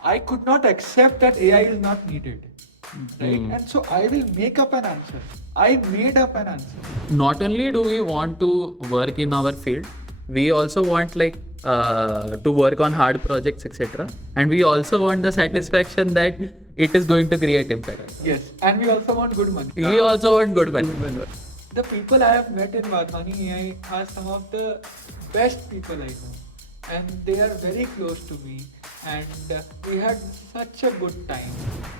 I could not accept that AI is not needed, right? And so I will make up an answer. I made up an answer. Not only do we want to work in our field, we also want to work on hard projects, etc. And we also want the satisfaction that it is going to create impact. Yes, and we also want good money. We also want good money. The people I have met in Wadhwani AI are some of the best people I know, and they are very close to me. And we had such a good time.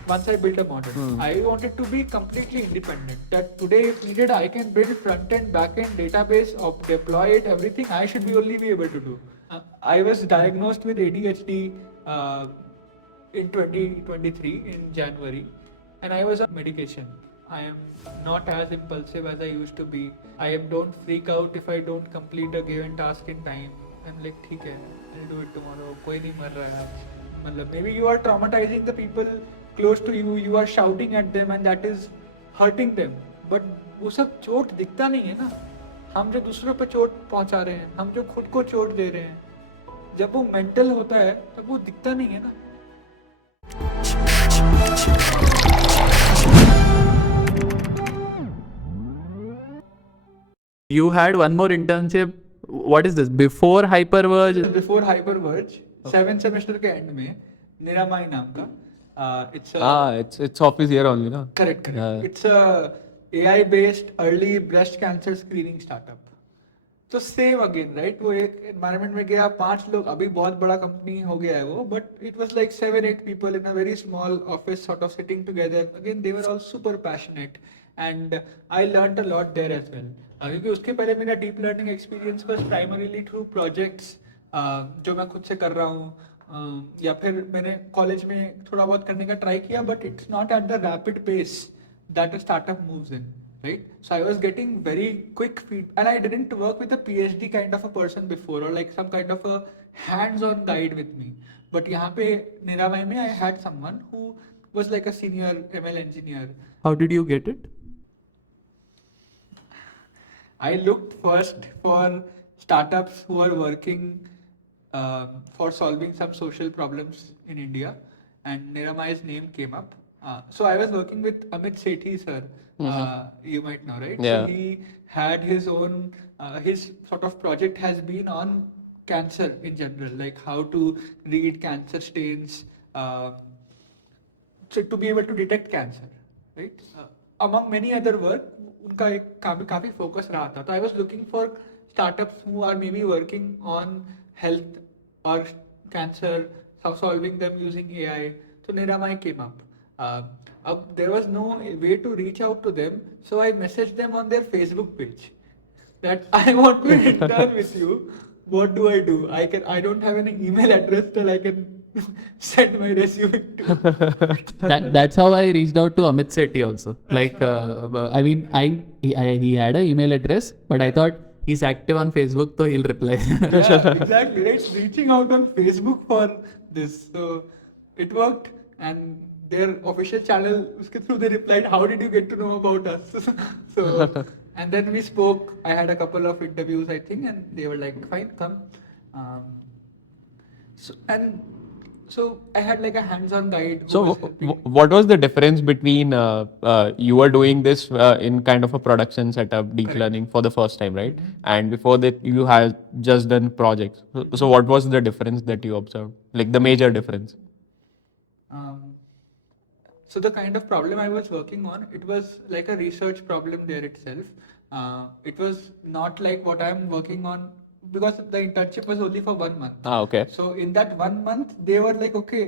Once I built a model, I wanted to be completely independent. That today, if needed, I can build front end, back end, database, deploy it, everything. I should be only be able to do. I was diagnosed with ADHD in 2023 in January, and I was on medication. I am not as impulsive as I used to be. I don't freak out if I don't complete a given task in time. I'm like, ठीक है, I'll do it tomorrow. कोई नहीं मर रहा है आज. मतलब maybe you are traumatizing the people close to you. You are shouting at them, and that is hurting them. But वो सब चोट दिखता नहीं है ना. हम जो दूसरों पे चोट पहुंचा रहे हैं, हम जो खुद को चोट दे रहे हैं, जब वो मेंटल होता है तब वो दिखता नहीं है ना. You had one more internship. What is this? Before Hyperverge? Before Hyperverge, 7th semester के end में निरामाई नाम का it's office here only, no? correct. It's a AI based early breast cancer screening startup. तो सेम अगेन राइट, वो एक environment में गया, 5 लोग, अभी बहुत बड़ा कंपनी हो गया है वो, but it was like 7-8 people in a very small office sort of sitting together. Again they were all super passionate and I learned a lot there as well. क्योंकि उसके पहले मेरा deep learning experience was primarily through projects जो मैं खुद से कर रहा हूँ, या फिर मैंने कॉलेज में थोड़ा बहुत करने का ट्राई किया, but it's not at the rapid pace that a startup moves in, right? So I was getting very quick feedback, and I didn't work with a PhD kind of a person before, or like some kind of a hands-on guide with me. But यहाँ पे निरामय में I had someone who was like a senior ML engineer. How did you get it? I looked first for startups who are working for solving some social problems in India, and Niramay's name came up. So I was working with Amit Sethi sir, you might know, right? Yeah. So he had his own, his sort of project has been on cancer in general, like how to read cancer stains, so to be able to detect cancer, right? Among many other work, उनका एक काफी focus रहा था. So I was looking for startups who are maybe working on health or cancer, solving them using AI. So Niramai came up. There was no way to reach out to them, so I messaged them on their Facebook page that I want to intern with you. What do? I don't have any email address that I can send my resume to. That's how I reached out to Amit Sethi also. Like, I mean, he had an email address, but I thought he's active on Facebook, so he'll reply. Yeah, exactly. Right? Reaching out on Facebook for this, so it worked, and their official channel, uske through they replied, "How did you get to know about us?" So, and then we spoke. I had a couple of interviews, I think, and they were like, "Fine, come." So I had like a hands-on guide. Who So, was helping. what was the difference between you were doing this in kind of a production setup, deep Correct. learning for the first time, right? And before that, you had just done projects. So, what was the difference that you observed? Like the major difference? So the kind of problem I was working on, it was like a research problem there itself. It was not like what I'm working on, because the internship was only for 1 month. Okay. So in that 1 month, they were like, okay,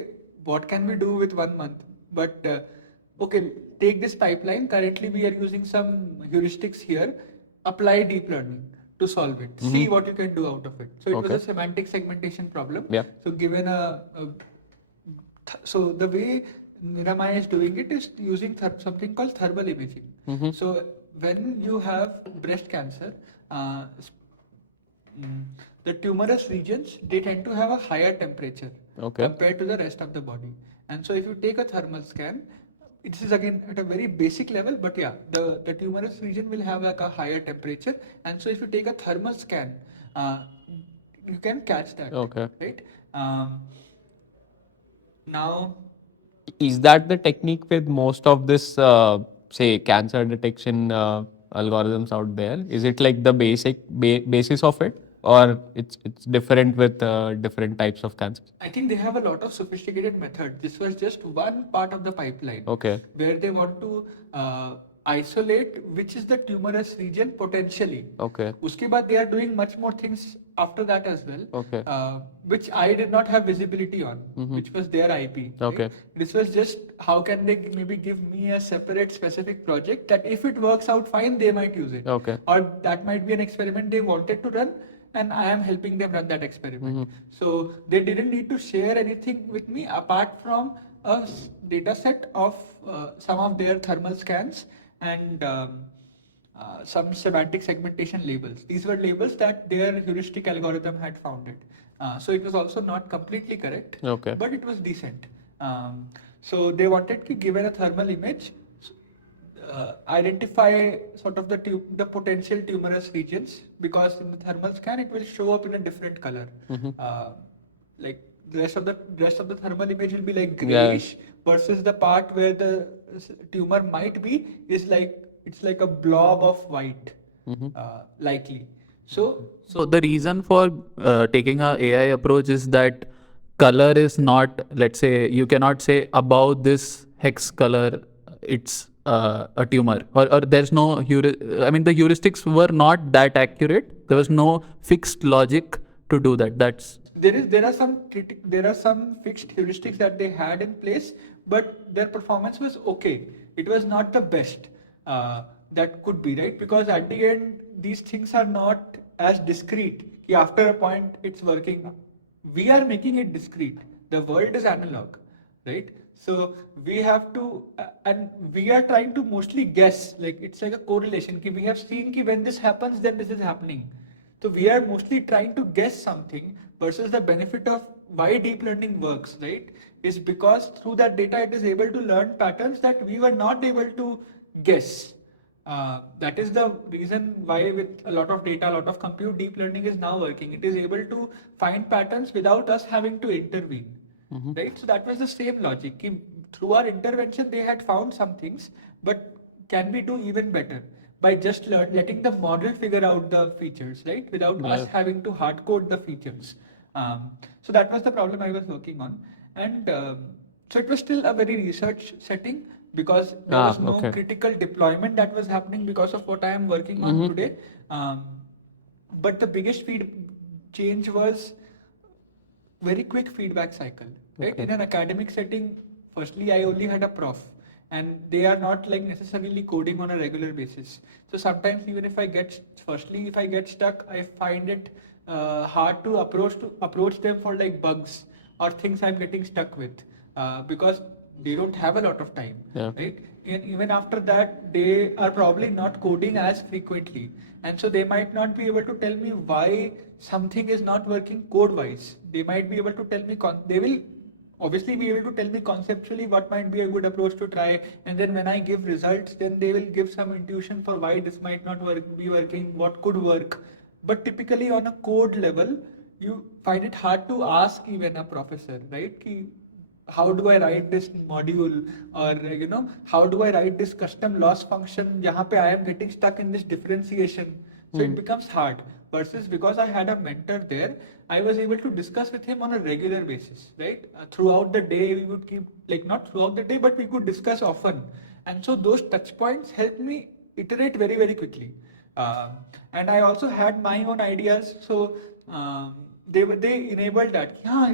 what can we do with 1 month? But okay, take this pipeline. Currently, we are using some heuristics here. Apply deep learning to solve it. See what you can do out of it. So it was a semantic segmentation problem. Yeah. So given so the way Niramaya is doing it is using something called thermal imaging. So when you have breast cancer, the tumorous regions, they tend to have a higher temperature compared to the rest of the body. And so if you take a thermal scan, this is again at a very basic level, but yeah, the tumorous region will have like a higher temperature. And so if you take a thermal scan, you can catch that. Okay. Right? Now, Is that the technique with most of this, say, cancer detection algorithms out there? Is it like the basis of it, or it's different with different types of cancers? I think they have a lot of sophisticated methods. This was just one part of the pipeline Okay. where they want to isolate which is the tumorous region potentially. Okay. Uske baad they are doing much more things after that as well, Okay. which I did not have visibility on, which was their IP. Okay. Right? This was just how can they maybe give me a separate specific project that if it works out fine, they might use it. Okay. Or that might be an experiment they wanted to run and I am helping them run that experiment. So they didn't need to share anything with me apart from a data set of some of their thermal scans and some semantic segmentation labels. These were labels that their heuristic algorithm had founded. So it was also not completely correct, Okay. but it was decent. So they wanted to given a thermal image, identify sort of the potential tumorous regions because in the thermal scan it will show up in a different color. Like the rest of the thermal image will be like grayish versus the part where the tumor might be is like it's like a blob of white, likely. So the reason for taking a AI approach is that color is not, let's say, you cannot say above this hex color, it's a tumor, or there's no I mean, the heuristics were not that accurate. There was no fixed logic to do that. There are some fixed heuristics that they had in place, but their performance was okay. It was not the best that could be, right, because at the end these things are not as discrete. After a point it's working. We are making it discrete. The world is analog, right? So we have to, and we are trying to mostly guess. Like it's like a correlation. We have seen when this happens, then this is happening. So we are mostly trying to guess something versus the benefit of why deep learning works, right? Is because through that data it is able to learn patterns that we were not able to guess. That is the reason why with a lot of data, a lot of compute, deep learning is now working. It is able to find patterns without us having to intervene, right? So that was the same logic. Through our intervention, they had found some things, but can we do even better by just letting the model figure out the features, right? Without us having to hard code the features. So that was the problem I was working on. And so it was still a very research setting because there was no critical deployment that was happening because of what I am working on today. But the biggest change was very quick feedback cycle. Right? In an academic setting, firstly, I only had a prof, and they are not like necessarily coding on a regular basis. So sometimes even if I get stuck, I find it hard to approach them for like bugs or things I'm getting stuck with because they don't have a lot of time, right? And even after that, they are probably not coding as frequently, and so they might not be able to tell me why something is not working code-wise. They might be able to tell me they will obviously be able to tell me conceptually what might be a good approach to try, and then when I give results, then they will give some intuition for why this might not be working, what could work. But typically on a code level, you find it hard to ask even a professor, right? How do I write this module, or how do I write this custom loss function jahan pe I am getting stuck in this differentiation. So it becomes hard. Versus because I had a mentor there, I was able to discuss with him on a regular basis, right? Throughout the day, we would keep, like not throughout the day, but we could discuss often. And so those touch points helped me iterate very, very quickly. And I also had my own ideas. So they enabled that. Yeah,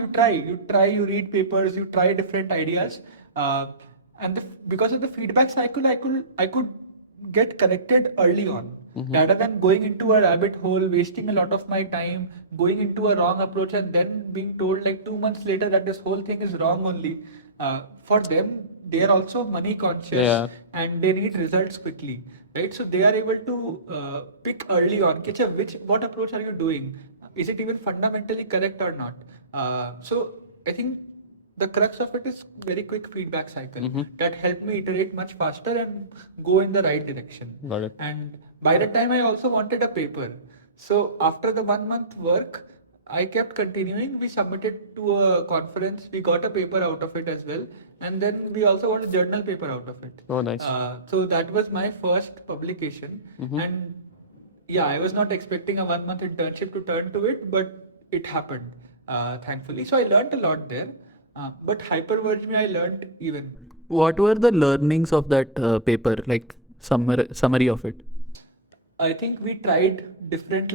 you read papers, you try different ideas. And because of the feedback cycle, I could get corrected early on rather than going into a rabbit hole, wasting a lot of my time, going into a wrong approach and then being told like 2 months later that this whole thing is wrong only. For them, they are also money conscious and they need results quickly, right? So they are able to pick early on, what approach are you doing? Is it even fundamentally correct or not? So I think the crux of it is very quick feedback cycle that helped me iterate much faster and go in the right direction. Got it. And by the time I also wanted a paper. So after the 1 month work, I kept continuing. We submitted to a conference. We got a paper out of it as well, and then we also got a journal paper out of it. Oh, nice. So that was my first publication, Mhm. and yeah, I was not expecting a 1 month internship to turn to it, but it happened, thankfully. So I learned a lot there. But Hyperverge I learned even. What were the learnings of that paper? Like summary of it. I think we tried different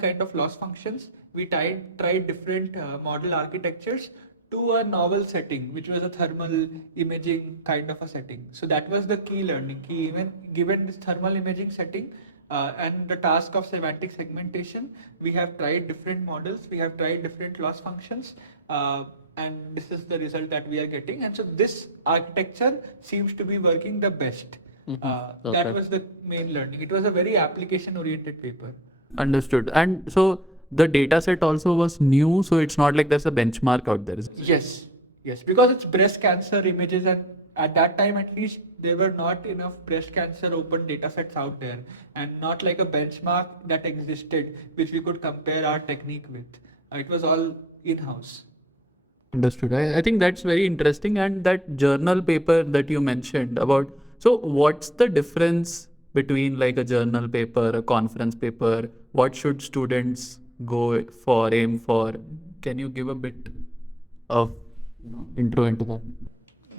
kind of loss functions. We tried different model architectures to a novel setting, which was a thermal imaging kind of a setting. So that was the key learning. Key even given this thermal imaging setting and the task of semantic segmentation, we have tried different models. We have tried different loss functions. And this is the result that we are getting. And so this architecture seems to be working the best. Okay. That was the main learning. It was a very application-oriented paper. Understood. And so the data set also was new, so it's not like there's a benchmark out there. Yes, because it's breast cancer images, and at that time at least there were not enough breast cancer open data sets out there, and not like a benchmark that existed which we could compare our technique with. It was all in-house. Understood. I think that's very interesting. And that journal paper that you mentioned about, so what's the difference between like a journal paper, a conference paper? What should students go for, aim for? Can you give a bit of intro into that?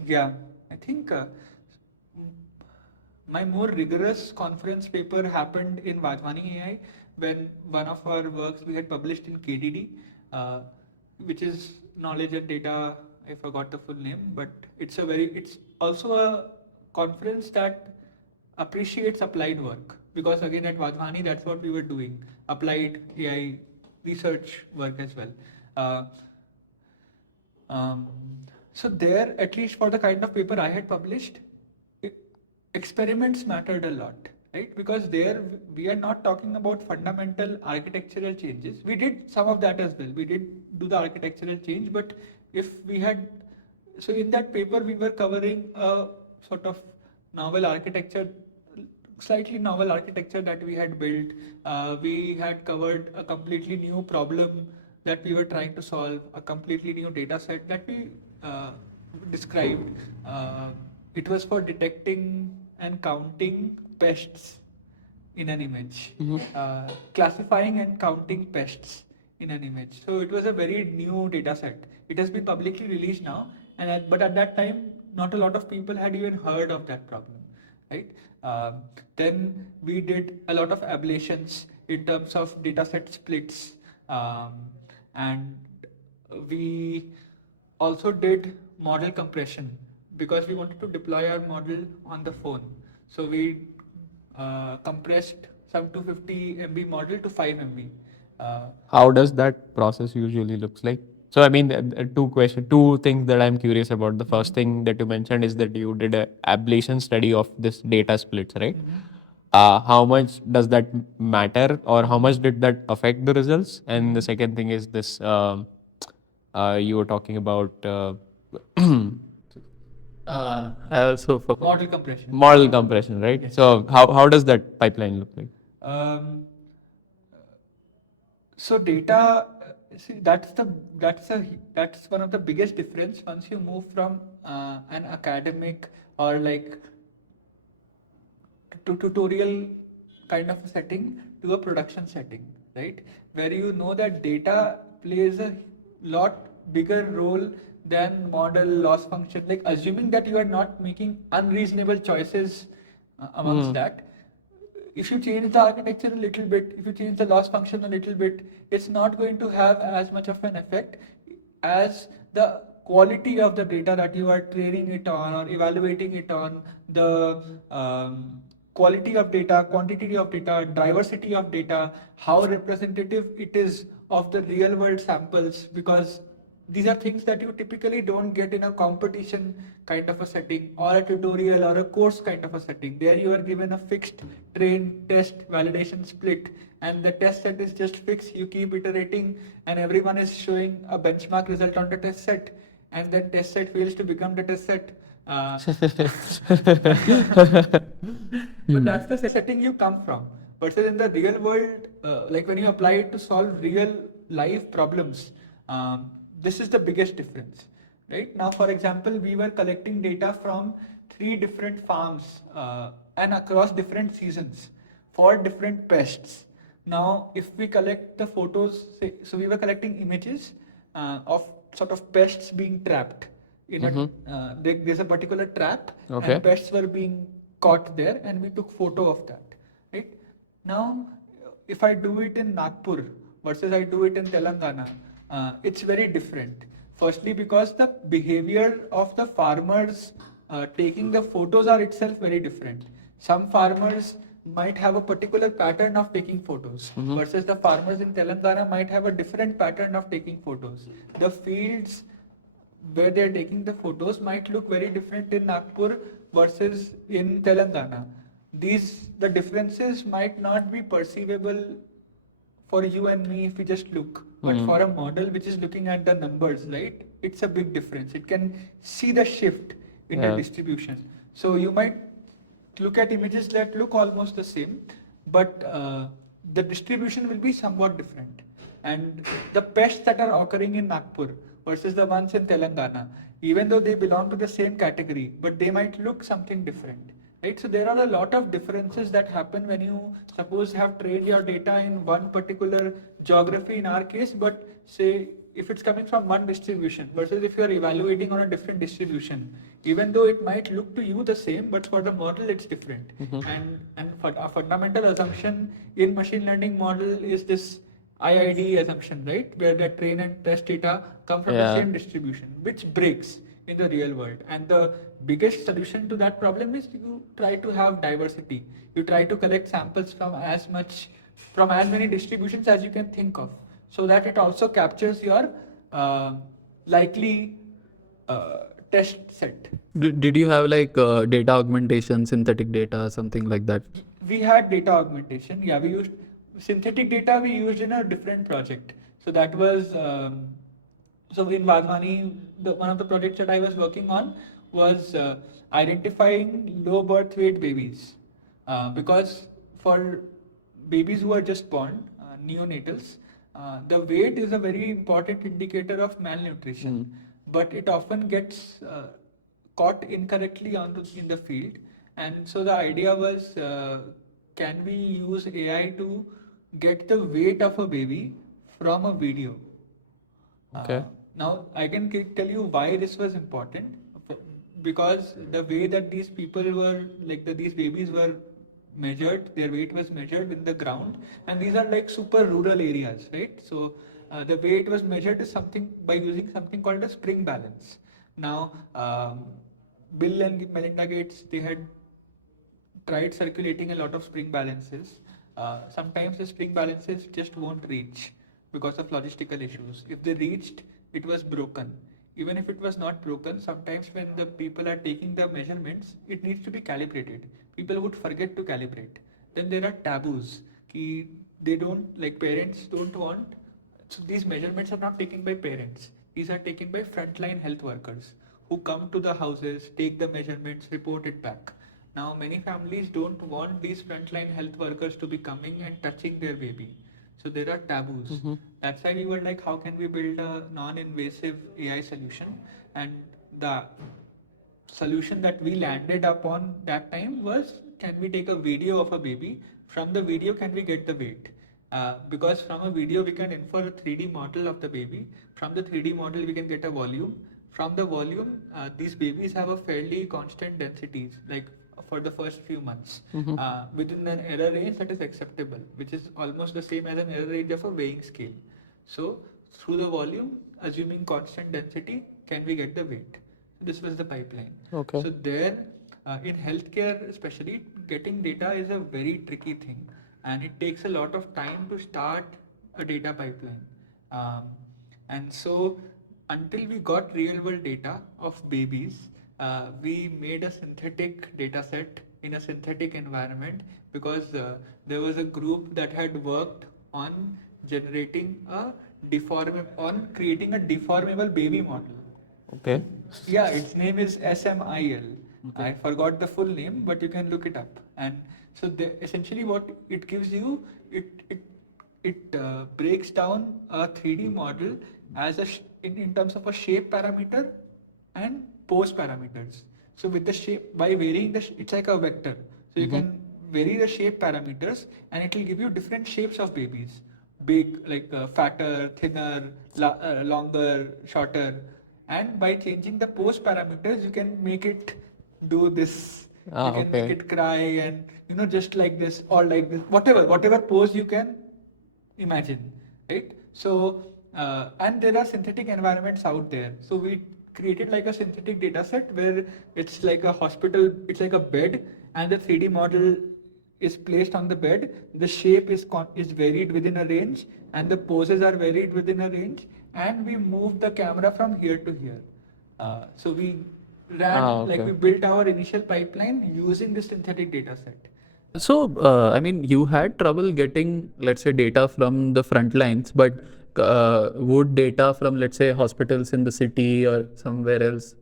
Yeah, I think my more rigorous conference paper happened in Wadhwani AI when one of our works we had published in KDD, which is knowledge and data. I forgot the full name, but it's also a conference that appreciates applied work, because again at Wadhwani that's what we were doing, applied AI research work as well. So there, at least for the kind of paper I had published, experiments mattered a lot, right? Because there we are not talking about fundamental architectural changes. We did some of that as well. We did do the architectural change, but if we had, so in that paper we were covering a sort of novel architecture, slightly novel architecture that we had built. We had covered a completely new problem that we were trying to solve, a completely new data set that we described. It was for detecting and counting pests in an image, classifying and counting pests in an image. So it was a very new data set. It has been publicly released now, but at that time, not a lot of people had even heard of that problem, right? Then we did a lot of ablations in terms of dataset splits, and we also did model compression because we wanted to deploy our model on the phone. So we compressed some 250 MB model to 5 MB. How does that process usually looks like? So I mean, two things that I'm curious about. The first thing that you mentioned is that you did a ablation study of this data splits, right? How much does that matter, or how much did that affect the results? And the second thing is this, you were talking about I also forgot. Model compression. model compression, right? Yes. So how does that pipeline look like? So data, see, that's one of the biggest difference once you move from an academic or like tutorial kind of a setting to a production setting, right? Where you know that data plays a lot bigger role than model loss function. Like assuming that you are not making unreasonable choices amongst that. If you change the architecture a little bit, if you change the loss function a little bit, it's not going to have as much of an effect as the quality of the data that you are training it on or evaluating it on, the quality of data, quantity of data, diversity of data, how representative it is of the real world samples, because these are things that you typically don't get in a competition kind of a setting or a tutorial or a course kind of a setting. There you are given a fixed train, test, validation split, and the test set is just fixed. You keep iterating and everyone is showing a benchmark result on the test set, and that test set fails to become the test set. But that's the setting you come from. Versus in the real world, like when you apply it to solve real live problems. This is the biggest difference, right? Now, for example, we were collecting data from 3 different farms and across different seasons for different pests. Now, if we collect the photos, so we were collecting images of sort of pests being trapped in there's a particular trap, Okay. and pests were being caught there, and we took photo of that, right? Now, if I do it in Nagpur versus I do it in Telangana, it's very different. Firstly, because the behavior of the farmers taking the photos are itself very different. Some farmers might have a particular pattern of taking photos versus the farmers in Telangana might have a different pattern of taking photos. The fields where they're taking the photos might look very different in Nagpur versus in Telangana. The differences might not be perceivable for you and me if we just look, but for a model which is looking at the numbers, right? It's a big difference. It can see the shift in the distribution. So you might look at images that look almost the same, but the distribution will be somewhat different. And the pests that are occurring in Nagpur versus the ones in Telangana, even though they belong to the same category, but they might look something different. Right? So there are a lot of differences that happen when you suppose have trained your data in one particular geography in our case, but say if it's coming from one distribution versus if you're evaluating on a different distribution, even though it might look to you the same, but for the model it's different. And for a fundamental assumption in machine learning model is this IID assumption, right? Where the train and test data come from the same distribution, which breaks in the real world. And the biggest solution to that problem is you try to have diversity. You try to collect samples from as many distributions as you can think of, so that it also captures your likely test set. Did you have like data augmentation, synthetic data, something like that? We had data augmentation. Yeah, we used synthetic data. We used in a different project. So that was so in Wadhwani, one of the projects that I was working on was identifying low birth weight babies, because for babies who are just born, neonatals, the weight is a very important indicator of malnutrition, but it often gets caught incorrectly in the field. And so the idea was, can we use AI to get the weight of a baby from a video? Okay. Now I can tell you why this was important, because the way that these people were these babies were measured, their weight was measured in the ground, and these are like super rural areas, right? So the weight was measured is something by using something called a spring balance. Now Bill and Melinda Gates, they had tried circulating a lot of spring balances. Sometimes the spring balances just won't reach because of logistical issues. If they reached, it was broken. Even if it was not broken, sometimes when the people are taking the measurements, it needs to be calibrated. People would forget to calibrate. Then there are taboos. They don't, like parents don't want, so these measurements are not taken by parents. These are taken by frontline health workers who come to the houses, take the measurements, report it back. Now, many families don't want these frontline health workers to be coming and touching their baby. So there are taboos. That's why we were like, how can we build a non-invasive AI solution? And the solution that we landed upon that time was, can we take a video of a baby? From the video, can we get the weight? Because from a video, we can infer a 3D model of the baby. From the 3D model, we can get a volume. From the volume, these babies have a fairly constant densities, like for the first few months, within an error range that is acceptable, which is almost the same as an error range of a weighing scale. So through the volume, assuming constant density, can we get the weight? This was the pipeline. Okay. So there, in healthcare especially, getting data is a very tricky thing, and it takes a lot of time to start a data pipeline. And so until we got real world data of babies, we made a synthetic data set in a synthetic environment, because there was a group that had worked on creating a deformable baby model. Okay. Yeah, its name is SMIL. I forgot the full name, but you can look it up. And so essentially what it gives you, it it breaks down a 3D model as in terms of a shape parameter and pose parameters. So with the shape, by varying it's like a vector. So you can vary the shape parameters, and it will give you different shapes of babies. Big, like fatter, thinner, longer, shorter. And by changing the pose parameters, you can make it do this. You can make Okay. it cry, and just like this or like this, whatever pose you can imagine, right? So and there are synthetic environments out there, so we created like a synthetic data set where it's like a hospital, it's like a bed, and the 3D model is placed on the bed. The shape is varied within a range, and the poses are varied within a range, and we move the camera from here to here. So we Okay. we built our initial pipeline using this synthetic data set. So, I mean, you had trouble getting, let's say, data from the front lines, but would data from, let's say, hospitals in the city or somewhere else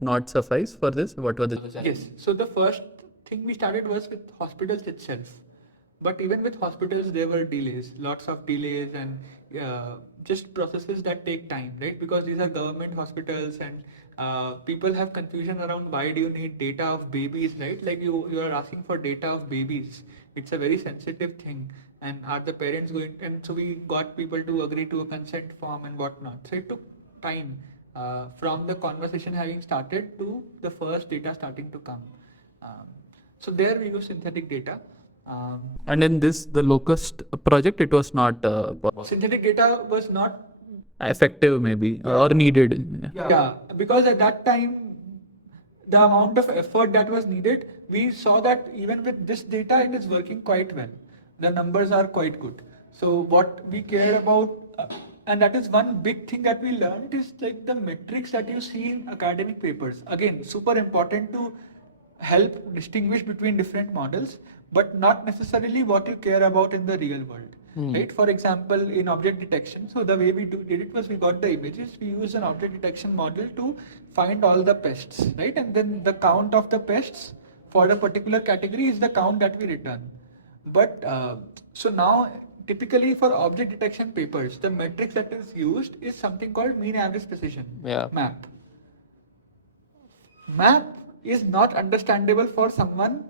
not suffice for this? What were the Yes. So the first thing we started was with hospitals itself. But even with hospitals, there were delays, lots of delays, and just processes that take time, right? Because these are government hospitals, and people have confusion around why do you need data of babies, right? Like you are asking for data of babies. It's a very sensitive thing. And are the parents going? And so we got people to agree to a consent form and whatnot. So it took time from the conversation having started to the first data starting to come. Um, so there we use synthetic data. And in this, the locust project, it was not Synthetic data was not effective, maybe, or needed. yeah, because at that time the amount of effort that was needed, we saw that even with this data, it is working quite well. The numbers are quite good. So what we care about, and that is one big thing that we learned, is like the metrics that you see in academic papers. Again, super important to help distinguish between different models, but not necessarily what you care about in the real world. Right? For example, in object detection, so the way we did it was we got the images, we use an object detection model to find all the pests, right? And then the count of the pests for a particular category is the count that we return. But so now, typically for object detection papers, the metrics that is used is something called mean average precision, Yeah. MAP. MAP is not understandable for someone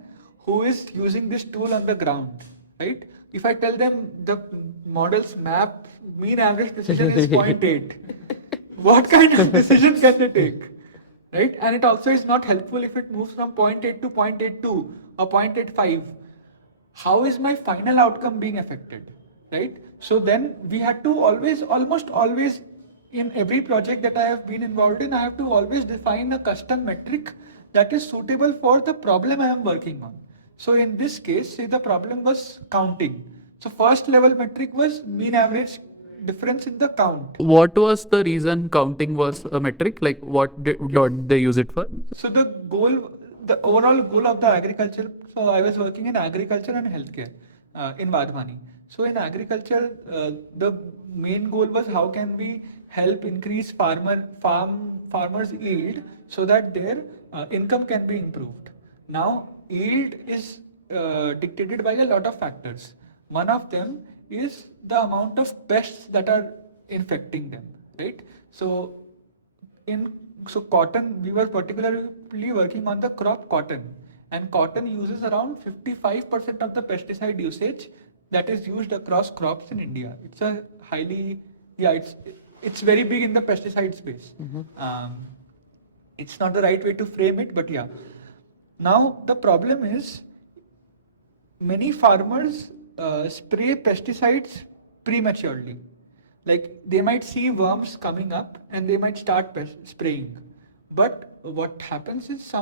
who is using this tool on the ground, right? If I tell them the model's map mean average precision is 0.8, what kind of decision can they take, right? And it also is not helpful if it moves from 0.8 to 0.82 or 0.85. How is my final outcome being affected, right? So then we had to almost always, in every project that I have been involved in, I have to always define a custom metric that is suitable for the problem I am working on. So in this case, say the problem was counting. So first level metric was mean average difference in the count. What was the reason counting was a metric? Like, what they use it for? So the overall goal of the agriculture, so I was working in agriculture and healthcare in Wadhwani. So in agriculture, the main goal was how can we help increase farmers' yield so that their income can be improved. Now, yield is dictated by a lot of factors. One of them is the amount of pests that are infecting them, right? So cotton, we were particularly working on the crop cotton, and cotton uses around 55% of the pesticide usage that is used across crops in India. It's a highly, it's very big in the pesticide space. It's not the right way to frame it, but yeah. Now the problem is many farmers spray pesticides prematurely. Like they might see worms coming up and they might start spraying. But what happens is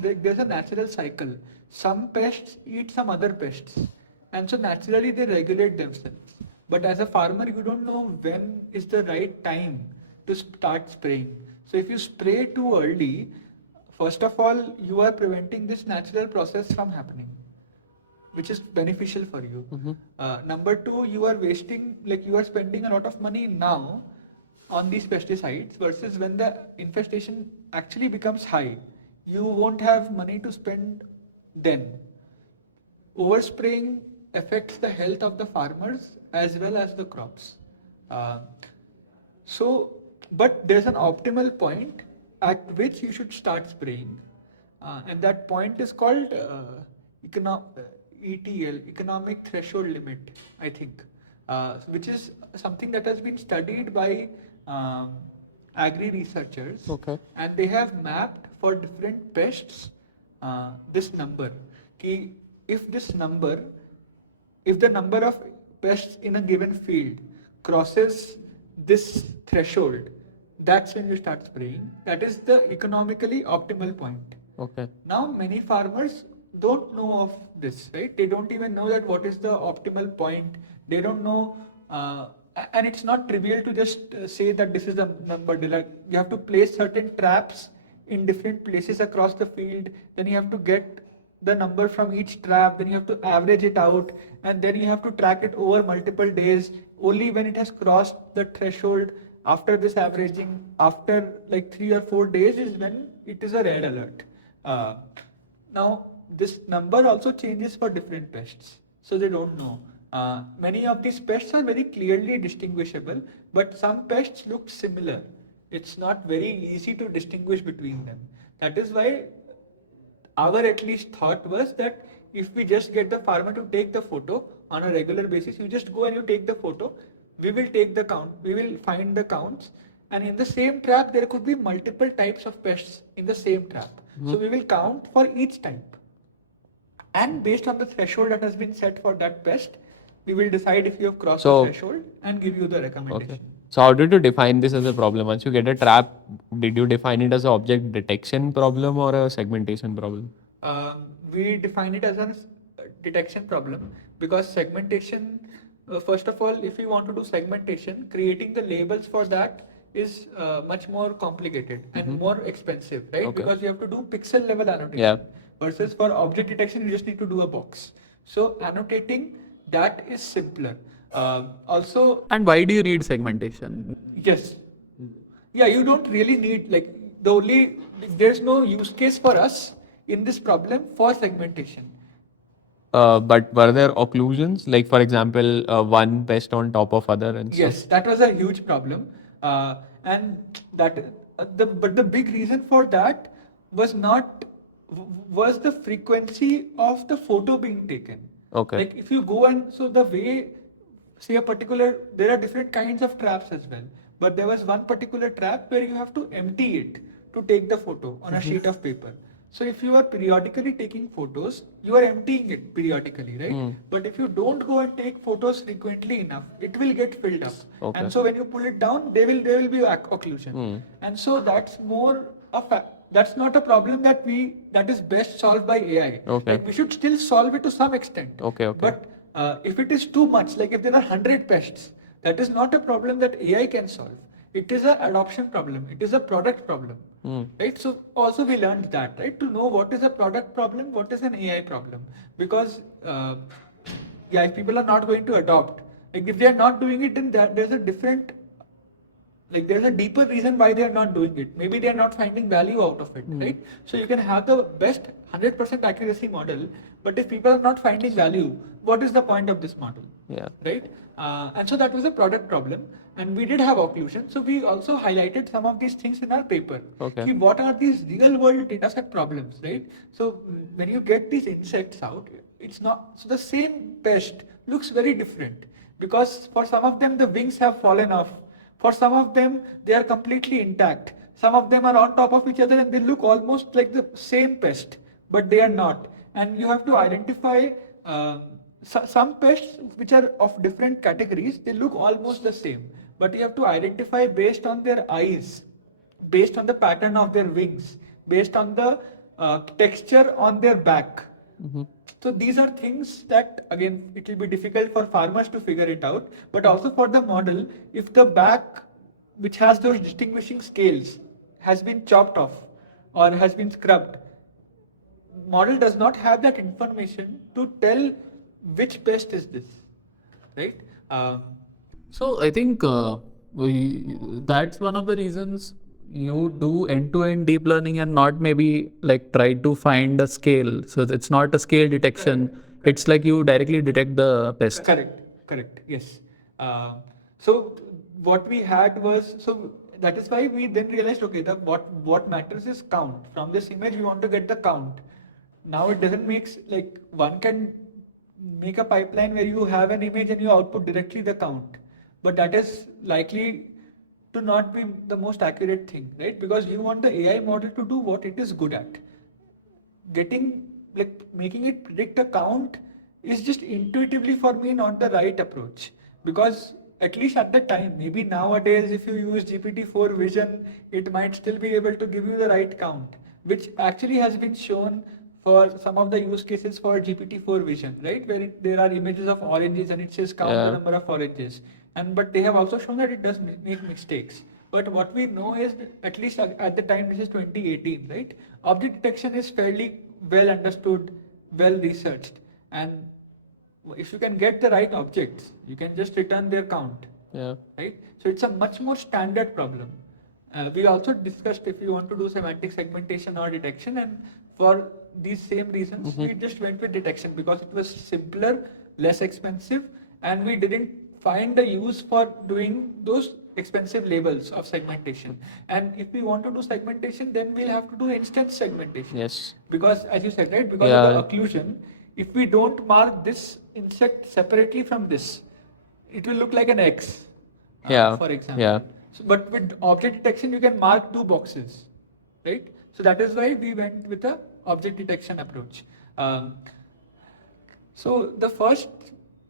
there's a natural cycle. Some pests eat some other pests, and so naturally they regulate themselves. But as a farmer, you don't know when is the right time to start spraying. So if you spray too early, first of all, you are preventing this natural process from happening, which is beneficial for you. Number two, you are spending a lot of money now on these pesticides versus when the infestation actually becomes high, you won't have money to spend then. Overspraying affects the health of the farmers as well as the crops. Uh, but there's an optimal point at which you should start spraying, and that point is called ETL, economic threshold limit, I think, which is something that has been studied by agri researchers, Okay. and they have mapped for different pests this number. Ki if this number, if the number of pests in a given field crosses this threshold, that's when you start spraying. That is the economically optimal point. Okay. Now, many farmers don't know of this, right? They don't even know that what is the optimal point. They don't know, and it's not trivial to just say that this is the number. You have to place certain traps in different places across the field. Then you have to get the number from each trap. Then you have to average it out, and then you have to track it over multiple days. Only when it has crossed the threshold after this averaging, after like 3 or 4 days, is when it is a red alert. Now, this number also changes for different pests, so they don't know. Many of these pests are very clearly distinguishable, but some pests look similar. It's not very easy to distinguish between them. That is why our at least thought was that if we just get the farmer to take the photo on a regular basis, you just go and you take the photo, we will take the count, we will find the counts, and in the same trap there could be multiple types of pests in the same trap. So we will count for each type, and based on the threshold that has been set for that pest, we will decide if you have crossed the threshold and give you the recommendation. Okay. So how did you define this as a problem? Once you get a trap, did you define it as an object detection problem or a segmentation problem? We define it as a detection problem because segmentation, first of all, if you want to do segmentation, creating the labels for that is much more complicated and more expensive, right? Okay. Because you have to do pixel level annotation. Yeah. Versus for object detection, you just need to do a box. So annotating, that is simpler. Also, And why do you need segmentation? yes. Yeah, you don't really need, like, there's no use case for us in this problem for segmentation. But were there occlusions? Like for example, one pest on top of other and Yes, that was a huge problem. And but the big reason for that was was the frequency of the photo being taken. Okay. Like if you go and so the way, say there are different kinds of traps as well. But there was one particular trap where you have to empty it to take the photo on a sheet of paper. So if you are periodically taking photos, you are emptying it periodically, right? But if you don't go and take photos frequently enough, it will get filled up. Okay. And so when you pull it down, there will be occlusion. And so that's that's not a problem that is best solved by AI. Okay. Like we should still solve it to some extent. Okay. But if it is too much, like if there are 100 pests, that is not a problem that AI can solve. It is an adoption problem. It is a product problem, right? So also we learned that, right? To know what is a product problem, what is an AI problem, because if people are not going to adopt, like if they are not doing it, then there's a different, like there's a deeper reason why they are not doing it. Maybe they are not finding value out of it, right? So you can have the best 100% accuracy model, but if people are not finding value, what is the point of this model? Yeah. Right? And so that was a product problem, and we did have occlusion. So we also highlighted some of these things in our paper. Okay. See, what are these real world dataset problems, right? So when you get these insects out, it's not, so the same pest looks very different because for some of them the wings have fallen off. For some of them, they are completely intact. Some of them are on top of each other and they look almost like the same pest, but they are not. And you have to identify some pests which are of different categories, they look almost the same. But you have to identify based on their eyes, based on the pattern of their wings, based on the texture on their back. So these are things that, again, it will be difficult for farmers to figure it out, but also for the model, if the back, which has those distinguishing scales, has been chopped off or has been scrubbed, model does not have that information to tell which pest is this, right? So I think that's one of the reasons you do end-to-end deep learning and not maybe like try to find a scale. So it's not a scale detection. It's like you directly detect the pest. Correct. Correct. Yes. So what we had was, so that is why we then realized, okay, what matters is count. From this image, we want to get the count. Now it doesn't make like one can make a pipeline where you have an image and you output directly the count, but that is likely to not be the most accurate thing, right? Because you want the AI model to do what it is good at. Getting like making it predict a count is just intuitively for me not the right approach, because at least at the time, maybe nowadays if you use GPT-4 vision, it might still be able to give you the right count, which actually has been shown for some of the use cases for GPT-4 vision, right, where there are images of oranges and it says count the number of oranges, and but they have also shown that it does make mistakes. But what we know is, at least at the time, this is 2018, right? Object detection is fairly well understood, well researched, and if you can get the right objects, you can just return their count. Yeah. Right? So it's a much more standard problem. We also discussed if you want to do semantic segmentation or detection, and for these same reasons, we just went with detection because it was simpler, less expensive, and we didn't find the use for doing those expensive levels of segmentation. And if we want to do segmentation, then we'll have to do instance segmentation. Yes. Because as you said, right, because of the occlusion, if we don't mark this insect separately from this, it will look like an X, for example. Yeah. So, but with object detection, you can mark 2 boxes, right? So that is why we went with the object detection approach. So the first,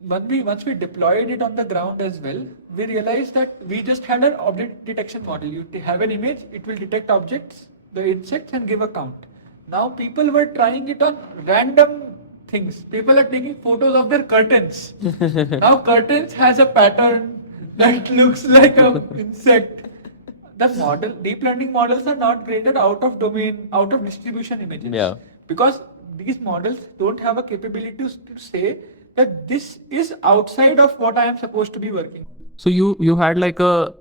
once we deployed it on the ground as well, we realized that we just had an object detection model. You have an image, it will detect objects, the insects, and give a count. Now people were trying it on random things. People are taking photos of their curtains. Now curtains has a pattern that looks like an insect. The model, deep learning models are not graded out of domain, out of distribution images. Yeah. Because these models don't have a capability to say that this is outside of what I am supposed to be working on. So you had like a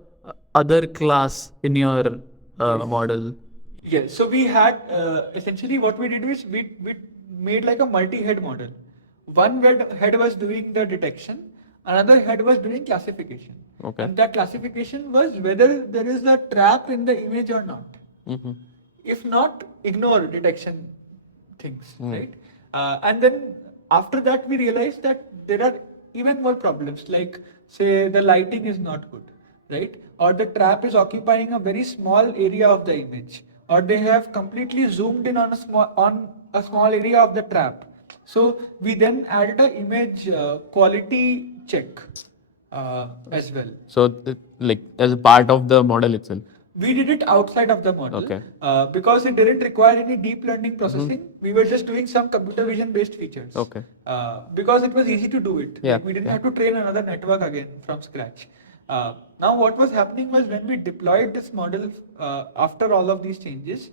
other class in your model. Yes. So we had essentially what we did was we made like a multi-head model. One head was doing the detection, another head was doing classification. Okay. And that classification was whether there is a trap in the image or not. If not, ignore detection things, right? And then after that, we realized that there are even more problems, like say the lighting is not good, right? Or the trap is occupying a very small area of the image, or they have completely zoomed in on a small area of the trap. So we then added an image quality check as well. So like as a part of the model itself. We did it outside of the model. Okay. Because it didn't require any deep learning processing. We were just doing some computer vision based features. Okay. Because it was easy to do it. Yeah. Like we didn't have to train another network again from scratch. Now what was happening was when we deployed this model after all of these changes,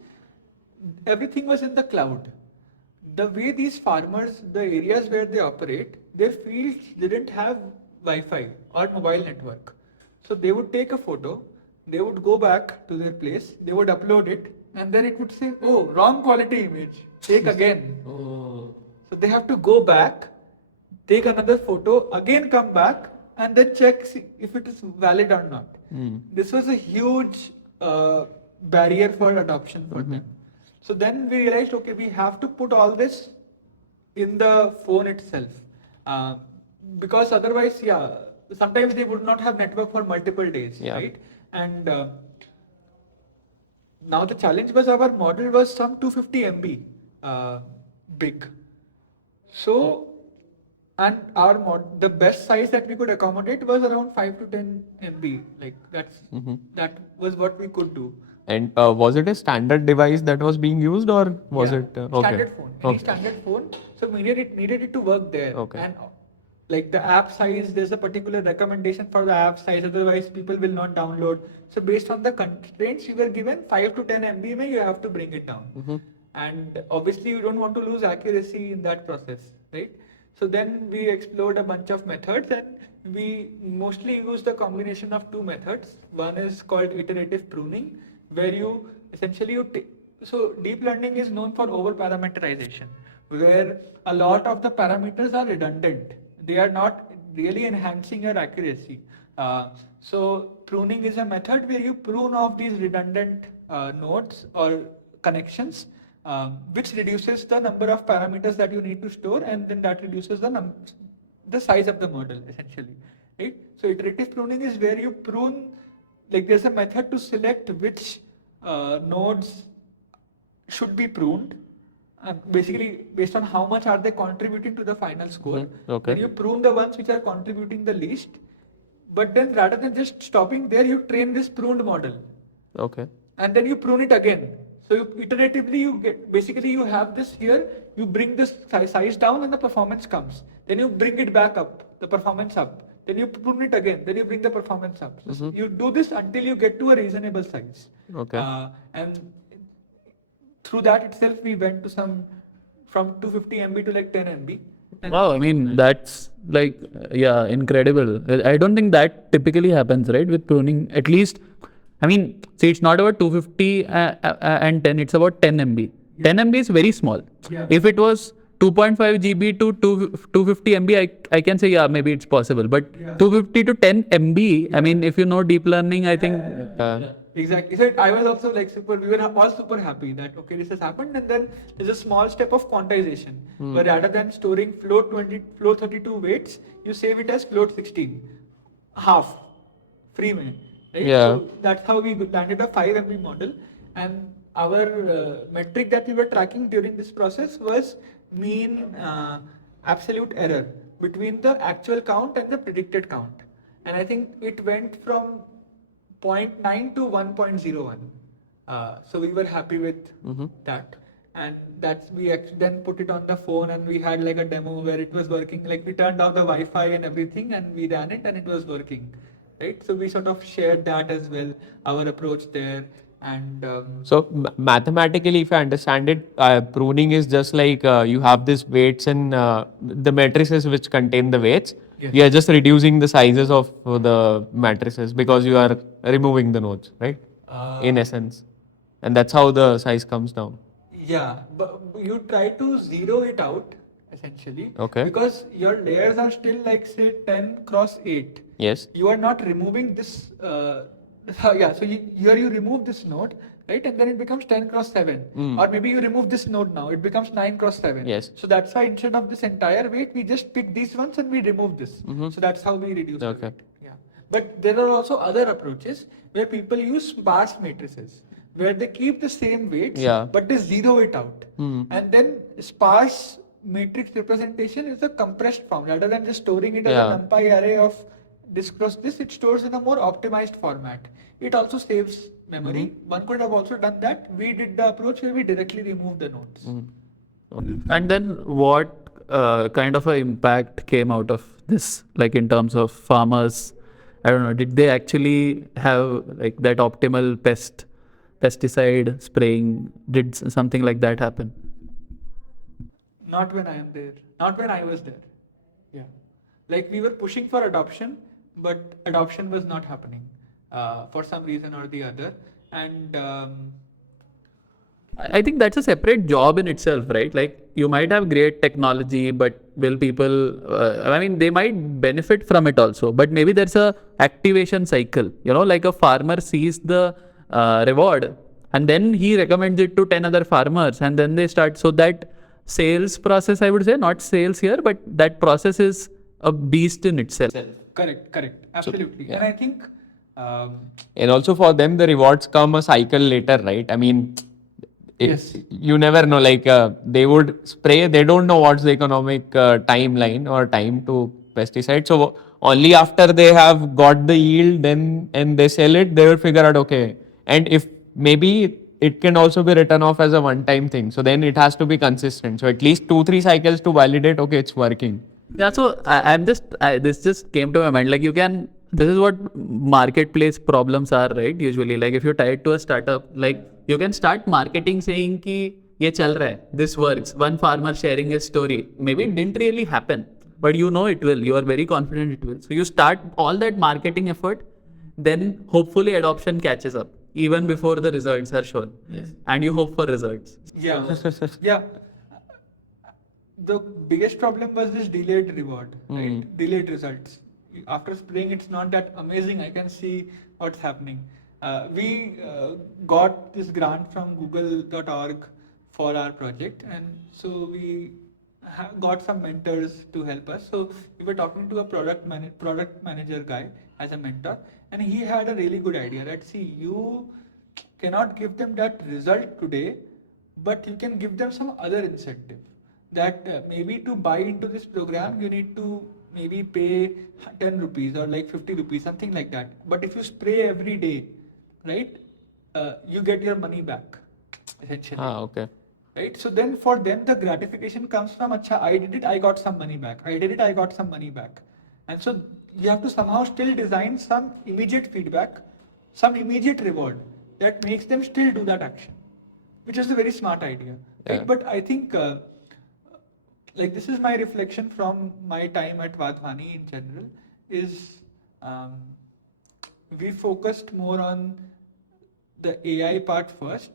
everything was in the cloud. The way these farmers, the areas where they operate, their fields didn't have Wi-Fi or mobile network. So they would take a photo, they would go back to their place, they would upload it, and then it would say, oh, wrong quality image, take again. Oh. So they have to go back, take another photo, again come back, and then check if it is valid or not. This was a huge barrier for adoption for them. So then we realized, okay, we have to put all this in the phone itself. Because otherwise, sometimes they would not have network for multiple days, right? And now the challenge was our model was some 250 MB big. So, and the best size that we could accommodate was around 5 to 10 MB. Like that was what we could do. And was it a standard device that was being used, or was it standard phone? Any standard phone. So it needed it to work there. Okay. And like the app size, there's a particular recommendation for the app size. Otherwise, people will not download. So based on the constraints you were given, 5 to 10 MB, you have to bring it down. And obviously, you don't want to lose accuracy in that process, right? So then we explored a bunch of methods, and we mostly use the combination of 2 methods. One is called iterative pruning, where you essentially so deep learning is known for over parameterization, where a lot of the parameters are redundant. They are not really enhancing your accuracy. So pruning is a method where you prune off these redundant nodes or connections, which reduces the number of parameters that you need to store, and then that reduces the size of the model essentially, right? So iterative pruning is where you prune, like there's a method to select which nodes should be pruned, basically based on how much are they contributing to the final score. Okay. Then you prune the ones which are contributing the least, but then rather than just stopping there, you train this pruned model. Okay. And then you prune it again. So iteratively you get, basically you have this here, you bring this size down and the performance comes. Then you bring it back up, the performance up. Then you prune it again, then you bring the performance up. So you do this until you get to a reasonable size. Okay. And through that itself, we went to from 250 MB to like 10 MB. Wow, I mean, that's like, yeah, incredible. I don't think that typically happens, right, with pruning. At least, I mean, see, it's not about 250 and 10, it's about 10 MB. 10 MB is very small. Yeah. If it was 2.5 GB to 250 MB, I can say, yeah, maybe it's possible. But 250 to 10 MB, I mean, if you know deep learning, I think... Exactly. So I was also like we were all super happy that, okay, this has happened. And then there's a small step of quantization, where rather than storing float 32 weights, you save it as float 16, half, free minute. Right? Yeah. So that's how we landed a 5 MB model. And our metric that we were tracking during this process was mean absolute error between the actual count and the predicted count. And I think it went from 0.9 to 1.01. So we were happy with that. And that's, we actually then put it on the phone and we had like a demo where it was working. Like we turned off the Wi-Fi and everything and we ran it and it was working. Right? So we sort of shared that as well, our approach there. And so mathematically, if I understand it, pruning is just like you have these weights and the matrices which contain the weights. Yes. You are just reducing the sizes of the matrices because you are removing the nodes, right? In essence. And that's how the size comes down. yeah, but you try to zero it out essentially. Okay. Because your layers are still like say 10 cross 8. Yes. You are not removing this. Yeah, so here you remove this node, right? And then it becomes 10 cross 7. Or maybe you remove this node now, it becomes 9 cross 7. Yes. So that's why instead of this entire weight, we just pick these ones and we remove this. So that's how we reduce the Okay. weight. Yeah. But there are also other approaches where people use sparse matrices, where they keep the same weights, Yeah. but they zero it out. And then sparse matrix representation is a compressed form. Rather than just storing it as Yeah. a NumPy array of this cross this, it stores in a more optimized format. It also saves memory. One could have also done that. We did the approach where we directly remove the nodes. And then what kind of an impact came out of this, like in terms of farmers? I don't know, did they actually have like that optimal pesticide spraying? Did something like that happen? Not when I am there. Not when I was there. Yeah. Like we were pushing for adoption, but adoption was not happening for some reason or the other. And I think that's a separate job in itself, right? Like you might have great technology, but will people, I mean, they might benefit from it also, but maybe there's a activation cycle, like a farmer sees the reward and then he recommends it to 10 other farmers and then they start. So that sales process, I would say, not sales here, but that process is a beast in itself. correct. Absolutely. And I think And also for them, the rewards come a cycle later, right? I mean, Yes. you never know, like they would spray, they don't know what's the economic timeline or time to pesticide. So only after they have got the yield then and they sell it, they will figure out, okay. And if maybe it can also be written off as a one-time thing. So then it has to be consistent. So at least 2-3 cycles to validate, okay, it's working. Yeah, so this just came to my mind. Like this is what marketplace problems are, right? Usually, like if you're tied to a startup, like you can start marketing saying ki ye chal raha hai, this works. One farmer sharing his story. Maybe it didn't really happen, but it will. You are very confident it will. So you start all that marketing effort, then hopefully adoption catches up even before the results are shown. Yes. And you hope for results. Yeah. Yeah. the biggest problem was this delayed reward, right? Delayed results. After spraying, it's not that amazing. I can see what's happening. We got this grant from google.org for our project, and so we got some mentors to help us. So we were talking to a product manager guy as a mentor, and he had a really good idea that, see, you cannot give them that result today, but you can give them some other incentive. That maybe to buy into this program, you need to maybe pay 10 rupees or like 50 rupees, something like that. But if you spray every day, right, you get your money back, essentially. Okay. Right? So then for them, the gratification comes from, Acha, I did it, I got some money back. I did it, I got some money back. And so you have to somehow still design some immediate feedback, some immediate reward that makes them still do that action, which is a very smart idea. Right? Yeah. But I think, like, this is my reflection from my time at Wadhwani in general, is we focused more on the AI part first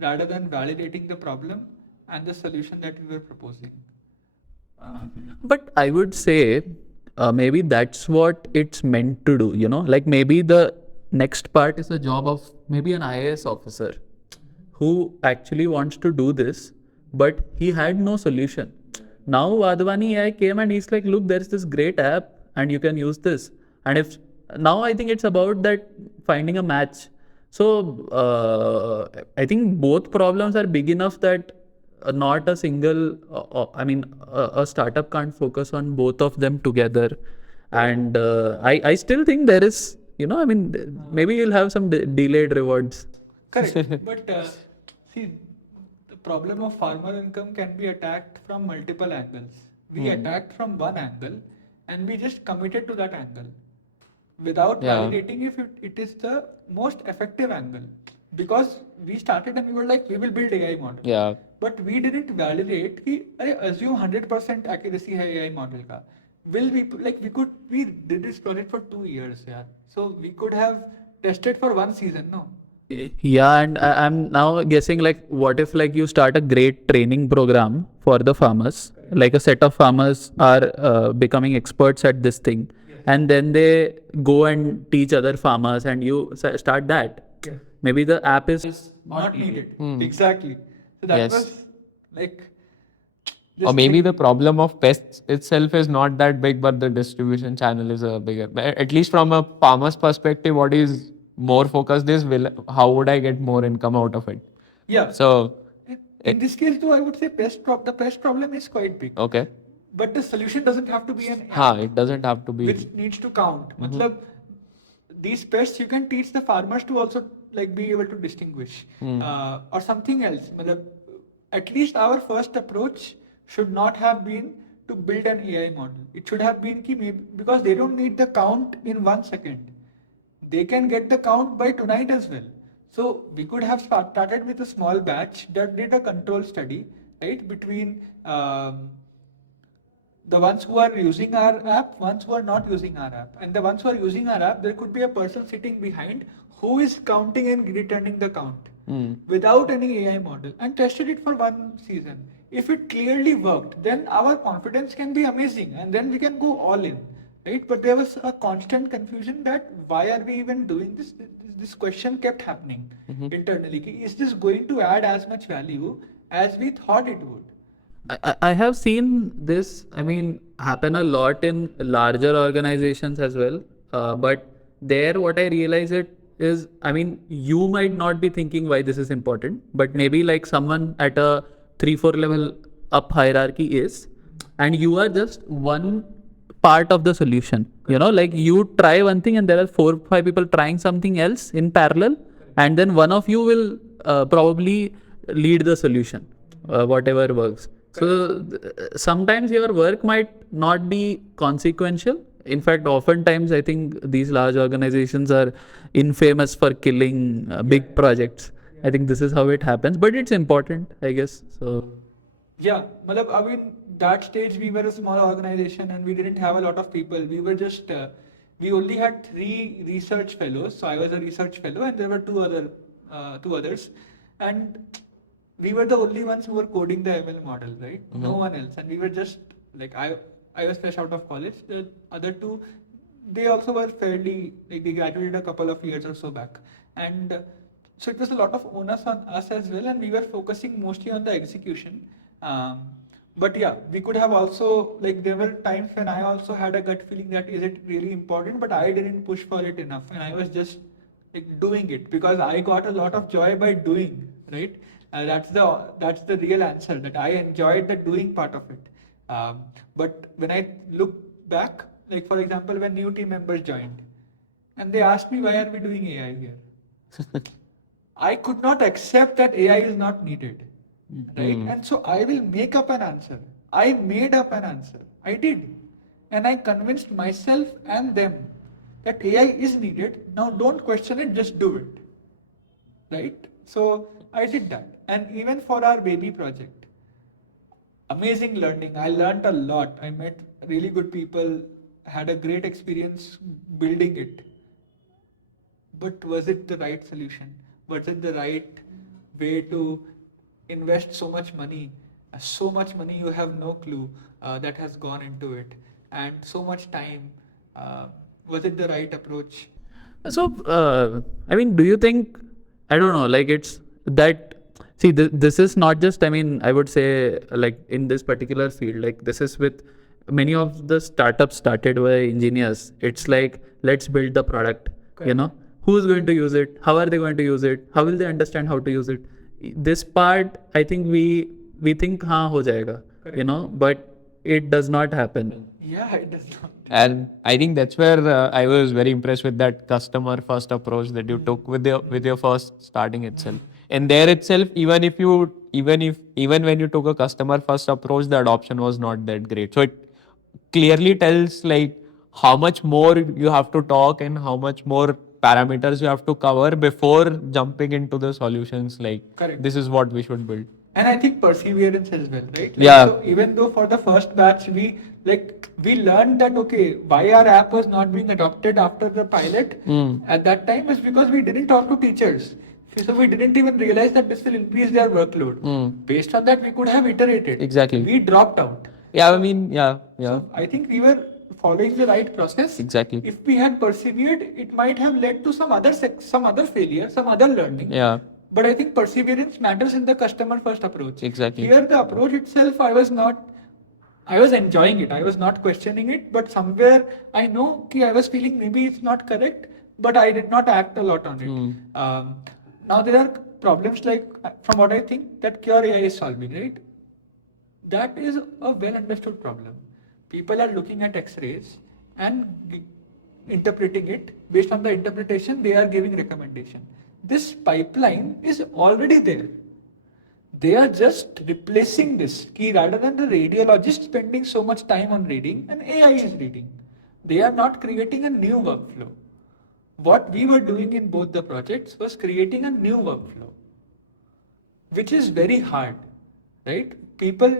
rather than validating the problem and the solution that we were proposing. But I would say maybe that's what it's meant to do, you know, like maybe the next part is the job of maybe an IAS officer who actually wants to do this, but he had no solution. Now Wadhwani AI came and he's like, look, there's this great app and you can use this. And if now I think it's about that finding a match. So I think both problems are big enough that not a single, a startup can't focus on both of them together. And I still think there is, you know, I mean, maybe you'll have some delayed rewards. Correct. But see, the problem of farmer income can be attacked from multiple angles. We attacked from one angle and we just committed to that angle without validating if it is the most effective angle. Because we started and we were like, we will build AI model. Yeah. But we didn't validate कि अरे assume 100% accuracy है AI model का. Will we like we did this project for 2 years, yeah. So we could have tested for 1 season, no? Yeah, and I'm now guessing like what if like you start a great training program for the farmers, like a set of farmers are becoming experts at this thing, and then they go and teach other farmers and you start that. Yeah. Maybe the app is Not needed. Exactly. So that Yes. was like. Or just maybe like- the problem of pests itself is not that big, but the distribution channel is a bigger. At least from a farmer's perspective, what is more focused is how would I get more income out of it? Yeah. So, in this case, though, I would say the pest problem is quite big. okay. But the solution doesn't have to be an It doesn't have to be. which needs to count. Matlab, these pests you can teach the farmers to also like be able to distinguish or something else. Matlab, at least our first approach should not have been to build an AI model. It should have been because they don't need the count in 1 second. They can get the count by tonight as well. So we could have started with a small batch that did a control study, right, between the ones who are using our app, ones who are not using our app. And the ones who are using our app, there could be a person sitting behind who is counting and returning the count without any AI model and tested it for 1 season. If it clearly worked, then our confidence can be amazing and then we can go all in, right? But there was a constant confusion that why are we even doing this? This question kept happening internally. Ki, is this going to add as much value as we thought it would? I have seen this, I mean, happen a lot in larger organizations as well. But there, what I realize is, I mean, you might not be thinking why this is important, but maybe like someone at a 3-4 level up hierarchy is, and you are just one part of the solution. You know, like you try one thing and there are 4-5 people trying something else in parallel, and then one of you will probably lead the solution, whatever works. So sometimes your work might not be consequential. In fact, oftentimes I think these large organizations are infamous for killing big projects. I think this is how it happens, but it's important, I guess. So yeah, matlab, I mean, that stage we were a small organization and we didn't have a lot of people. We were just we only had 3 research fellows. So I was a research fellow and there were 2 others. And we were the only ones who were coding the ML model, right? No one else. And we were just like, I was fresh out of college. The other two, they also were fairly, like they graduated a couple of years or so back. And so it was a lot of onus on us as well. And we were focusing mostly on the execution. But yeah, we could have also, like there were times when I also had a gut feeling that is it really important, but I didn't push for it enough. And I was just like doing it because I got a lot of joy by doing, right? That's the real answer, that I enjoyed the doing part of it. But when I look back, like for example, when new team members joined, and they asked me why are we doing AI here, I could not accept that AI is not needed, right? And so I will make up an answer. I made up an answer. I did, and I convinced myself and them that AI is needed. Now don't question it, just do it, right? So I did that. And even for our baby project, amazing learning. I learned a lot. I met really good people, had a great experience building it. But was it the right solution? Was it the right way to invest so much money? So much money you have no clue that has gone into it, and so much time. Was it the right approach? So, I mean, do you think, I don't know, like it's that, see, this is not just, I mean, I would say, like in this particular field, like this is with many of the startups started by engineers. It's like, let's build the product, you know, who's going to use it? How are they going to use it? How will they understand how to use it? This part, I think we think, हाँ हो जाएगा, you know, but it does not happen. Yeah, it does not. And I think that's where I was very impressed with that customer first approach that you took with your first starting itself. And there itself, even when you took a customer first approach, the adoption was not that great. So it clearly tells like how much more you have to talk and how much more parameters you have to cover before jumping into the solutions. Like Correct. This is what we should build. And I think perseverance as well, right? Like, Yeah. So even though for the first batch we learned that okay, why our app was not being adopted after the pilot at that time is because we didn't talk to teachers. So we didn't even realize that this will increase their workload. Based on that, we could have iterated. Exactly. We dropped out. Yeah, I mean, yeah. So I think we were following the right process. Exactly. If we had persevered, it might have led to some other failure, some other learning. Yeah. But I think perseverance matters in the customer first approach. Exactly. Here the approach itself, I was enjoying it. I was not questioning it, but somewhere I know I was feeling maybe it's not correct, but I did not act a lot on it. Now there are problems like, from what I think, that Cure AI is solving, right? That is a well understood problem. People are looking at X-rays and interpreting it. Based on the interpretation, they are giving recommendation. This pipeline is already there. They are just replacing this. Rather than the radiologist spending so much time on reading, an AI is reading. They are not creating a new workflow. What we were doing in both the projects was creating a new workflow, which is very hard, right? People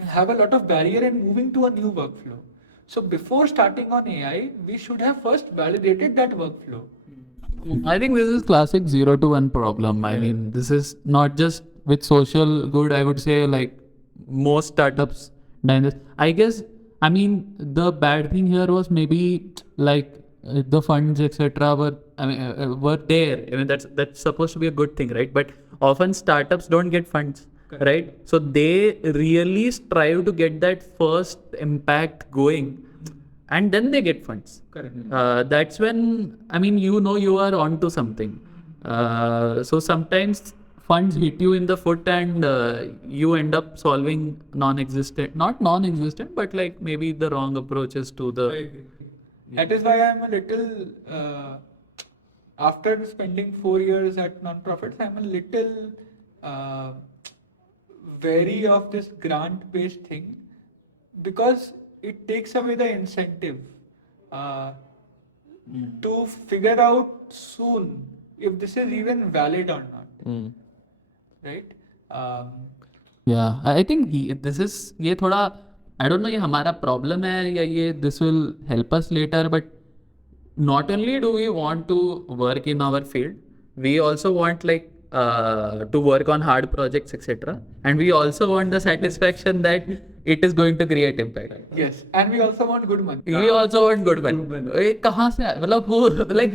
have a lot of barrier in moving to a new workflow. So before starting on AI, we should have first validated that workflow. I think this is classic 0 to 1 problem. I mean, this is not just with social good. I would say like most startups done this. I guess, I mean, the bad thing here was maybe like the funds, etc. were there. I mean, that's supposed to be a good thing, right? But often startups don't get funds. Correct. Right? So they really strive to get that first impact going, and then they get funds. Correct. That's when, I mean, you are onto something. So sometimes funds hit you in the foot and you end up solving not non-existent, but like maybe the wrong approaches to the... That is why I'm a little, after spending 4 years at non-profits, I'm a little wary of this grant-based thing, because it takes away the incentive to figure out soon if this is even valid or not, right? Yeah, I think this is ये थोड़ा, I don't know ये हमारा problem है या ये this will help us later, but not only do we want to work in our field, we also want like to work on hard projects, etc. And we also want the satisfaction that it is going to create impact. Yes, and we also want good money. We also want good men. कहाँ से आए? मतलब वो like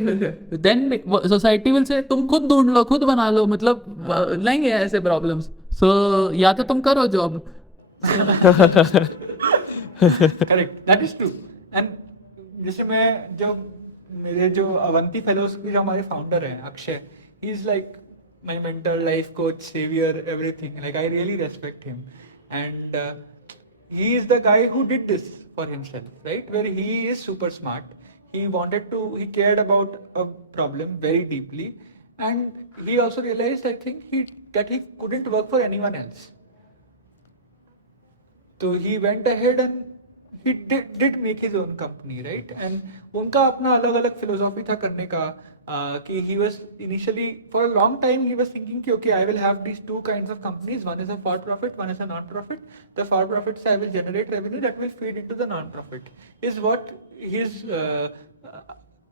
then society will say तुम खुद ढूंढ लो, खुद बना लो, मतलब नहीं है ऐसे problems. So या तो तुम करो job. Correct, that is true. And जैसे मैं जब मेरे जो अवंती फेलोज के जो हमारे फाउंडर हैं Akshay, he is like my mentor, life coach, saviour, everything. Like I really respect him and he is the guy who did this for himself, right? Where he is super smart. He cared about a problem very deeply, and he also realized, I think, that he couldn't work for anyone else. So he went ahead and he did make his own company, right? And उनका अपना अलग-अलग philosophy था करने का. कि he was initially, for a long time he was thinking कि okay, I will have these two kinds of companies. One is a for profit, one is a non-profit. The for profit I will generate revenue that will feed into the non-profit, is what his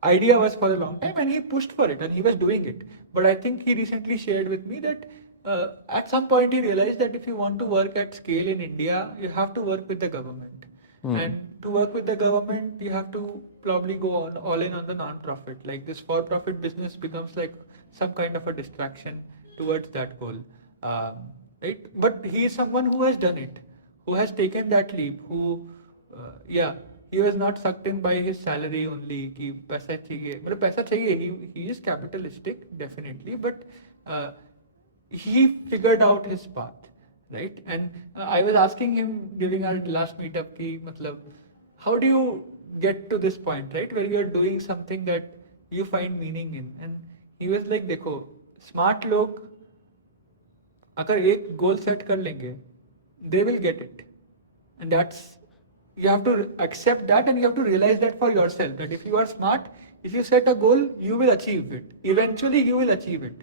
idea was for a long time, and he pushed for it and he was doing it. But I think he recently shared with me that at some point he realized that if you want to work at scale in India, you have to work with the government. And to work with the government, you have to probably go all in on the non-profit. Like this for-profit business becomes like some kind of a distraction towards that goal, right? But he is someone who has done it, who has taken that leap, who, he was not sucked in by his salary only. कि पैसा चाहिए, मतलब पैसा चाहिए. He is capitalistic, definitely, but he figured out his path. Right? And I was asking him during our last meetup कि मतलब how do you get to this point, right, where you're doing something that you find meaning in? And he was like, देखो, smart लोग अगर एक goal set कर लेंगे, they will get it. And that's, you have to accept that, and you have to realize that for yourself, that if you are smart, if you set a goal, you will achieve it. Eventually you will achieve it.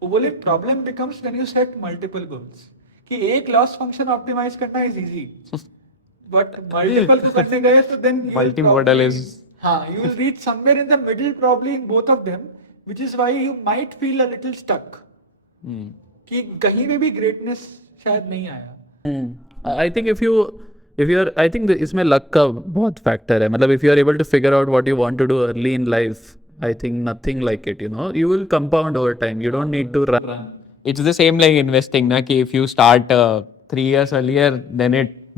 वो बोले problem becomes when you set multiple goals. कि एक loss function optimise करना is easy, but multiple को करने गए तो then multimodal is you will reach somewhere in the middle probably in both of them, which is why you might feel a little stuck. कि कहीं में भी greatness शायद नहीं आया. I think if you're I think इसमें luck का बहुत factor है. मतलब if you are able to figure out what you want to do early in life, I think nothing like it, you will compound over time. You don't need to run. It's the same like investing, na, कि if you start 3 years earlier, then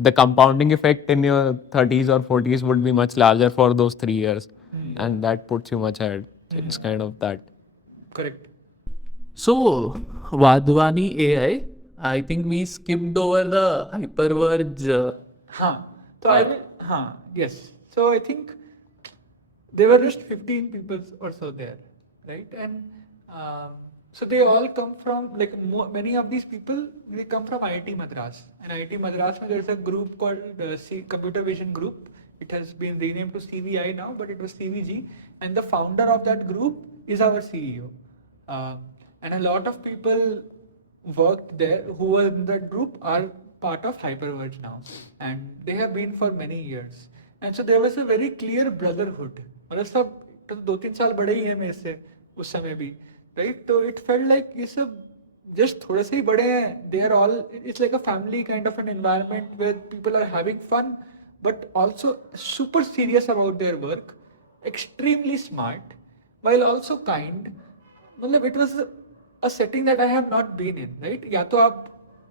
the compounding effect in your 30s or 40s would be much larger for those 3 years, and that puts you much ahead. It's kind of that. Correct. So Wadhwani AI, I think we skipped over the Hyperverge. Yes. So I think there were just 15 people or so there, right? And so they all come from, like many of these people, they come from IIT Madras. And IIT Madras, there is a group called Computer Vision Group. It has been renamed to CVI now, but it was CVG. And the founder of that group is our CEO. And a lot of people worked there who were in that group are part of Hyperverge now. And they have been for many years. And so there was a very clear brotherhood. मतलब सब 2-3 साल बड़े ही हैं मेरे से उस समय भी. Right? So it felt like ये सब just थोड़े से ही बड़े हैं. They are all, it's like a family kind of an environment where people are having fun, but also super serious about their work, extremely smart, while also kind. मतलब it was a setting that I have not been in, right? या तो आप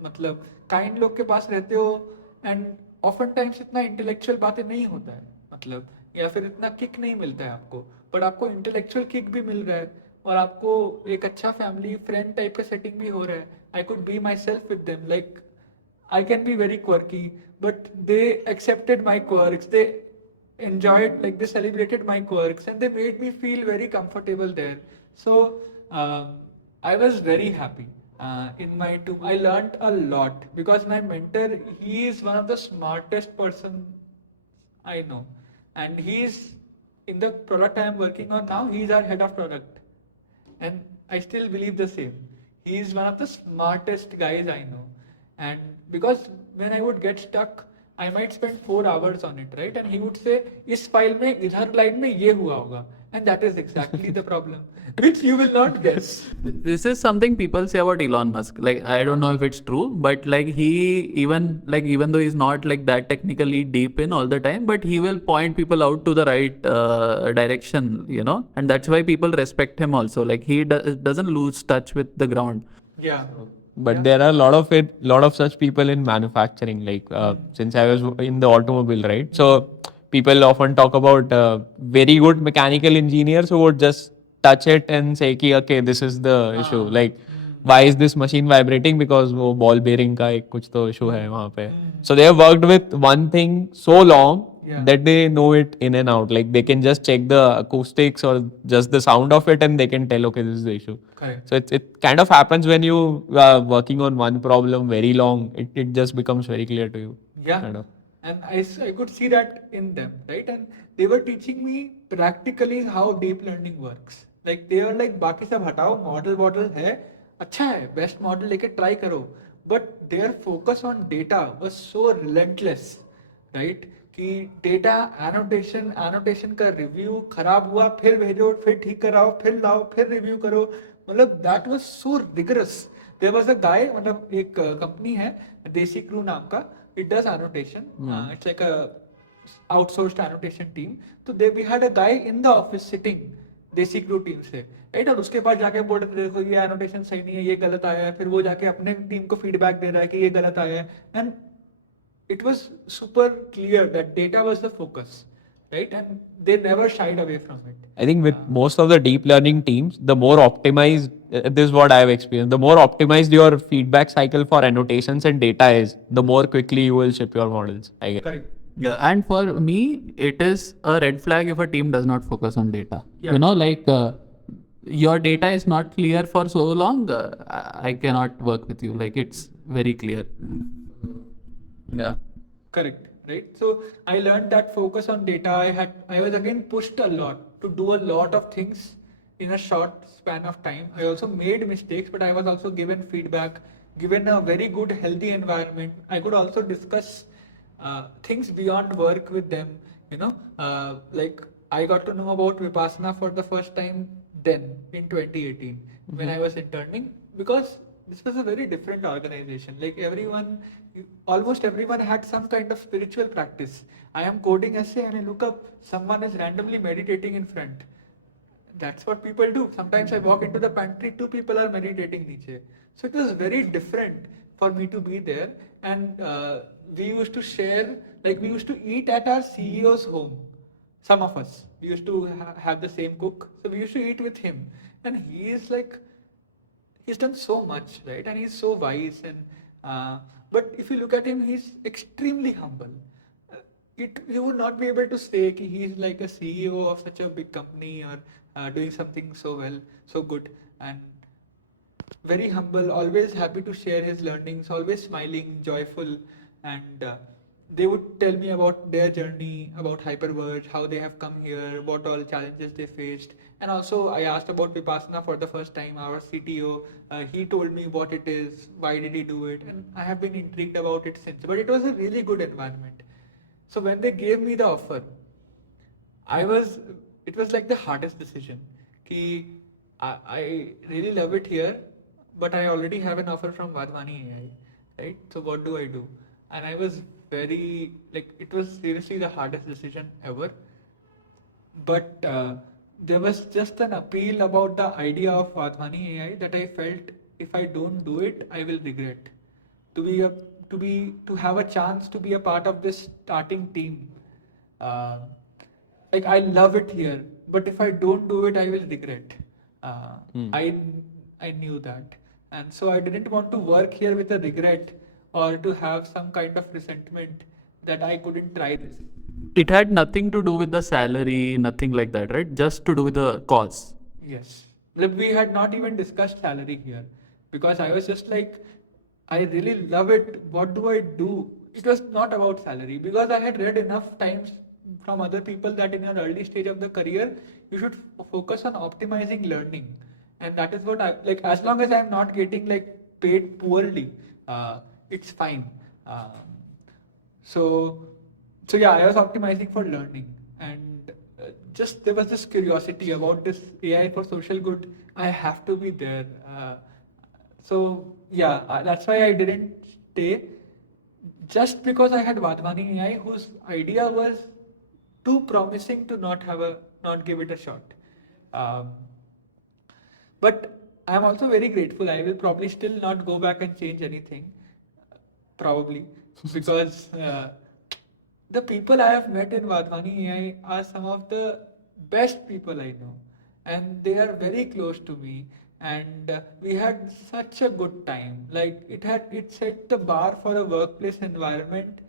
मतलब kind लोग के पास रहते हो, and often times इतना intellectual बातें नहीं होता है, मतलब या फिर इतना kick नहीं मिलता है आपको, but आपको intellectual kick भी मिल रहा है, और आपको एक अच्छा फैमिली फ्रेंड टाइप का सेटिंग भी हो रहा है. I could be my self with them. Like I can be very quirky, but they accepted my quirks, they enjoyed, like they celebrated my quirks, and they made me feel very comfortable there. So I was very happy in my tour. I learned a lot because my mentor, he is one of the smartest person I know, and he is in the product I am working on now. He is our head of product. And I still believe the same. He is one of the smartest guys I know. And because when I would get stuck, I might spend 4 hours on it, right? And he would say, इस file में इधर line में ये हुआ होगा. And that is exactly the problem, which you will not guess. This is something people say about Elon Musk. Like, I don't know if it's true, but like even though he's not like that technically deep in all the time, but he will point people out to the right direction, and that's why people respect him also. Like, he doesn't lose touch with the ground. Yeah. But there are a lot of such people in manufacturing. Like since I was in the automobile, right? So people often talk about very good mechanical engineers who would just touch it and say, ki, okay, this is the issue. Like, why is this machine vibrating? Because वो ball bearing का एक कुछ तो issue है वहाँ पे. So they have worked with one thing so long that they know it in and out. Like they can just check the acoustics or just the sound of it and they can tell, okay, this is the issue. Correct. So it kind of happens when you are working on one problem very long. It just becomes very clear to you. Yeah. Kind of. And I could see that in them, right? And they were teaching me practically how deep learning works. Like they were like, बाकी सब हटाओ, model है, अच्छा है, best model लेके try करो. But their focus on data was so relentless, right? कि data annotation का रिव्यू खराब हुआ, फिर भेजो, फिर ठीक कराओ, फिर लाओ, फिर रिव्यू करो. मतलब that was so rigorous. There was a guy, मतलब एक कंपनी है देसी क्रू नाम का, it does annotation. It's like a outsourced annotation team. तो we had a guy in the office sitting देसी क्रू टीम से, राइट? और उसके पास जाके बोर्ड पे देखो ये एनोटेशन सही नहीं है, ये गलत आया है, फिर वो जाके अपने टीम को फीडबैक दे रहा है कि ये गलत आया है. And it was super clear that data was the focus, right? And they never shied away from it. I think with most of the deep learning teams, the more optimized, this is what I have experienced, the more optimized your feedback cycle for annotations and data is, the more quickly you will ship your models, I guess. Correct. Yeah, and for me, it is a red flag if a team does not focus on data. Yeah. Like your data is not clear for so long, I cannot work with you. Like, it's very clear. Yeah. Correct, right? So I learned that focus on data. I was again pushed a lot to do a lot of things in a short span of time. I also made mistakes, but I was also given feedback, given a very good, healthy environment. I could also discuss things beyond work with them. Like I got to know about Vipassana for the first time then in 2018 when I was interning, because this was a very different organization. Like almost everyone had some kind of spiritual practice. I am coding essay and I look up, someone is randomly meditating in front. That's what people do. Sometimes I walk into the pantry, 2 people are meditating niche. So it was very different for me to be there. And we used to share, like we used to eat at our CEO's home. Some of us, we used to have the same cook. So we used to eat with him. And he is like, he's done so much, right? And he's so wise. And but if you look at him, he's extremely humble. You would not be able to say that he's like a CEO of such a big company or doing something so well, so good, and very humble, always happy to share his learnings, always smiling, joyful, and they would tell me about their journey, about Hyperverge, how they have come here, what all challenges they faced. And also I asked about Vipassana for the first time. Our CTO, he told me what it is, why did he do it, and I have been intrigued about it since. But it was a really good environment. So when they gave me the offer, it was like the hardest decision. I really love it here, but I already have an offer from Wadhwani AI, right? So what do I do? And I was very, like, it was seriously the hardest decision ever. But there was just an appeal about the idea of Wadhwani AI that I felt if I don't do it, I will regret. To have a chance to be a part of this starting team. Like I love it here, but if I don't do it, I will regret. I knew that, and so I didn't want to work here with a regret or to have some kind of resentment that I couldn't try this. It had nothing to do with the salary, nothing like that, right? Just to do with the cause. Yes. We had not even discussed salary here because I was just like, I really love it. What do I do? It was not about salary because I had read enough times from other people that in your early stage of the career, you should focus on optimizing learning. And that is what I like. As long as I'm not getting like paid poorly, it's fine. So yeah, I was optimizing for learning, and just there was this curiosity about this AI for social good. I have to be there. So yeah, that's why I didn't stay. Just because I had Wadhwani AI, whose idea was too promising to not give it a shot. Um, but I'm also very grateful. I will probably still not go back and change anything, probably, because the people I have met in Wadhwani AI are some of the best people I know, and they are very close to me. And we had such a good time. Like it set the bar for a workplace environment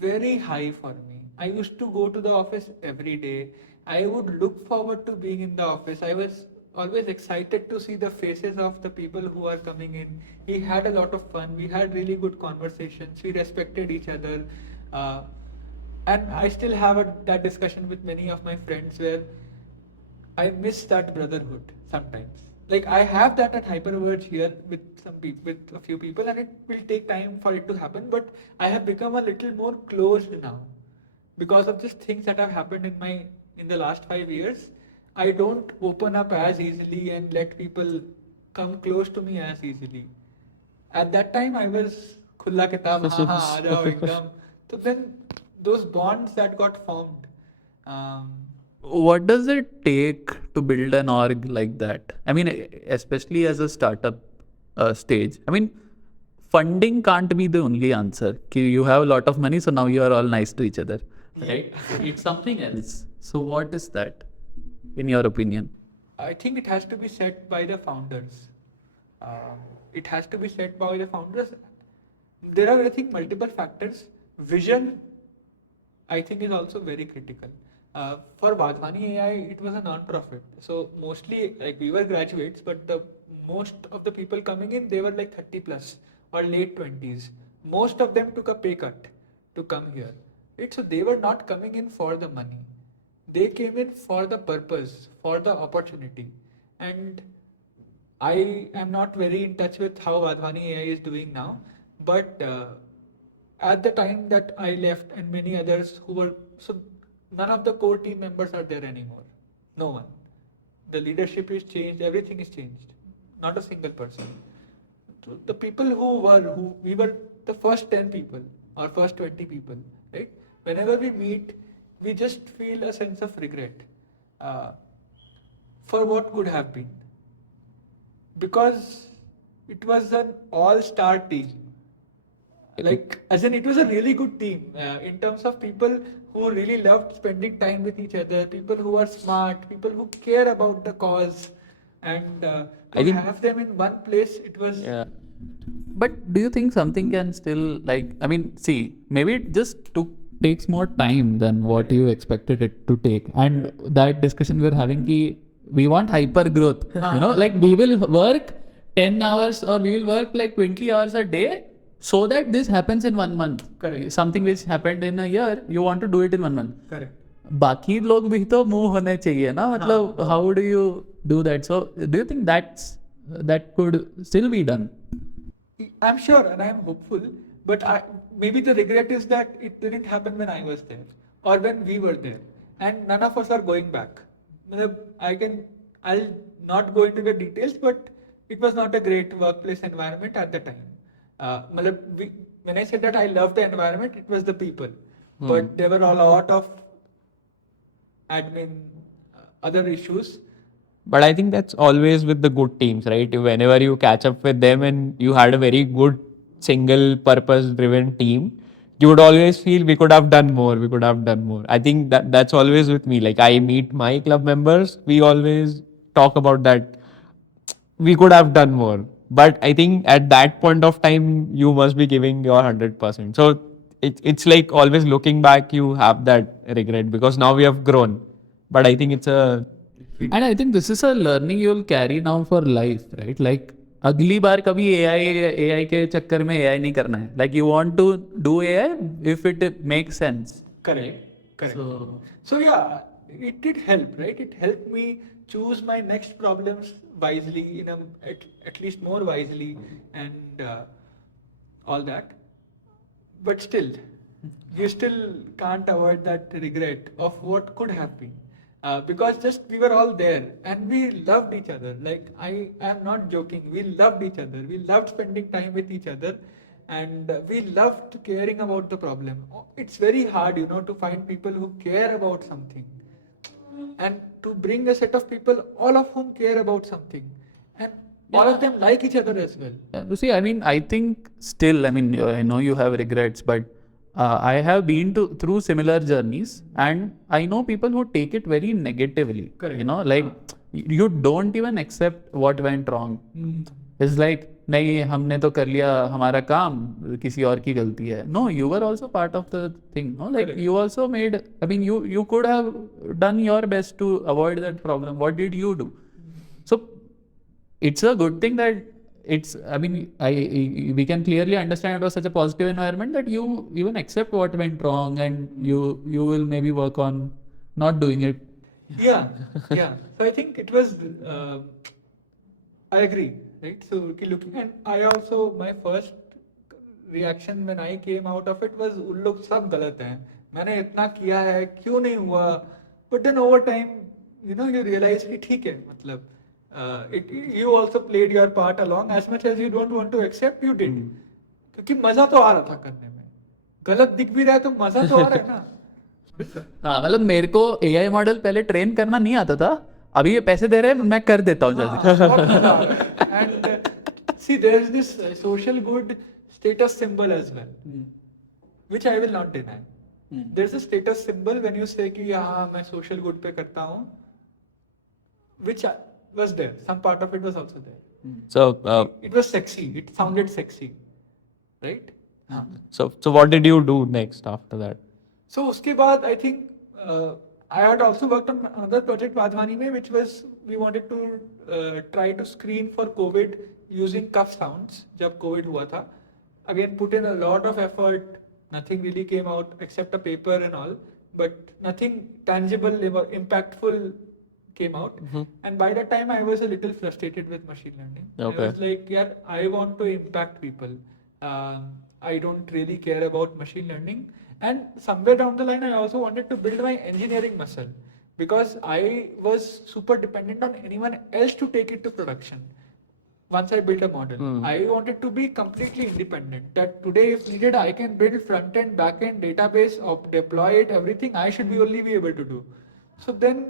very high for me. I used to go to the office every day. I would look forward to being in the office. I was always excited to see the faces of the people who are coming in. We had a lot of fun. We had really good conversations. We respected each other. Uh, and I still have that discussion with many of my friends where I miss that brotherhood sometimes. Like I have that at Hyperverge here with some people, with a few people, and it will take time for it to happen. But I have become a little more closed now because of just things that have happened in the last 5 years. I don't open up as easily and let people come close to me as easily. At that time, I was खुला किताब हाँ हाँ आ जाओ एकदम. So then those bonds that got formed. Um, What does it take to build an org like that? I mean, especially as a startup stage. I mean, funding can't be the only answer. You have a lot of money, so now you are all nice to each other, right? It's something else. So what is that, in your opinion? I think it has to be set by the founders. It has to be set by the founders. There are, I think, multiple factors. Vision, I think, is also very critical. For Wadhwani AI, it was a non-profit. So mostly, like we were graduates, but the most of the people coming in, they were like 30 plus or late 20s. Most of them took a pay cut to come here. Right? So they were not coming in for the money. They came in for the purpose, for the opportunity. And I am not very in touch with how Wadhwani AI is doing now, but at the time that I left and many others who were, so none of the core team members are there anymore. No one. The leadership is changed, everything is changed. Not a single person. So the people who we were the first 10 people or first 20 people, right? Whenever we meet, we just feel a sense of regret uh, for what could have been. Because it was an all-star team. Like, as in, it was a really good team in terms of people who really loved spending time with each other, people who are smart, people who care about the cause, and I think- have them in one place, it was. Yeah. But do you think something can still, like, I mean, see, maybe it just takes more time than what you expected it to take. And that discussion we're having, we want hyper growth. Like we will work 10 hours or we will work like 20 hours a day so that this happens in 1 month. Correct. Something which happened in a year, you want to do it in 1 month. Correct. बाकी लोग भी तो move होने चाहिए ना, मतलब how do you do that? So do you think that could still be done? I'm sure and I'm hopeful, but maybe the regret is that it didn't happen when I was there or when we were there, and none of us are going back. I'll not go into the details, but it was not a great workplace environment at the time. When I said that I loved the environment, it was the people, but there were a lot of admin, other issues. But I think that's always with the good teams, right? Whenever you catch up with them and you had a very good single purpose driven team, you would always feel we could have done more, we could have done more. I think that's always with me. Like I meet my club members, we always talk about that. We could have done more. But I think at that point of time, you must be giving your 100%. So it's like always looking back, you have that regret because now we have grown. But I think it's a And I think this is a learning you'll carry now for life, right? Like अगली बार कभी AI के चक्कर में AI नहीं करना है. Like you want to do AI if it makes sense. Correct. So yeah, it did help, right? It helped me choose my next problems wisely, at least more wisely, and all that. But still, you still can't avoid that regret of what could have been. because just we were all there and we loved each other. Like I am not joking. We loved each other. We loved spending time with each other, and we loved caring about the problem. It's very hard, to find people who care about something, and to bring a set of people, all of whom care about something, and all of them like each other as well. You see, I mean, I think still, I mean, I know you have regrets, but I have been through similar journeys, and I know people who take it very negatively. Correct. Like you don't even accept what went wrong. It's like, नहीं हमने तो कर लिया हमारा काम, किसी और की गलती है. No, you were also part of the thing. No, like Correct. you also made. I mean, you could have done your best to avoid that problem. What did you do? So it's a good thing that it's. I mean, we can clearly understand it was such a positive environment that you even accept what went wrong, and you will maybe work on not doing it. Yeah. So I think it was. I agree, right? So looking, and I also, my first reaction when I came out of it was उन लोग सब गलत हैं, मैंने इतना किया है, क्यों नहीं हुआ? But then over time, you realize कि ठीक है, मतलब you also played your part along as much as you don't want to accept, you did. क्योंकि मजा तो आ रहा था करने में, गलत दिख भी रहा है तो मजा तो आ रहा है ना. हाँ, मतलब मेरे को AI मॉडल पहले ट्रेन करना नहीं आता था, अभी ये पैसे दे रहे हैं, मैं कर देता हूँ जल्दी. And see, there's this social good status symbol as well, which I will not deny. There's a status symbol when you say कि हाँ मैं social good पे करता हूँ, which was there. Some part of it was also there. So It was sexy. It sounded sexy, right? so what did you do next after that? So उसके बाद I think I had also worked on another project Wadhwani में, which was we wanted to try to screen for COVID using cough sounds जब COVID हुआ था. Again, put in a lot of effort. Nothing really came out except a paper and all, but nothing tangible, impactful came out. And by that time, I was a little frustrated with machine learning. Okay. I was like, yeah, I want to impact people. I don't really care about machine learning. And somewhere down the line, I also wanted to build my engineering muscle because I was super dependent on anyone else to take it to production. Once I built a model, I wanted to be completely independent. That today, if needed, I can build front end, back end, database, deploy it, everything. I should only be able to do. So then,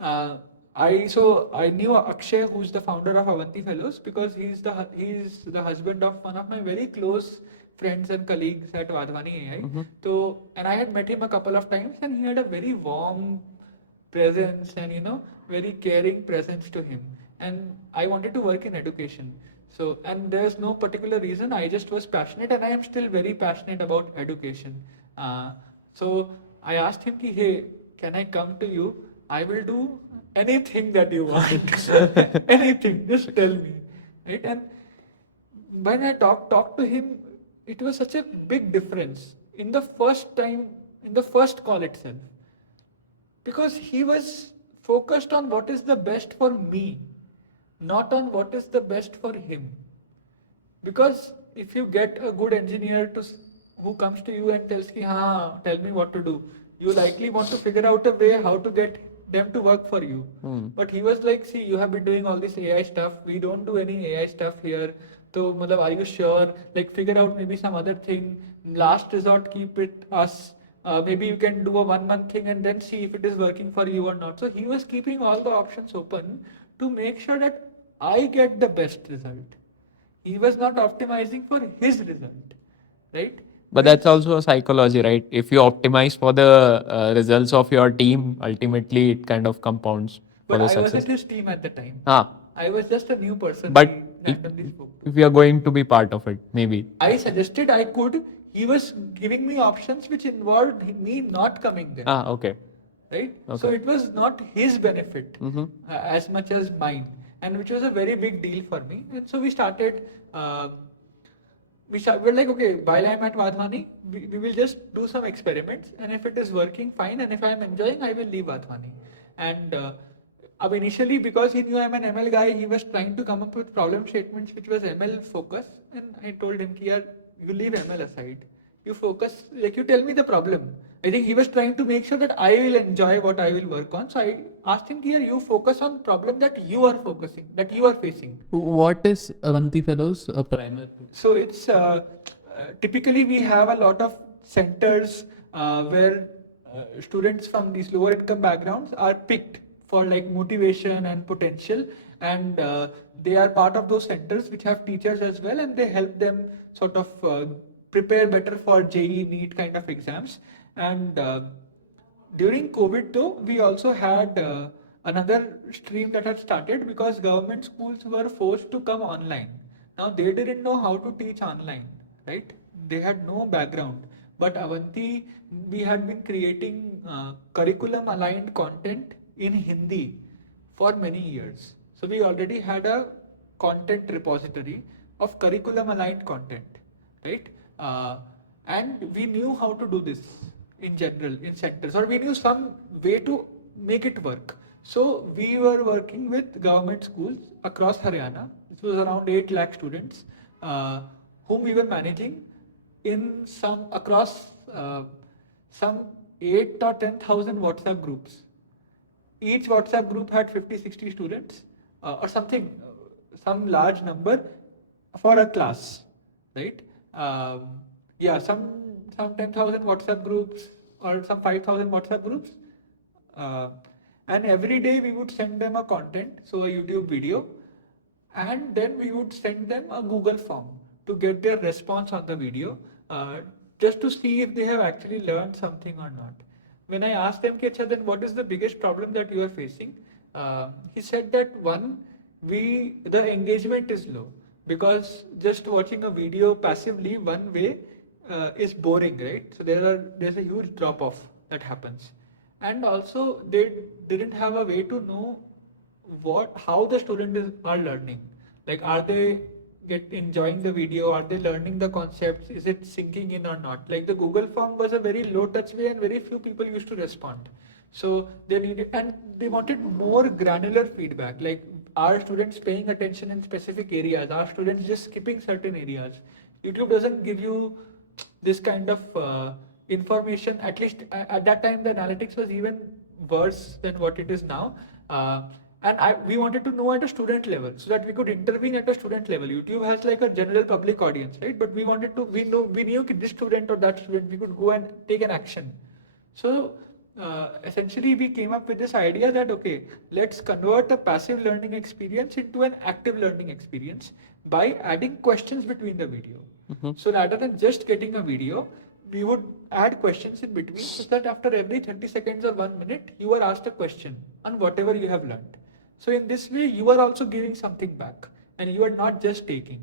I knew Akshay, who's the founder of Avanti Fellows, because he's the husband of one of my very close friends and colleagues at Wadhwani AI. So, and I had met him a couple of times, and he had a very warm presence and very caring presence to him. And I wanted to work in education. So, and there's no particular reason. I just was passionate, and I am still very passionate about education. So I asked him, hey, can I come to you? I will do anything that you want. Anything, just tell me. Right? And when I talked to him, it was such a big difference in the first call itself. Because he was focused on what is the best for me, not on what is the best for him. Because if you get a good engineer who comes to you and tells ki, tell me what to do, you likely want to figure out a way how to get them to work for you. But he was like, see, you have been doing all this AI stuff. We don't do any AI stuff here. So, are you sure? Like, figure out maybe some other thing. Last resort, keep it us. Maybe you can do a 1 month thing and then see if it is working for you or not. So he was keeping all the options open to make sure that I get the best result. He was not optimizing for his result, right? But that's also a psychology, right? If you optimize for the results of your team, ultimately it kind of compounds for But the I success. wasn't his team at the time. Ah, I was just a new person. but he randomly spoke to. if you are going to be part of it, maybe. I suggested I could. He was giving me options which involved me not coming there. Ah, okay. Right? Okay. So it was not his benefit as much as mine, and which was a very big deal for me. And so we started. We're like, okay, while I'm at Wadhwani, we will just do some experiments, and if it is working, fine, and if I'm enjoying, I will leave Wadhwani. And initially, because he knew I'm an ML guy, he was trying to come up with problem statements which was ML focused, and I told him, you leave ML aside. You focus, like you tell me the problem. I think he was trying to make sure that I will enjoy what I will work on. So I asked him, here you focus on problem that you are facing. What is Avanti Fellows primer? So it's typically we have a lot of centers where students from these lower income backgrounds are picked for like motivation and potential, and they are part of those centers which have teachers as well, and they help them sort of prepare better for JEE NEET kind of exams. And during COVID though, we also had another stream that had started because government schools were forced to come online. Now they didn't know how to teach online, right? They had no background. But Avanti, we had been creating curriculum aligned content in Hindi for many years. So we already had a content repository of curriculum aligned content, right? And we knew how to do this in general in centers, or we knew some way to make it work. So we were working with government schools across Haryana. This was around 8 lakh students whom we were managing in some 8 or 10,000 WhatsApp groups. Each WhatsApp group had 50-60 students or something, some large number for a class, right? Yeah, some 10,000 WhatsApp groups or some 5,000 WhatsApp groups. And every day we would send them a content, so a YouTube video, and then we would send them a Google form to get their response on the video, just to see if they have actually learned something or not. When I asked them, "Acha, then what is the biggest problem that you are facing?" He said that one, the engagement is low, because just watching a video passively one way is boring, right? So there's a huge drop off that happens, and also they didn't have a way to know how the student are learning. Like, are they enjoying the video? Are they learning the concepts? Is it sinking in or not? Like, the Google form was a very low touch way, and very few people used to respond. So they wanted more granular feedback. Like, are students paying attention in specific areas? Are students just skipping certain areas? YouTube doesn't give you this kind of information. At least at that time, the analytics was even worse than what it is now. We wanted to know at a student level, so that we could intervene at a student level. YouTube has like a general public audience, right? But we knew this student or that student, we could go and take an action. So essentially we came up with this idea that, okay, let's convert a passive learning experience into an active learning experience by adding questions between the video. So rather than just getting a video, we would add questions in between, so that after every 30 seconds or 1 minute, you are asked a question on whatever you have learned. So in this way, you are also giving something back, and you are not just taking,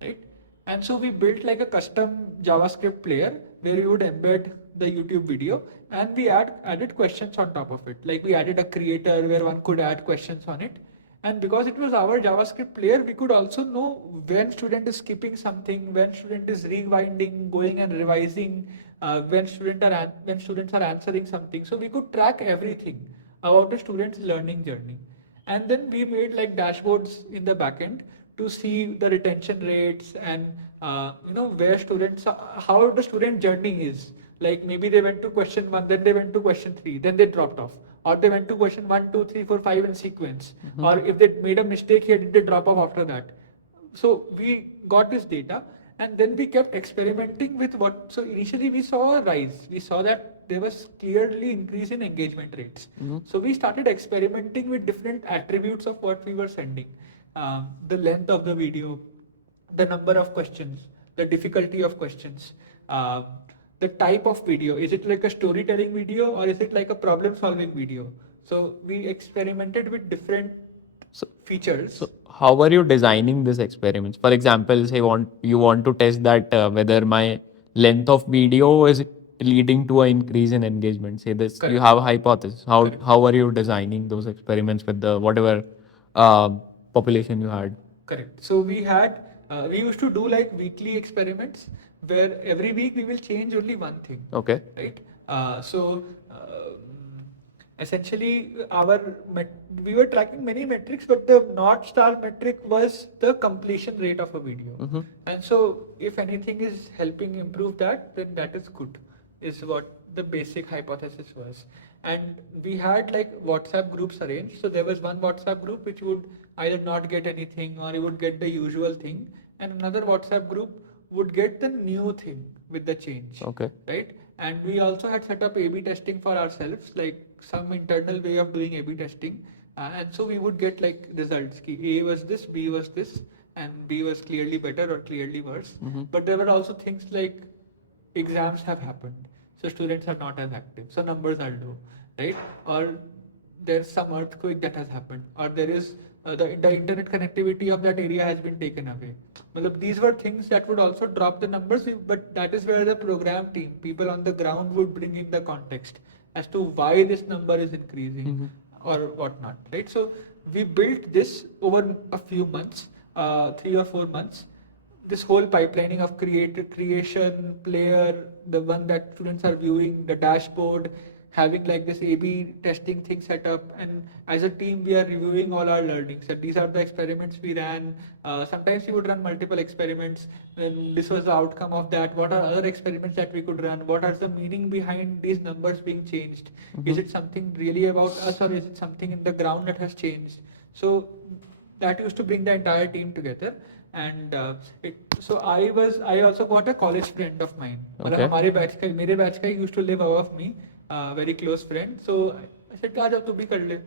right? And so we built like a custom JavaScript player where you would embed the YouTube video, and we added questions on top of it. Like, we added a creator where one could add questions on it. And because it was our JavaScript player, we could also know when student is skipping something, when student is rewinding, going and revising, when students are answering something. So we could track everything about the student's learning journey. And then we made like dashboards in the backend to see the retention rates and where students, how the student journey is. Like, maybe they went to question 1, then they went to question 3, then they dropped off. Or they went to question 1, 2, 3, 4, 5 in sequence. Or if they made a mistake here, did they drop off after that? So we got this data, and then we kept experimenting with so initially we saw a rise. We saw that there was clearly increase in engagement rates. So we started experimenting with different attributes of what we were sending. The length of the video, the number of questions, the difficulty of questions, the type of video. Is it like a storytelling video, or is it like a problem solving video? So we experimented with different features. So how are you designing these experiments? For example, say you want to test that whether my length of video is leading to an increase in engagement. Say this, Correct. You have a hypothesis. How are you designing those experiments with the whatever population you had? Correct. So we used to do like weekly experiments where every week we will change only one thing. Okay. Right. Essentially, we were tracking many metrics, but the North Star metric was the completion rate of a video. And so, if anything is helping improve that, then that is good, is what the basic hypothesis was. And we had like WhatsApp groups arranged. So there was one WhatsApp group which would either not get anything or you would get the usual thing, and another WhatsApp group would get the new thing with the change. Okay. Right? And we also had set up A/B testing for ourselves, like some internal way of doing A/B testing. And so we would get like results. A was this, B was this, and B was clearly better or clearly worse. But there were also things like exams have happened, so students are not as active, so numbers are low, right? Or there's some earthquake that has happened, or there is the internet connectivity of that area has been taken away. Well, these were things that would also drop the numbers, but that is where the program team, people on the ground, would bring in the context as to why this number is increasing or whatnot, right? So we built this over a few months, 3 or 4 months. This whole pipelining of creation, player, the one that students are viewing, the dashboard, having like this A/B testing thing set up, and as a team we are reviewing all our learnings. And these are the experiments we ran. Sometimes we would run multiple experiments, and this was the outcome of that. What are other experiments that we could run? What are the meaning behind these numbers being changed? Is it something really about us, or is it something in the ground that has changed? So that used to bring the entire team together. And so I also got a college friend of mine. Okay. हमारे batch का मेरे batch का used to live above me, very close friend. So I said, "आ जा तू भी कर ले."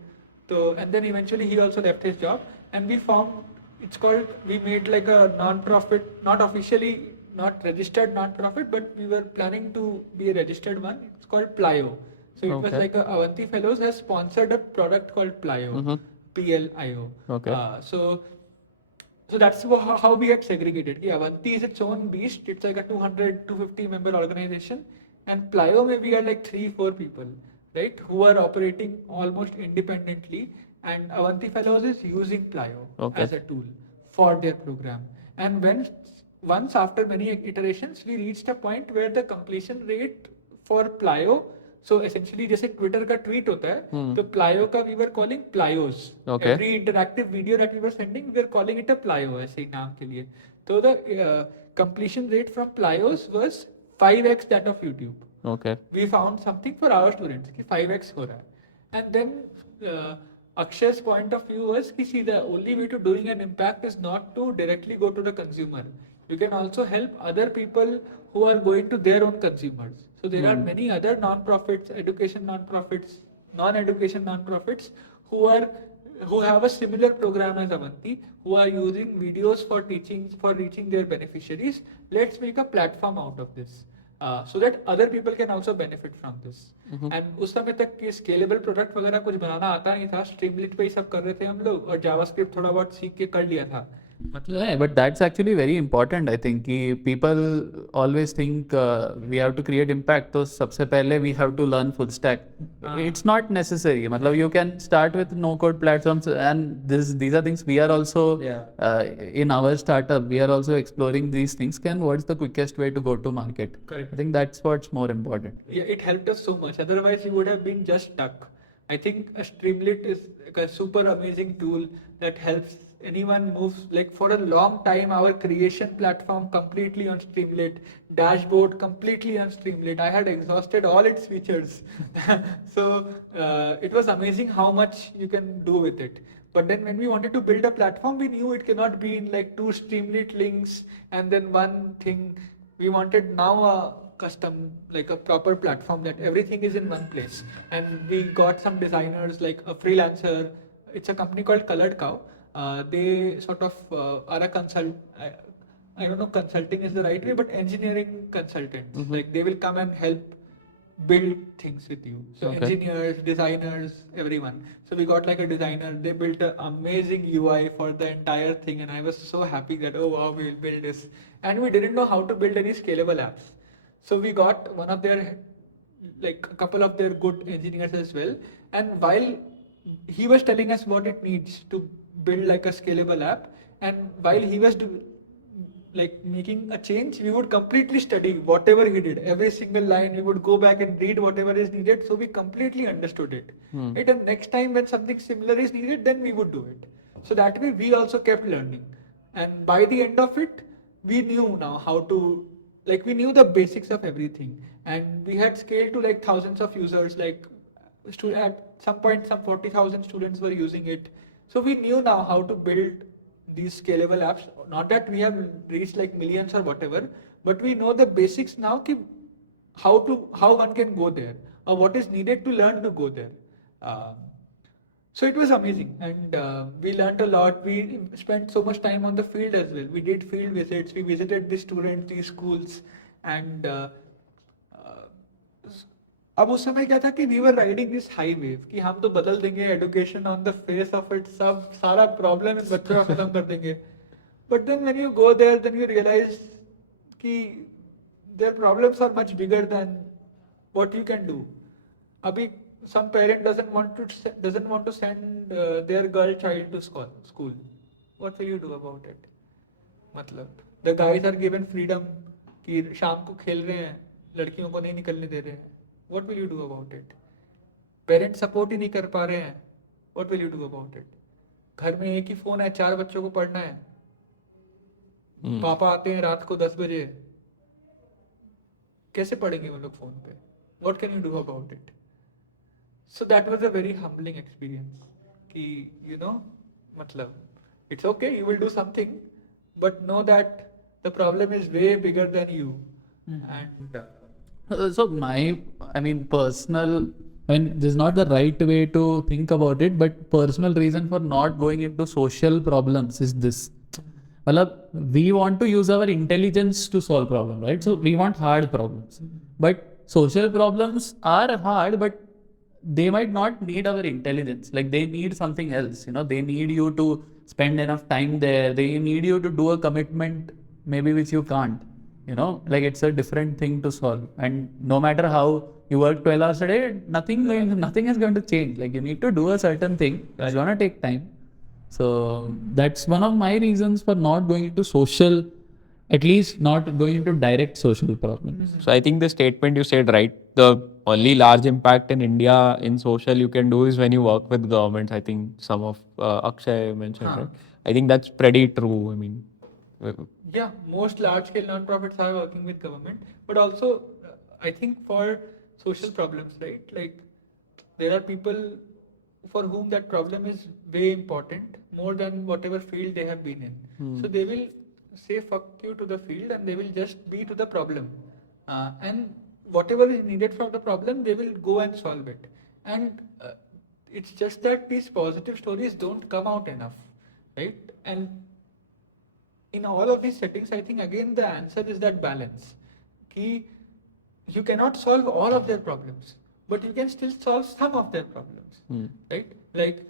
So and then eventually he also left his job, and we made like a non-profit, not officially, not registered non-profit, but we were planning to be a registered one. It's called Plio. So it was like Avanti Fellows has sponsored a product called Plio, PLIO. Okay. So that's how we had segregated. Yeah, Avanti is its own beast. It's like a 250 member organization, and Plio we are like 3-4 people, right, who are operating almost independently. And Avanti Fellows is using Plio as a tool for their program. And once after many iterations, we reached a point where the completion rate for Plio, so essentially जैसे Twitter का tweet होता है, तो प्लायो का we were calling Plios. Every interactive video that we were sending, we were calling it a Plio, ऐसे ही नाम के लिए. So the completion rate from Plios was 5x that of YouTube. Okay. We found something for our students कि 5x हो रहा है. And then Akshay's point of view was कि see, the only way to doing an impact is not to directly go to the consumer. You can also help other people who are going to their own consumers. So there are many other non-profits, education non-profits, non-education non-profits who have a similar program as Avanti, who are using videos for reaching their beneficiaries. Let's make a platform out of this, so that other people can also benefit from this. And उस समय तक कि scalable product वगैरह कुछ बनाना आता नहीं था, Streamlit पे ही सब कर रहे थे हम लोग, और JavaScript थोड़ा बहुत सीख के कर लिया था. But that's actually very important. I think कि people always think we have to create impact. So सबसे पहले we have to learn full stack. It's not necessary. मतलब you can start with no code platforms, and these are things we are also in our startup. We are also exploring these things. What's the quickest way to go to market? Correct. I think that's what's more important. Yeah, it helped us so much. Otherwise, we would have been just stuck. I think a Streamlit is like a super amazing tool that helps anyone move. Like for a long time, our creation platform completely on Streamlit, dashboard completely on Streamlit. I had exhausted all its features. So it was amazing how much you can do with it. But then when we wanted to build a platform, we knew it cannot be in like 2 Streamlit links and then one thing. We wanted now a custom, like a proper platform that everything is in one place. And we got some designers, like a freelancer. It's a company called Colored Cow. They sort of are a I don't know consulting is the right way, but engineering consultants. Like they will come and help build things with you. So engineers, designers, everyone. So we got like a designer. They built an amazing UI for the entire thing, and I was so happy that, oh wow, we will build this. And we didn't know how to build any scalable apps. So we got one of their, like a couple of their good engineers as well. And while he was telling us what it needs to build like a scalable app, and while he was like making a change, we would completely study whatever he did, every single line. We would go back and read whatever is needed, so we completely understood it. Right? And next time when something similar is needed, then we would do it. So that way we also kept learning, and by the end of it, we knew now how to like we knew the basics of everything, and we had scaled to like thousands of users. Like at some point, some 40,000 students were using it. So we knew now how to build these scalable apps. Not that we have reached like millions or whatever, but we know the basics now. How one can go there, or what is needed to learn to go there. Um, so it was amazing, and we learned a lot. We spent so much time on the field as well. We did field visits. We visited the students, the schools, and अब उस समय क्या था कि we were riding this high wave कि हम तो बदल देंगे education on the face of it, सब सारा प्रॉब्लम इन बच्चों का खत्म कर देंगे. But then when you go there then you realise कि their problems are much bigger than what you can do. Abhi, some parent doesn't want to send their girl child to school. What will you do about it? मतलब the guys are given freedom कि शाम को खेल रहे हैं, लड़कियों को नहीं निकलने दे रहे हैं. What will you do about it? Parents support ही नहीं कर पा रहे हैं. What will you do about it? घर में एक ही फोन है, 4 बच्चों को पढ़ना है. पापा आते हैं रात को 10 बजे. कैसे पढ़ेंगे वो लोग फोन पे? What can you do about it? So that was a very humbling experience. कि you know, मतलब it's okay, you will do something, but know that the problem is way bigger than you. And So personal, this is not the right way to think about it, but personal reason for not going into social problems is this. We want to use our intelligence to solve problems, right? So we want hard problems. But social problems are hard, but they might not need our intelligence. Like they need something else, they need you to spend enough time there. They need you to do a commitment, maybe which you can't. Like it's a different thing to solve. And no matter how you work 12 hours a day, nothing is going to change. Like you need to do a certain thing. It's going to take time. So that's one of my reasons for not going into social, at least not going into direct social problems. So I think the statement you said, right, the only large impact in India in social you can do is when you work with governments. I think some of Akshay mentioned, right? I think that's pretty true. Yeah, most large-scale non-profits are working with government, but also I think for social problems, right? Like there are people for whom that problem is way important, more than whatever field they have been in. So they will say fuck you to the field and they will just be to the problem. And whatever is needed from the problem, they will go and solve it. And it's just that these positive stories don't come out enough, right? And in all of these settings, I think again the answer is that balance. Ki you cannot solve all of their problems, but you can still solve some of their problems, right? Like,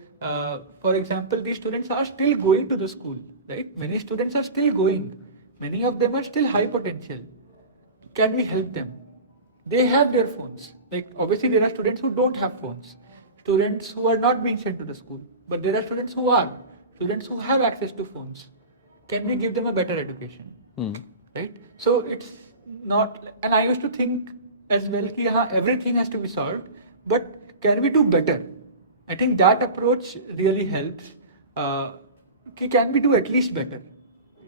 for example, these students are still going to the school, right? Many students are still going. Many of them are still high potential. Can we help them? They have their phones. Like, obviously, there are students who don't have phones. Students who are not being sent to the school. But there are students who are. Students who have access to phones. Can we give them a better education? Right? So it's not, and I used to think as well ki everything has to be solved, but can we do better? I think that approach really helps. Can we do at least better?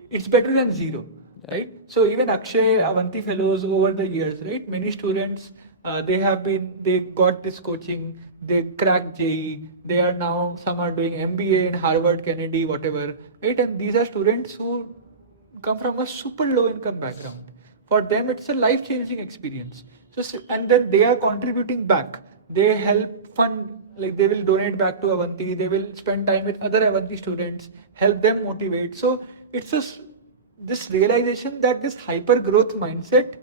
It's better than zero, right? So even Akshay, Avanti fellows over the years, right? Many students, they got this coaching, they cracked JEE, they are now, some are doing MBA in Harvard, Kennedy, whatever, right? And these are students who come from a super low income background. For them, it's a life-changing experience. So, and then they are contributing back. They help fund, like they will donate back to Avanti, they will spend time with other Avanti students, help them motivate. So it's just this realization that this hyper growth mindset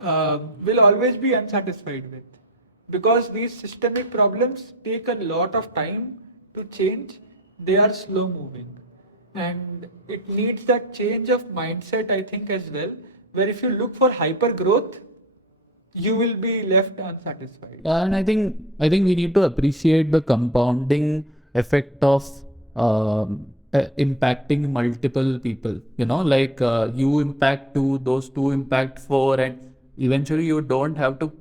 will always be unsatisfied with, because these systemic problems take a lot of time to change. They are slow moving, and it needs that change of mindset, I think, as well, where if you look for hyper growth, you will be left unsatisfied. And I think we need to appreciate the compounding effect of impacting multiple people. Like you impact 2, those 2 impact 4, and eventually you don't have to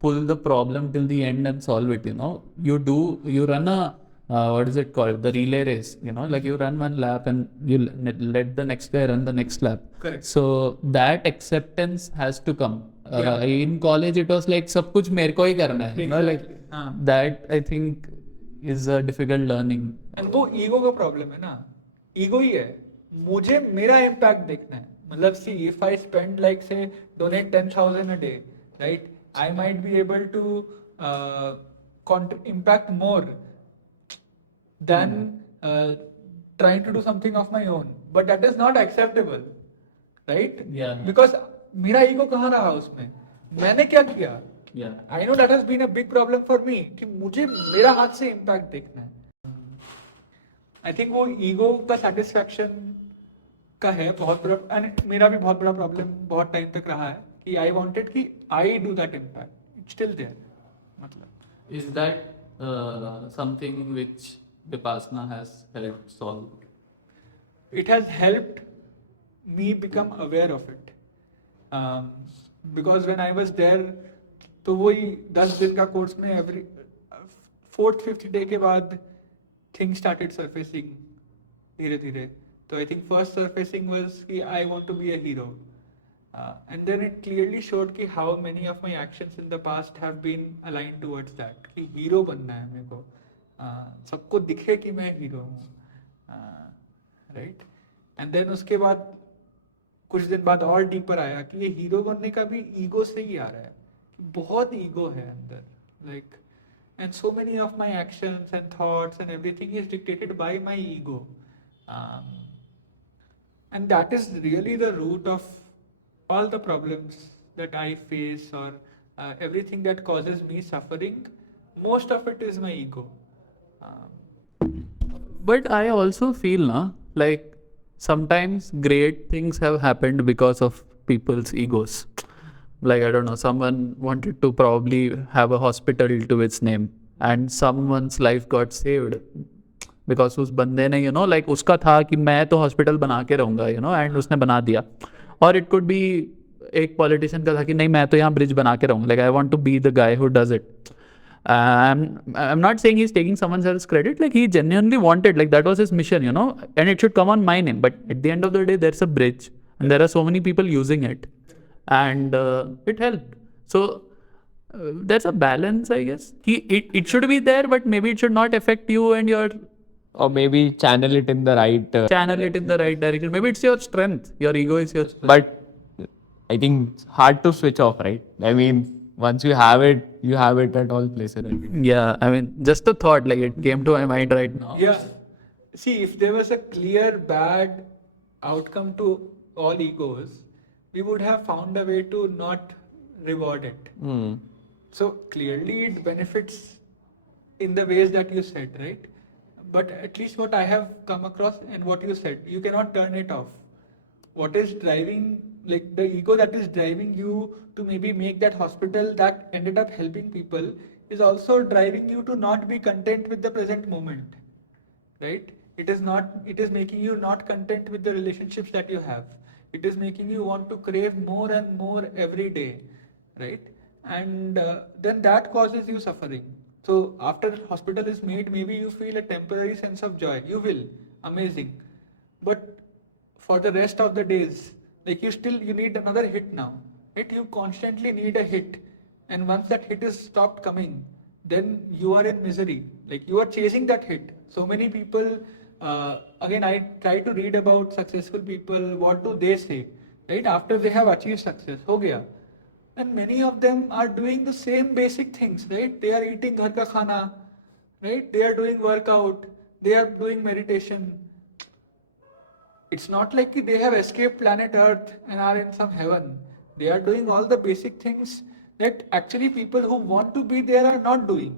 pull the problem till the end and solve it. You run a what is it called? The relay race. You know, like you run one lap and you let the next guy run the next lap. Correct. So that acceptance has to come. In college, it was like सब कुछ मेरे को ही करना है. You know, like that I think is a difficult learning. And वो ego का problem है ना, ego ही है. मुझे मेरा impact देखना है. मतलब see, if I spend like say donate 10,000 a day, right? I might be able to impact more than trying to do something of my own. But that is not acceptable, right? Yeah. Because मेरा ego कहाँ रहा उसमें? मैंने क्या किया? Yeah. I know that has been a big problem for me कि मुझे मेरा हाथ से impact देखना है. I think वो ego का satisfaction का है बहुत बड़ा, and मेरा भी बहुत बड़ा problem बहुत time तक रहा है कि I wanted कि I do that impact. It's still there. मतलब. Is that something which Vipassana has helped solve? It has helped me become aware of it. Because when I was there, तो वही 10 दिन का कोर्स में every 4th 5th day के बाद things started surfacing धीरे धीरे. So I think first surfacing was कि I want to be a hero. And then it clearly showed कि how many of my actions in the past have been aligned towards that. कि hero बनना है मेरे को. सबको दिखे कि मैं hero हूँ. Right? And then उसके बाद कुछ दिन बाद और डीपर आया कि ये हीरो बनने का भी ईगो से ही आ रहा है. बहुत ईगो है अंदर. Like, and so many of my actions and thoughts and everything is dictated by my ego. And that is really the root of all the problems that I face, or everything that causes me suffering. Most of it is my ego. But I also feel like sometimes great things have happened because of people's egos. Like, I don't know, someone wanted to probably have a hospital to its name and someone's life got saved because उस बंदे ने, you know, like उसका था कि मैं तो hospital बना के रहूँगा, you know, and उसने बना दिया. और it could be एक पॉलिटिशियन का था कि नहीं मैं तो यहाँ ब्रिज बना के रहूँगा. Like, I want to be the guy who does it. I'm not saying he's taking someone else's credit. Like, he genuinely wanted, like that was his mission, you know, and it should come on my name. But at the end of the day, there's a bridge and there are so many people using it, and it helped. So there's a balance, I guess. It should be there, but maybe it should not affect you and your, or maybe channel it in the right channel it in the right direction. Maybe it's your strength. Your ego is your strength. But I think it's hard to switch off, right? I mean, once you have it at all places. Yeah, I mean, just a thought, like it came to my mind right now. Yeah. See, if there was a clear bad outcome to all egos, we would have found a way to not reward it. So clearly it benefits in the ways that you said, right? But at least what I have come across and what you said, you cannot turn it off. What is driving, like the ego that is driving you to maybe make that hospital that ended up helping people, is also driving you to not be content with the present moment, right? It is making you not content with the relationships that you have. It is making you want to crave more and more every day, right? And then that causes you suffering. So after hospital is made, maybe you feel a temporary sense of joy. You will, amazing. But for the rest of the days, like you need another hit now. You constantly need a hit. And once that hit is stopped coming, then you are in misery. Like you are chasing that hit. So many people, again, I try to read about successful people, what do they say, right? After they have achieved success, ho gaya. And many of them are doing the same basic things, right? They are eating ghar ka khana, right? They are doing workout, they are doing meditation. It's not like they have escaped planet Earth and are in some heaven. They are doing all the basic things that actually people who want to be there are not doing.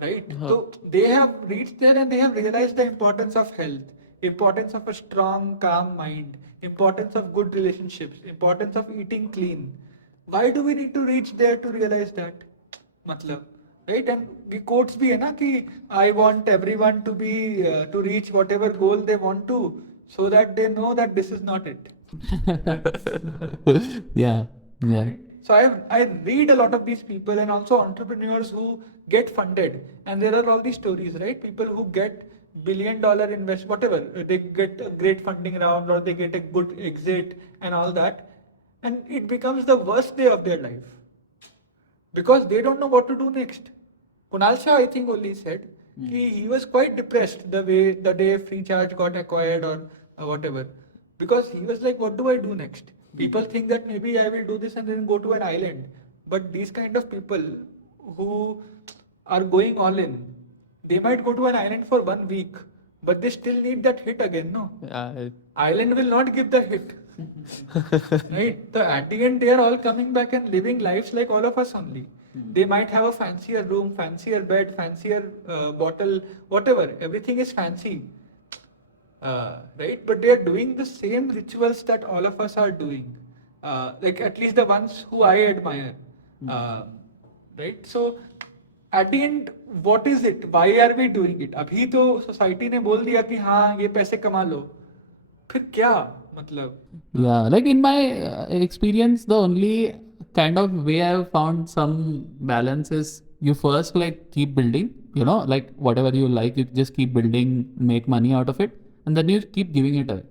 Right? So they have reached there and they have realized the importance of health, importance of a strong, calm mind, importance of good relationships, importance of eating clean. Why do we need to reach there to realize that? Matlab, right? And the quotes bhi hai na ki I want everyone to be to reach whatever goal they want to, so that they know that this is not it. Yeah. So I read a lot of these people and also entrepreneurs who get funded, and there are all these stories, right? People who get $1 billion invest, whatever, they get a great funding round or they get a good exit and all that, and it becomes the worst day of their life because they don't know what to do next. Kunal Shah, I think, only said he was quite depressed the day Free Charge got acquired or whatever, because he was like, what do I do next? People think that maybe I will do this and then go to an island, but these kind of people who are going all in, they might go to an island for 1 week, but they still need that hit again, no? Island will not give the hit. Right? So at the end, they are all coming back and living lives like all of us only. They might have a fancier room, fancier bed, fancier bottle, whatever. Everything is fancy. Right? But they are doing the same rituals that all of us are doing. Like at least the ones who I admire. Right? So at the end, what is it? Why are we doing it? अभी तो society ने बोल दिया कि हाँ ये पैसे कमा लो. फिर क्या मतलब? Yeah, like in my experience, the only kind of way I've found some balance is you first like keep building, you know, like whatever you like, you just keep building, make money out of it, and then you keep giving it away.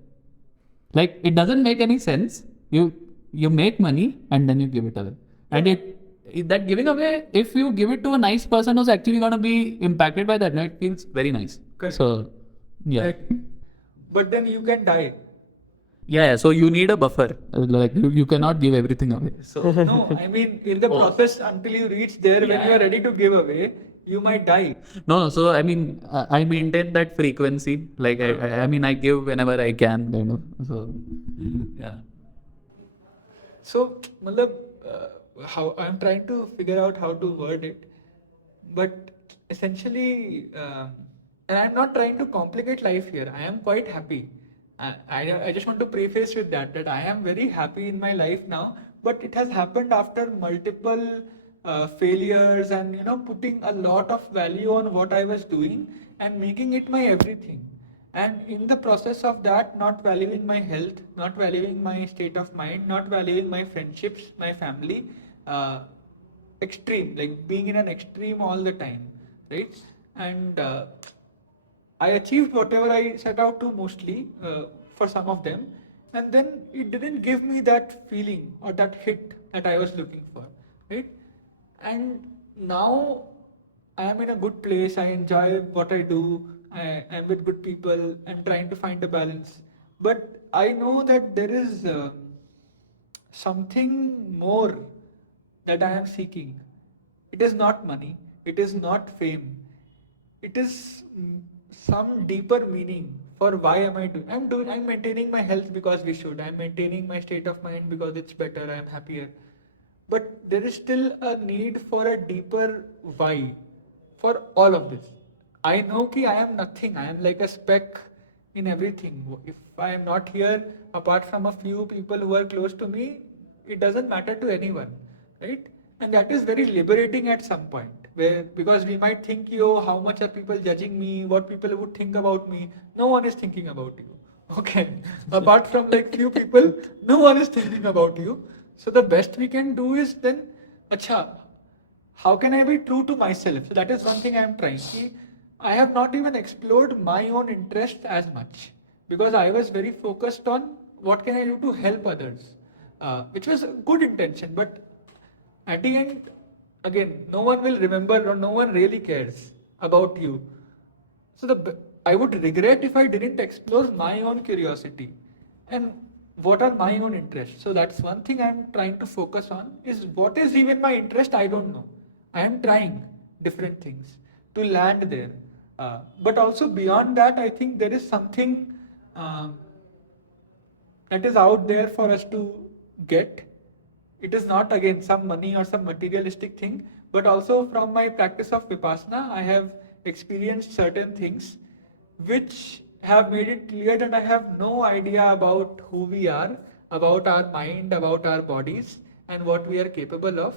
Like it doesn't make any sense. You make money and then you give it away, and that giving away, if you give it to a nice person who's actually gonna be impacted by that, no, it feels very nice. Correct. So yeah. But then you can die. Yeah, so you need a buffer. Like you cannot give everything away. So No, I mean, in the process, until you reach there, when you are ready to give away, you might die. no, so I mean, I maintain that frequency. Like I mean, I give whenever I can, you know. So yeah. So, matlab, how I'm trying to figure out how to word it, but essentially, and I'm not trying to complicate life here. I am quite happy. I just want to preface with that I am very happy in my life now, but it has happened after multiple failures and putting a lot of value on what I was doing and making it my everything. And in the process of that, not valuing my health, not valuing my state of mind, not valuing my friendships, my family, extreme, like being in an extreme all the time, right? And I achieved whatever I set out to mostly for some of them, and then it didn't give me that feeling or that hit that I was looking for, right? And now I am in a good place. I enjoy what I do. I am with good people. I'm trying to find a balance, but I know that there is something more that I am seeking. It is not money. It is not fame. It is some deeper meaning for why am I doing. I'm maintaining my health because we should. I'm maintaining my state of mind because it's better. I'm happier. But there is still a need for a deeper why for all of this. I know that I am nothing. I am like a speck in everything. If I am not here, apart from a few people who are close to me, it doesn't matter to anyone, right? And that is very liberating at some point, because we might think, how much are people judging me? What people would think about me? No one is thinking about you. Okay. Apart from like few people, no one is thinking about you. So the best we can do is then, acha, how can I be true to myself? So that is one thing I am trying. I have not even explored my own interest as much because I was very focused on what can I do to help others, which was a good intention. But at the end, again, no one will remember or no one really cares about you. So I would regret if I didn't explore my own curiosity and what are my own interests. So that's one thing I'm trying to focus on, is what is even my interest, I don't know. I am trying different things to land there. But also beyond that, I think there is something that is out there for us to get. It is not again some money or some materialistic thing, but also from my practice of Vipassana, I have experienced certain things which have made it clear that I have no idea about who we are, about our mind, about our bodies, and what we are capable of.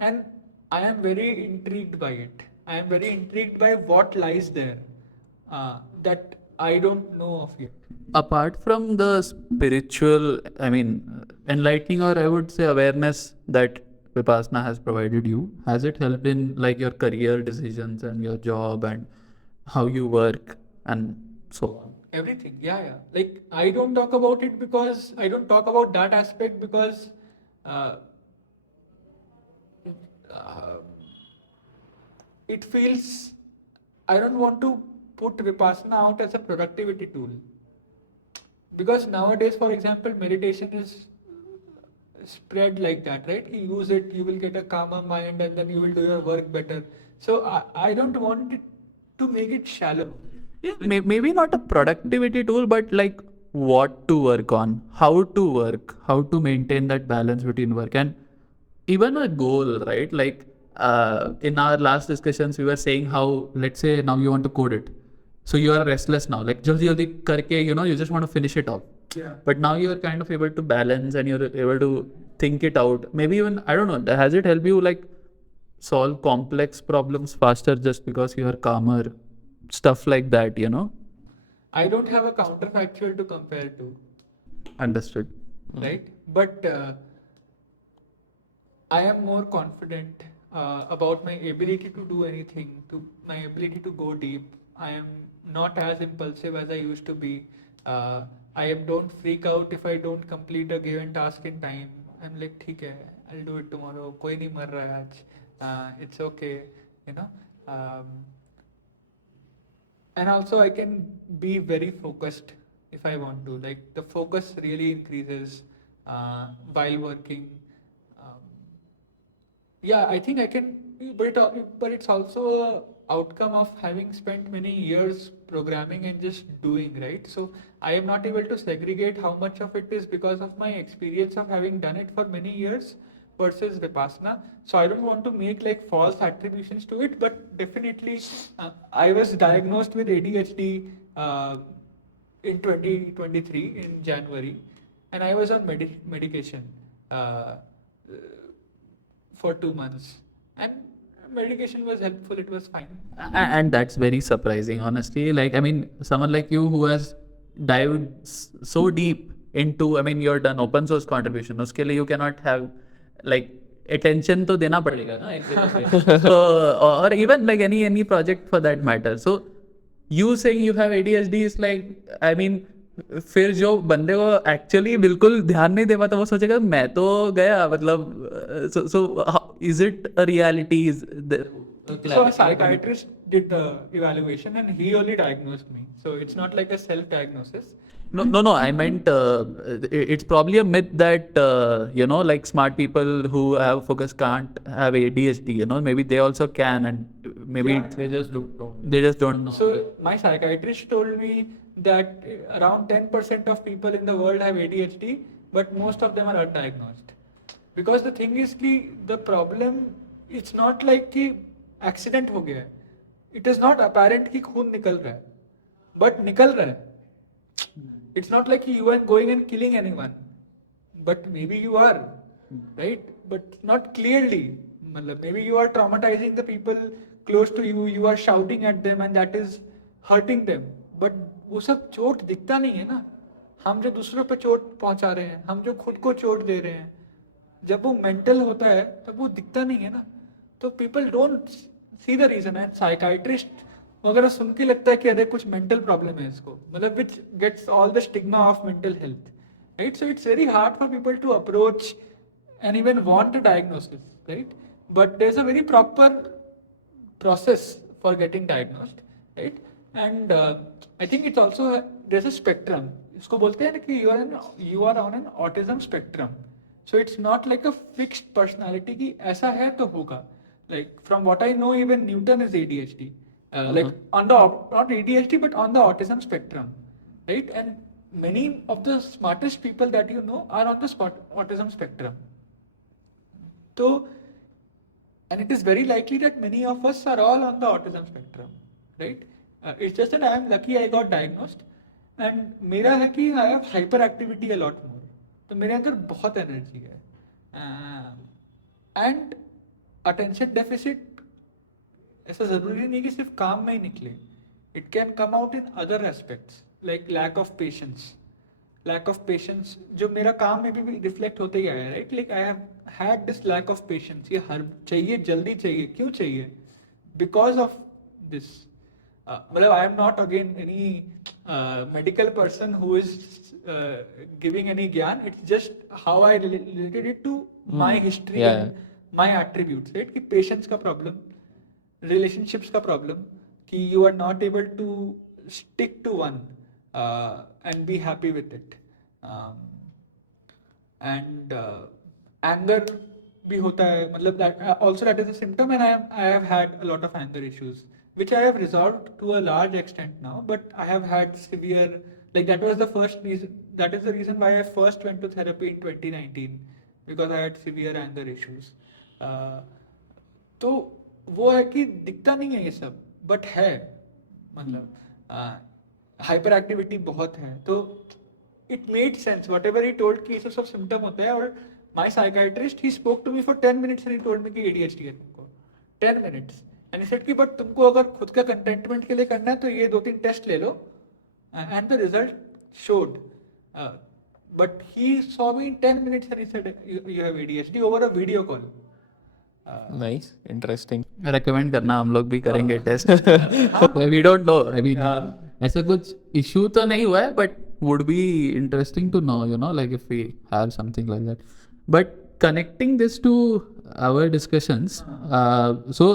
And I am very intrigued by it. I am very intrigued by what lies there that I don't know of yet. Apart from the spiritual, I mean, enlightening, or I would say awareness that Vipassana has provided you, has it helped in like your career decisions and your job and how you work and so on? Everything, yeah. Like I don't talk about it because I don't talk about that aspect because uh, uh, it feels I don't want to put Vipassana out as a productivity tool. Because nowadays, for example, meditation is spread like that, right? You use it, you will get a calmer mind, and then you will do your work better. So I don't want it to make it shallow. Yeah, maybe not a productivity tool, but like what to work on, how to work, how to maintain that balance between work and even a goal, right? Like in our last discussions, we were saying how, let's say now you want to code it. So you are restless now, like jaldi jaldi karke, you just want to finish it off. Yeah. But now you are kind of able to balance and you're able to think it out. Maybe even, I don't know, has it helped you like solve complex problems faster just because you are calmer? Stuff like that. I don't have a counterfactual to compare to, Understood. right? But I am more confident about my ability to do anything, to my ability to go deep. I am not as impulsive as I used to be. Don't freak out if I don't complete a given task in time. I'm like, ठीक है, I'll do it tomorrow. कोई नहीं मर रहा है आज. It's okay, you know. And also I can be very focused if I want to. Like the focus really increases while working. Um, yeah, I think I can, but it's also a outcome of having spent many years programming and just doing, right? So I am not able to segregate how much of it is because of my experience of having done it for many years versus Vipassana. So I don't want to make like false attributions to it, but definitely I was diagnosed with ADHD in 2023 in January, and I was on medication for 2 months, and medication was helpful. It was fine. And that's very surprising, honestly. Like, I mean, someone like you who has dived so deep into, I mean, you're done open source contribution. Uske liye you cannot have like attention to dena padega na. So, or even like any project for that matter. So you saying you have ADHD is like, I mean, फिर जो बंदे को actually बिल्कुल ध्यान नहीं दे पाता वो सोचेगा मैं तो गया मतलब so is it a reality So a psychiatrist did the evaluation and he only diagnosed me. So it's not like a self-diagnosis. No, I meant it's probably a myth that like smart people who have focus can't have ADHD. Maybe they also can, and maybe Yeah. they just don't know. So my psychiatrist told me that around 10% of people in the world have ADHD, but most of them are undiagnosed. Because the thing is कि the problem, it's not like कि accident हो गया है. It is not apparent कि खून निकल रहा है, but निकल रहा है. It's not like you are going and killing anyone, but maybe you are, right? But not clearly. मतलब maybe you are traumatizing the people close to you. You are shouting at them, and that is hurting them. But वो सब चोट दिखता नहीं है ना. हम जो दूसरों पे चोट पहुंचा रहे हैं, हम जो खुद को चोट दे रहे हैं, जब वो मेंटल होता है तब वो दिखता नहीं है ना. तो people don't see the reason. And psychiatrist वगैरह सुन के लगता है कि अरे कुछ मेंटल प्रॉब्लम है इसको, मतलब which gets all the stigma of mental health, right? So it's very hard for people to approach and even want a diagnosis, right? But there's a very proper process for getting diagnosed, right? And I think it's also there's a spectrum. इसको बोलते हैं ना कि you are on an autism spectrum. So it's not like a fixed personality कि ऐसा है तो होगा. Like from what I know, even Newton is ADHD. Like on the not ADHD but on the autism spectrum, right? And many of the smartest people that you know are on the autism spectrum. So, and it is very likely that many of us are all on the autism spectrum, right? It's just that I am lucky I got diagnosed, and मेरा है कि I have hyperactivity a lot more. तो मेरे अंदर बहुत energy है, and attention deficit ऐसा जरूरी नहीं कि सिर्फ काम में ही निकले. It can come out in other aspects like lack of patience, lack of patience जो मेरा काम में भी reflect होते ही आया, right? Like I have had this lack of patience. ये हर चाहिए, जल्दी चाहिए, क्यों चाहिए? Because of this. मतलब I am not again any medical person who is giving any ज्ञान. It's just how I related it to my history and my attributes, right? कि patience का problem, relationships का problem, कि you are not able to stick to one and be happy with it. And anger भी होता है, मतलब that also that is a symptom, and I have had a lot of anger issues which I have resolved to a large extent now, but I have had severe, like that was the first reason, that is the reason why I first went to therapy in 2019, because I had severe anger issues. तो वो है कि दिखता नहीं है ये सब, but है, मतलब हाइपर एक्टिविटी बहुत है, तो it made sense whatever he told कि ये सब सिम्टम होता है. और my psychiatrist he spoke to me for 10 minutes and he told me कि ADHD है तुमको, 10 minutes, and he said कि बट तुमको अगर खुद का कंटेंटमेंट के लिए करना है तो ये 2-3 टेस्ट ले लो, and the result showed. But he saw me in 10 minutes and he said you have ADHD over a video call. Nice, interesting. recommend करना, हम लोग भी करेंगे test. We don't know. I mean, ऐसा कुछ इशू तो नहीं हुआ है, but would be interesting to know, you know, like if we have something like that. But connecting this to our discussions, so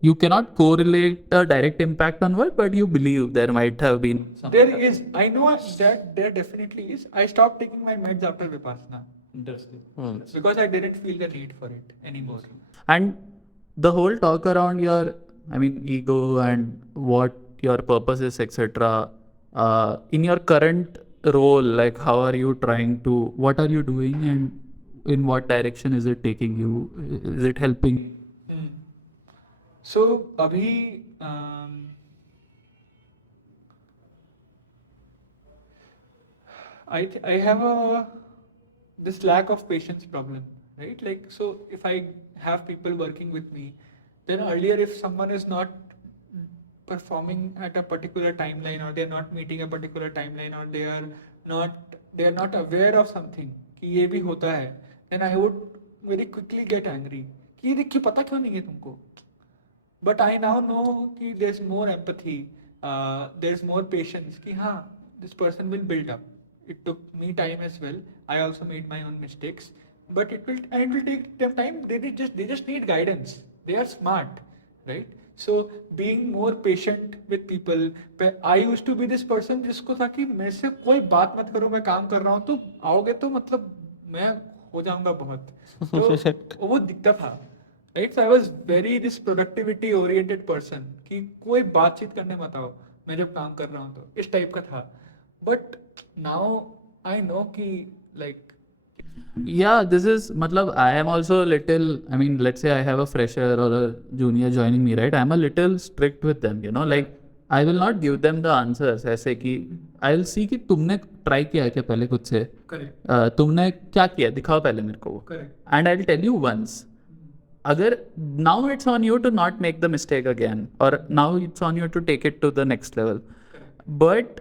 you cannot correlate a direct impact on work, but you believe there might have been some. There is, I know that there definitely is. I stopped taking my meds after Vipassana. Interesting. Because I didn't feel the need for it anymore. And the whole talk around your, I mean, ego and what your purpose is, etc. In your current role, like how are you trying to, what are you doing, and in what direction is it taking you? Is it helping? So abhi I have this lack of patience problem, right? Like, so if I have people working with me, then earlier if someone is not performing at a particular timeline, or they're not meeting a particular timeline, or they are not aware of something कि ये भी होता है, then I would very quickly get angry कि ये देख क्यों पता क्यों नहीं है तुमको. But I now know कि there's more empathy, there's more patience कि हाँ, this person will build up. It took me time as well. I also made my own mistakes, but it will take them time. They just need guidance. They are smart, right? So being more patient with people. I used to be this person जिसको था कि मेरे से कोई बात मत करो, मैं काम कर रहा हूँ, तो आओगे तो मतलब मैं हो जाऊंगा बहुत, तो वो दिखता था, right? So I was very this productivity oriented person कि कोई बातचीत करने मत आओ, मैं जब काम कर रहा हूँ तो इस टाइप का था. But now I know कि like Yeah, this is, matlab, I am also little, I mean, let's say I have a fresher or a junior joining me, right? I'm a little strict with them, you know, like I will not give them the answers ऐसे कि I will see कि तुमने try किया है क्या पहले खुद से, तुमने क्या किया दिखाओ पहले मेरे को, and I'll tell you once. अगर now it's on you to not make the mistake again, or now it's on you to take it to the next level. But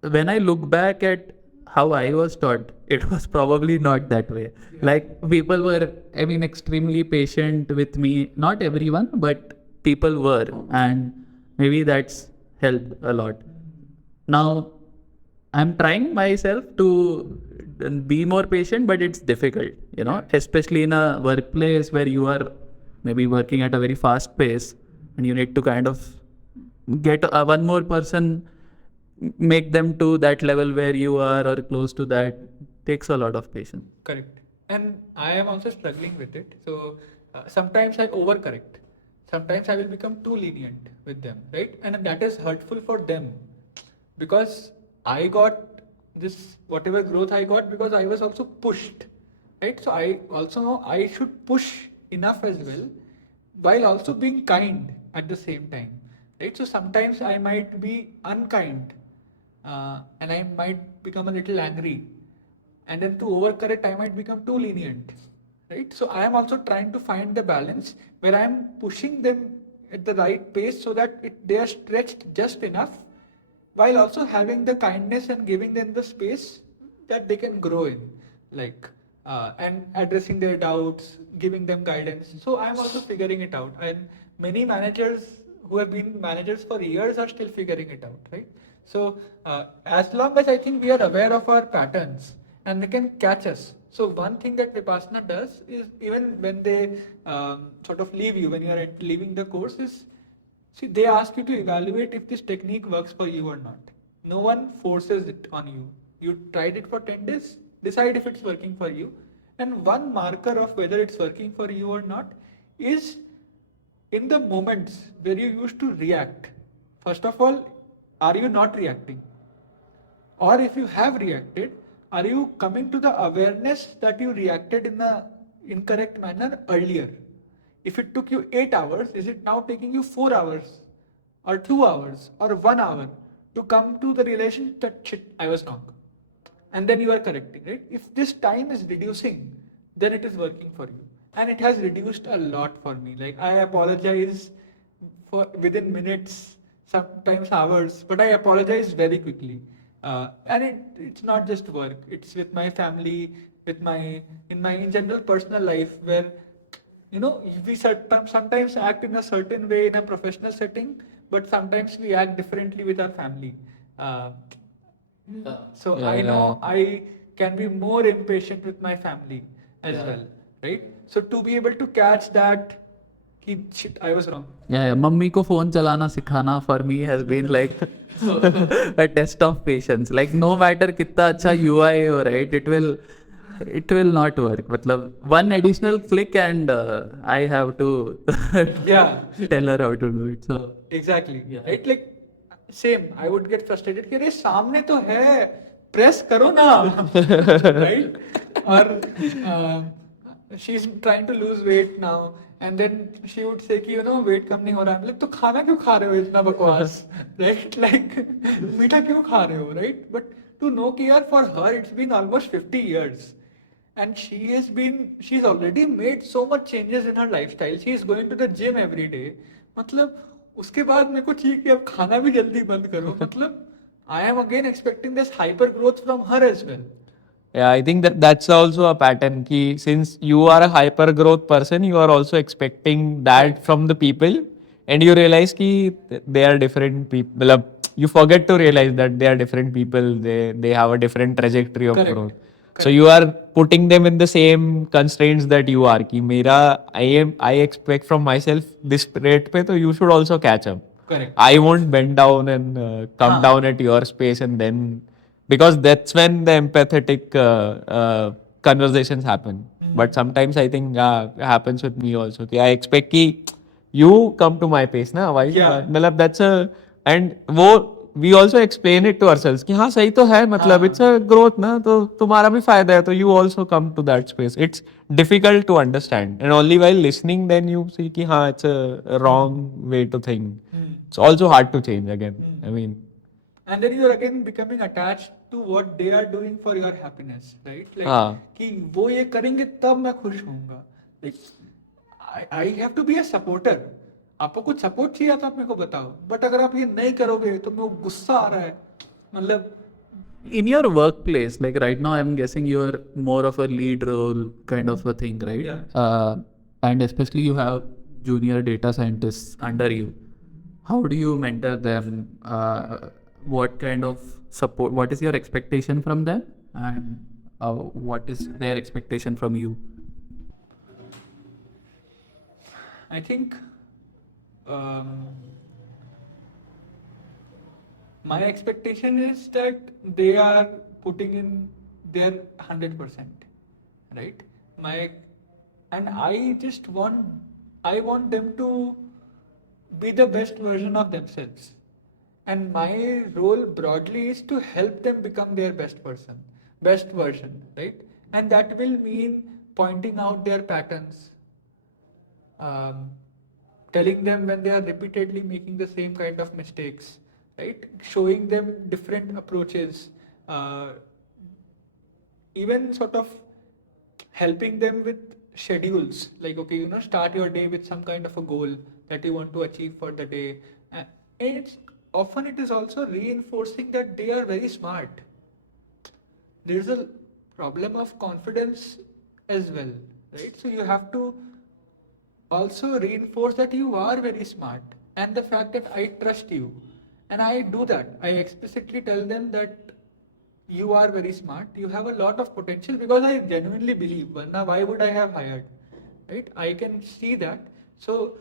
when I look back at how I was taught, it was probably not that way. Like people were, I mean, extremely patient with me. Not everyone, but people were, and maybe that's helped a lot. Now, I'm trying myself to be more patient, but it's difficult, you know, especially in a workplace where you are maybe working at a very fast pace, and you need to kind of get one more person, make them to that level where you are or close to that. Takes a lot of patience. Correct. And I am also struggling with it. So sometimes I overcorrect. Sometimes I will become too lenient with them, right? And that is hurtful for them, because I got this whatever growth I got because I was also pushed, right? So I also know I should push enough as well, while also being kind at the same time, right? So sometimes I might be unkind, and I might become a little angry, and then to overcorrect I might become too lenient, right? So I am also trying to find the balance where I am pushing them at the right pace so that they are stretched just enough, while also having the kindness and giving them the space that they can grow in, like and addressing their doubts, giving them guidance. So I'm also figuring it out, and many managers who have been managers for years are still figuring it out, right? So as long as I think we are aware of our patterns and they can catch us. So one thing that Vipassana does is, even when they sort of leave you, when you are leaving the course, is, see, they ask you to evaluate if this technique works for you or not. No one forces it on you. You tried it for 10 days, decide if it's working for you. And one marker of whether it's working for you or not is in the moments where you used to react. First of all, are you not reacting? Or if you have reacted, are you coming to the awareness that you reacted in the incorrect manner earlier? If it took you 8 hours, is it now taking you 4 hours or 2 hours or 1 hour to come to the realization that shit, I was wrong? And then you are correcting, right? If this time is reducing, then it is working for you. And it has reduced a lot for me. Like, I apologize for within minutes, sometimes hours, but I apologize very quickly. And it's not just work, it's with my family, with my, in my in general personal life, where, you know, we sometimes act in a certain way in a professional setting, but sometimes we act differently with our family. Uh, so Yeah, I know yeah. I can be more impatient with my family as well, right? So to be able to catch that, shit, I was wrong. Yeah, mummy को phone चलाना सिखाना for me has been like a test of patience. Like no matter कितना अच्छा UI हो, right, it will not work. मतलब one additional click and I have to Yeah. tell her how to do it. So Exactly. Right? Like, same. I would get frustrated कि अरे सामने तो है, press करो ना, right? Or she's trying to lose weight now, and then she would say कि, you know, weight कम नहीं हो रहा है. मतलब तो खाना क्यों खा रहे हो इतना बकवास, right? Like मीठा क्यों खा रहे हो, right? But to know कि यार, for her it's been almost 50 years. And she's already made so much changes in her lifestyle. She is going to the gym every day. मतलब उसके बाद मेरे को चाहिए कि अब खाना भी जल्दी बंद करो. मतलब I am again expecting this hyper growth from her as well. Yeah, I think that's also a pattern. Ki since you are a hyper growth person, you are also expecting that from the people, and you realize ki they are different people. You forget to realize that they are different people. They have a different trajectory of Correct. growth. So Correct. you are putting them in the same constraints that you are. Ki I expect from myself this rate pe, so you should also catch up. Correct. I won't bend down and come हाँ. down at your space, and then because that's when the empathetic conversations happen. But sometimes I think it happens with me also. कि I expect कि you come to my pace ना, why? Yeah. मतलब that's a, and वो we also explain it to ourselves कि हाँ सही तो है, मतलब it's a growth ना, तो तुम्हारा भी फायदा है, तो you also come to that space. It's difficult to understand, and only while listening then you see कि हाँ it's a wrong way to think. It's also hard to change again. I mean. And then you're again becoming attached to what they are doing for your happiness, right? Like हाँ. कि वो ये करेंगे तब मैं खुश होऊंगा. Like I have to be a supporter. आपको कुछ सपोर्ट चाहिए तो आप मेरे को बताओ. बट अगर आप ये नहीं करोगे तो मेरे को गुस्सा आ रहा है. मतलब in your workplace, like right now, I'm guessing you're more of a lead role kind of a thing, right? Yeah. And especially you have junior data scientists under you. How do you mentor them? What kind of support? What is your expectation from them? And what is their expectation from you? I think my expectation is that they are putting in their 100%, right? And I want them to be the best version of themselves. And my role broadly is to help them become their best version, right? And that will mean pointing out their patterns, um, telling them when they are repeatedly making the same kind of mistakes, right? Showing them different approaches, even sort of helping them with schedules. Like, okay, you know, start your day with some kind of a goal that you want to achieve for the day. And it is also reinforcing that they are very smart. there's a problem of confidence as well, right? So you have to also reinforce that you are very smart and the fact that I trust you. And I do that. I explicitly tell them that you are very smart, you have a lot of potential because I genuinely believe, Varna, why would I have hired? Right? I can see that. So,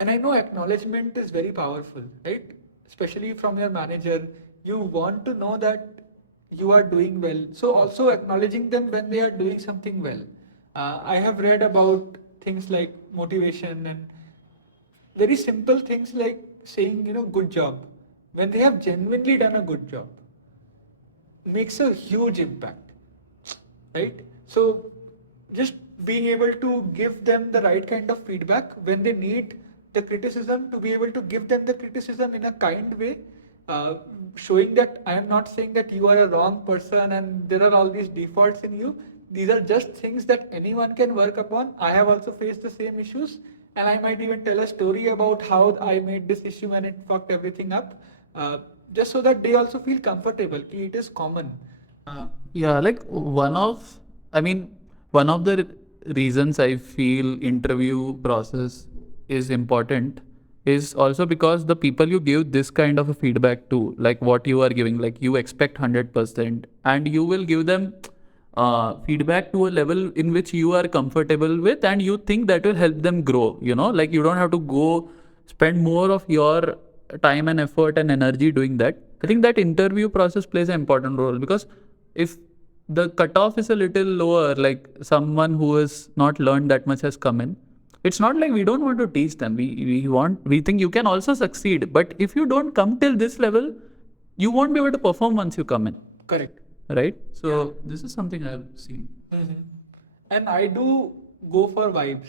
and I know acknowledgement is very powerful, right? Especially from your manager. You want to know that you are doing well. So also acknowledging them when they are doing something well. I have read about things like motivation and very simple things like saying, good job. When they have genuinely done a good job, makes a huge impact, right? So just being able to give them the right kind of feedback when they need the criticism, to be able to give them the criticism in a kind way, showing that I am not saying that you are a wrong person and there are all these defaults in you. These are just things that anyone can work upon. I have also faced the same issues, and I might even tell a story about how I made this issue and it fucked everything up, just so that they also feel comfortable. It is common. Yeah, like one of the reasons I feel interview process is important is also because the people you give this kind of a feedback to, like what you are giving, like you expect 100%, and you will give them feedback to a level in which you are comfortable with, and you think that will help them grow. Like you don't have to go spend more of your time and effort and energy doing that. I think that interview process plays an important role, because if the cutoff is a little lower, like someone who has not learned that much has come in, it's not like we don't want to teach them. We think you can also succeed, but if you don't come till this level, you won't be able to perform once you come in. Correct. Right? So this is something I've seen. Mm-hmm. And I do go for vibes.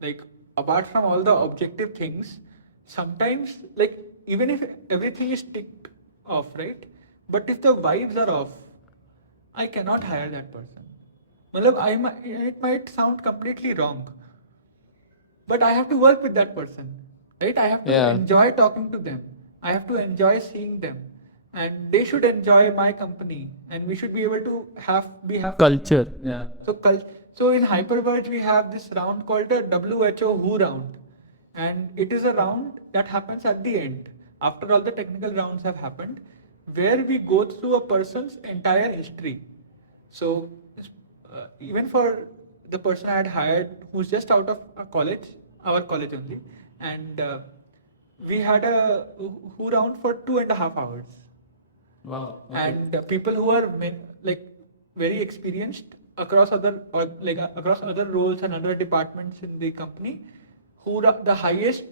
Like apart from all the objective things, sometimes like even if everything is ticked off, right? But if the vibes are off, I cannot hire that person. It might sound completely wrong, but I have to work with that person, right? I have to enjoy talking to them. I have to enjoy seeing them, and they should enjoy my company, and we should be able to have Culture. Yeah. So in Hyperverge we have this round called the WHO round, and it is a round that happens at the end after all the technical rounds have happened, where we go through a person's entire history. So even for the person I had hired who's just out of college, our college only, and we had a who round for 2.5 hours. Wow. Okay. And people who are like very experienced across other across other roles and other departments in the company, who the highest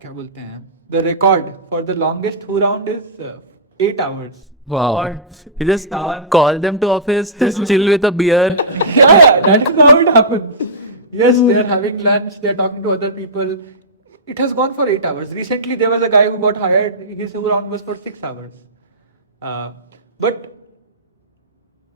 क्या बोलते हैं, the record for the longest who round is 8 hours. Wow. You just call them to office, just chill with a beer. Yeah, that is how it happens. Yes, they are having lunch, they are talking to other people. It has gone for 8 hours. Recently, there was a guy who got hired. His who round was for 6 hours. But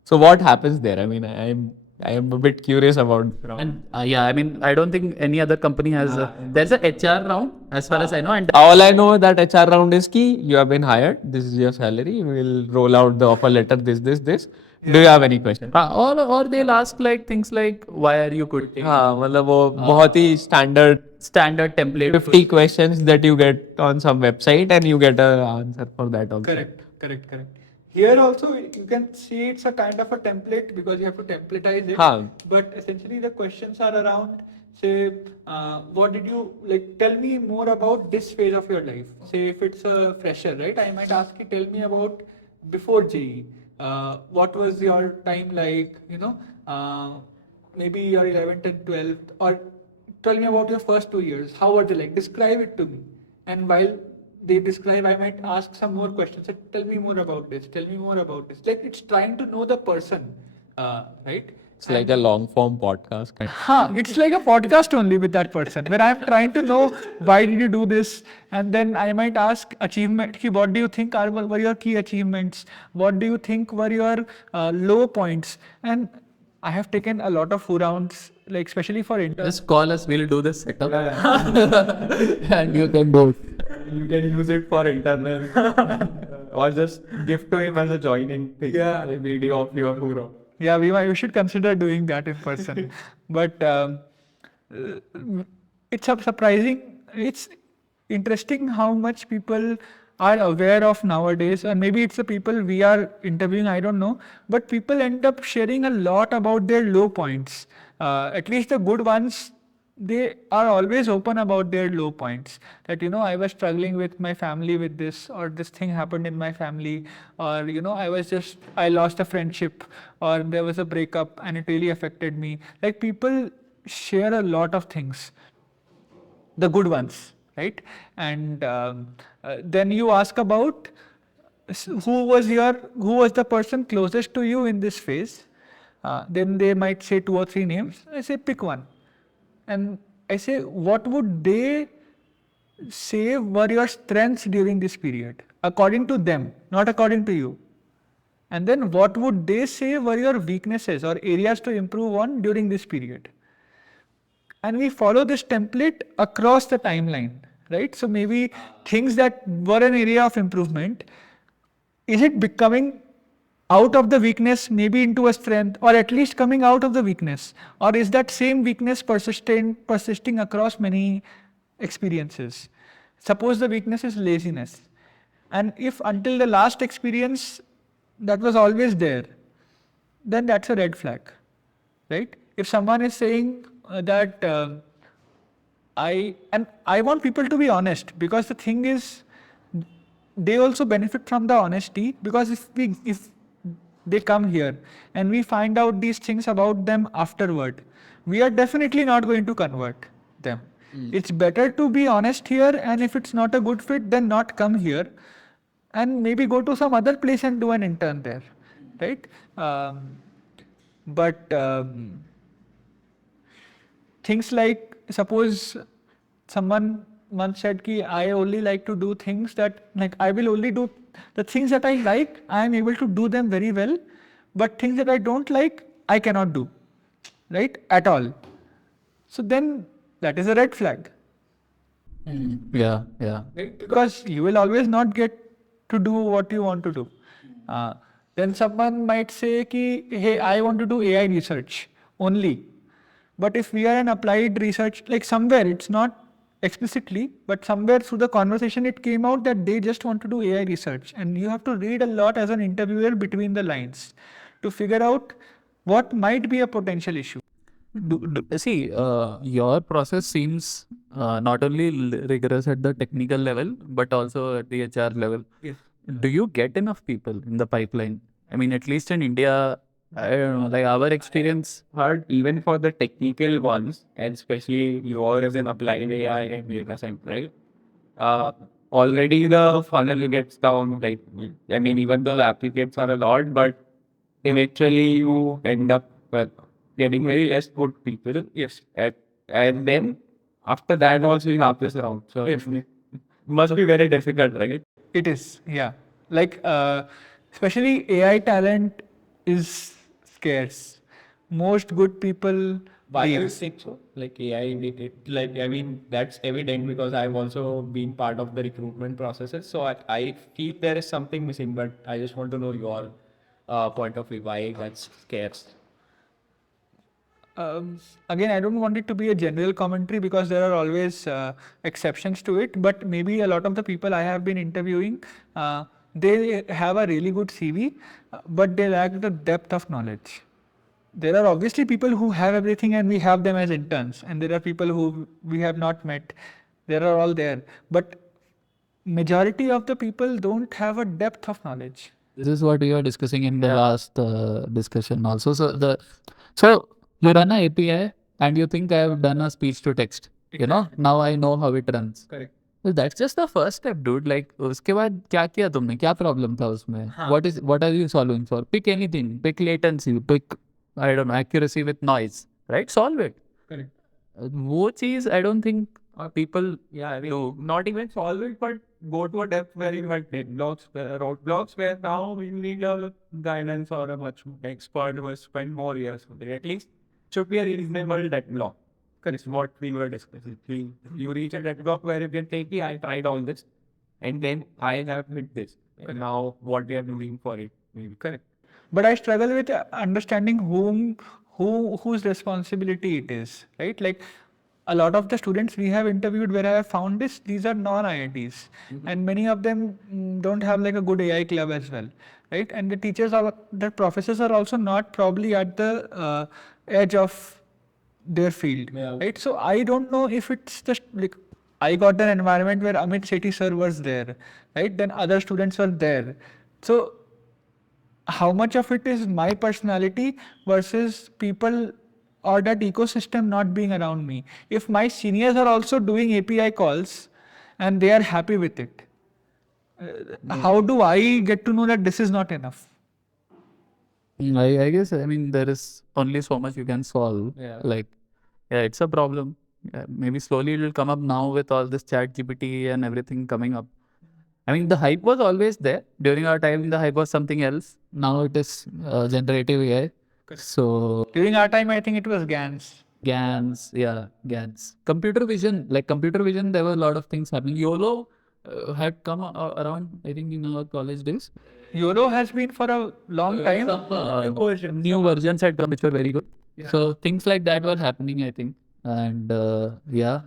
so what happens there? I mean, I am a bit curious about. And I don't think any other company has. There's a HR round, as far as I know. And all I know that HR round is key. You have been hired. This is your salary. We will roll out the offer letter. This. Yeah. Do you have any question? Or they'll ask like things like, why are you quitting? मतलब वो बहुत ही standard template. 50 questions that you get on some website, and you get an answer for that also. Correct. Here also you can see it's a kind of a template because you have to templatize it. But essentially the questions are around, say, what did you like? Tell me more about this phase of your life. Say if it's a fresher, right? I might ask you, tell me about before JEE. What was your time like? Maybe your 11th and 12th, or tell me about your first 2 years. How were they like? Describe it to me. And while they describe, I might ask some more questions. So tell me more about this. Tell me more about this. Like it's trying to know the person, right? It's like a long form podcast. It's like a podcast only with that person, where I'm trying to know why did you do this, and then I might ask achievement. What do you think were your key achievements? What do you think were your low points? And I have taken a lot of who rounds, like especially for interns. Just call us. We'll do this setup, and you can do it. You can use it for internal. Or just give to him as a joining thing. Yeah. A video of your hero. Yeah, we should consider doing that in person. But it's surprising. It's interesting how much people are aware of nowadays, and maybe it's the people we are interviewing. I don't know, but people end up sharing a lot about their low points. At least the good ones, they are always open about their low points, that I was struggling with my family with this, or this thing happened in my family, or I lost a friendship, or there was a breakup and it really affected me. Like, people share a lot of things, the good ones, right? And then you ask about who was the person closest to you in this phase. Then they might say 2 or 3 names. I say pick one. And I say, what would they say were your strengths during this period, according to them, not according to you? And then what would they say were your weaknesses or areas to improve on during this period? And we follow this template across the timeline, right? So maybe things that were an area of improvement, is it becoming out of the weakness, maybe into a strength, or at least coming out of the weakness? Or is that same weakness persisting across many experiences? Suppose the weakness is laziness. And if until the last experience that was always there, then that's a red flag, right? If someone is saying that I want people to be honest, because the thing is, they also benefit from the honesty, because if they come here and we find out these things about them afterward, we are definitely not going to convert them. It's better to be honest here, and if it's not a good fit, then not come here, and maybe go to some other place and do an intern there, right? But things like, suppose someone once said ki I only like to do things that, like, I will only do the things that I like, I am able to do them very well, but things that I don't like, I cannot do, right? At all. So then that is a red flag. Yeah, yeah. Right? Because you will always not get to do what you want to do. Then someone might say ki, hey, I want to do AI research only. But if we are an applied research, like somewhere, it's not explicitly, but somewhere through the conversation it came out that they just want to do AI research. And you have to read a lot as an interviewer between the lines to figure out what might be a potential issue. See, your process seems not only rigorous at the technical level, but also at the HR level. Yes. Do you get enough people in the pipeline? I mean, at least in India, I don't know, like our experience. Hard even for the technical ones, and especially yours as an applied AI and data science, right? Already the funnel gets down. Like, I mean, even though the applicants are a lot, but eventually you end up getting very less good people. Yes. And then after that also you have this round. So it must be very difficult, right? It is, yeah. Like, especially AI talent is scarce. Most good people. Why do you leave. think so? Like AI, like, I mean, that's evident because I've also been part of the recruitment processes. So I feel there is something missing, but I just want to know your point of view, why that's scarce. Again, I don't want it to be a general commentary because there are always exceptions to it. But maybe a lot of the people I have been interviewing, they have a really good CV, but they lack the depth of knowledge. There are obviously people who have everything and we have them as interns, and there are people who we have not met. There are all there, but majority of the people don't have a depth of knowledge. This is what we were discussing in the last discussion also. So you run a API and you think I have done a speech to text. You know, now I know how it runs. Correct. So that's just the first step, dude. Like, उसके बाद क्या किया तुमने? क्या problem था उसमें? What are you solving for? Pick anything. Pick latency. Pick, I don't know, accuracy with noise. Right? Solve it. Correct. वो चीज I don't think people. Yeah, I mean, not even solve it, but go to a depth where you had roadblocks where now you need a guidance or a much expert who has spent more years with it. At least should be a reasonable deadlock. It's what we were discussing. You reach a deadlock where you can take, I tried all this and then I have hit this. And now what they are doing for it. Maybe. Correct. But I struggle with understanding whose responsibility it is, right? Like a lot of the students we have interviewed where I have found this, these are non-IITs, and many of them don't have like a good AI club as well, right? And the professors are also not probably at the edge of their field, right? So I don't know if it's just like I got an environment where Amit Sethi sir was there, right? Then other students were there. So how much of it is my personality versus people or that ecosystem not being around me? If my seniors are also doing API calls and they are happy with it, how do I get to know that this is not enough? I guess, I mean, there is only so much you can solve. Yeah. Like, yeah, it's a problem. Maybe slowly it will come up now with all this chat GPT and everything coming up. I mean, the hype was always there. During our time, the hype was something else. Now it is generative AI. So, During our time, I think it was GANs. GANs. Computer vision, there were a lot of things happening. YOLO had come around, I think, in our college days. YOLO has been for a long time. Some new versions had come which were very good. So things like that were happening, I think. And yeah.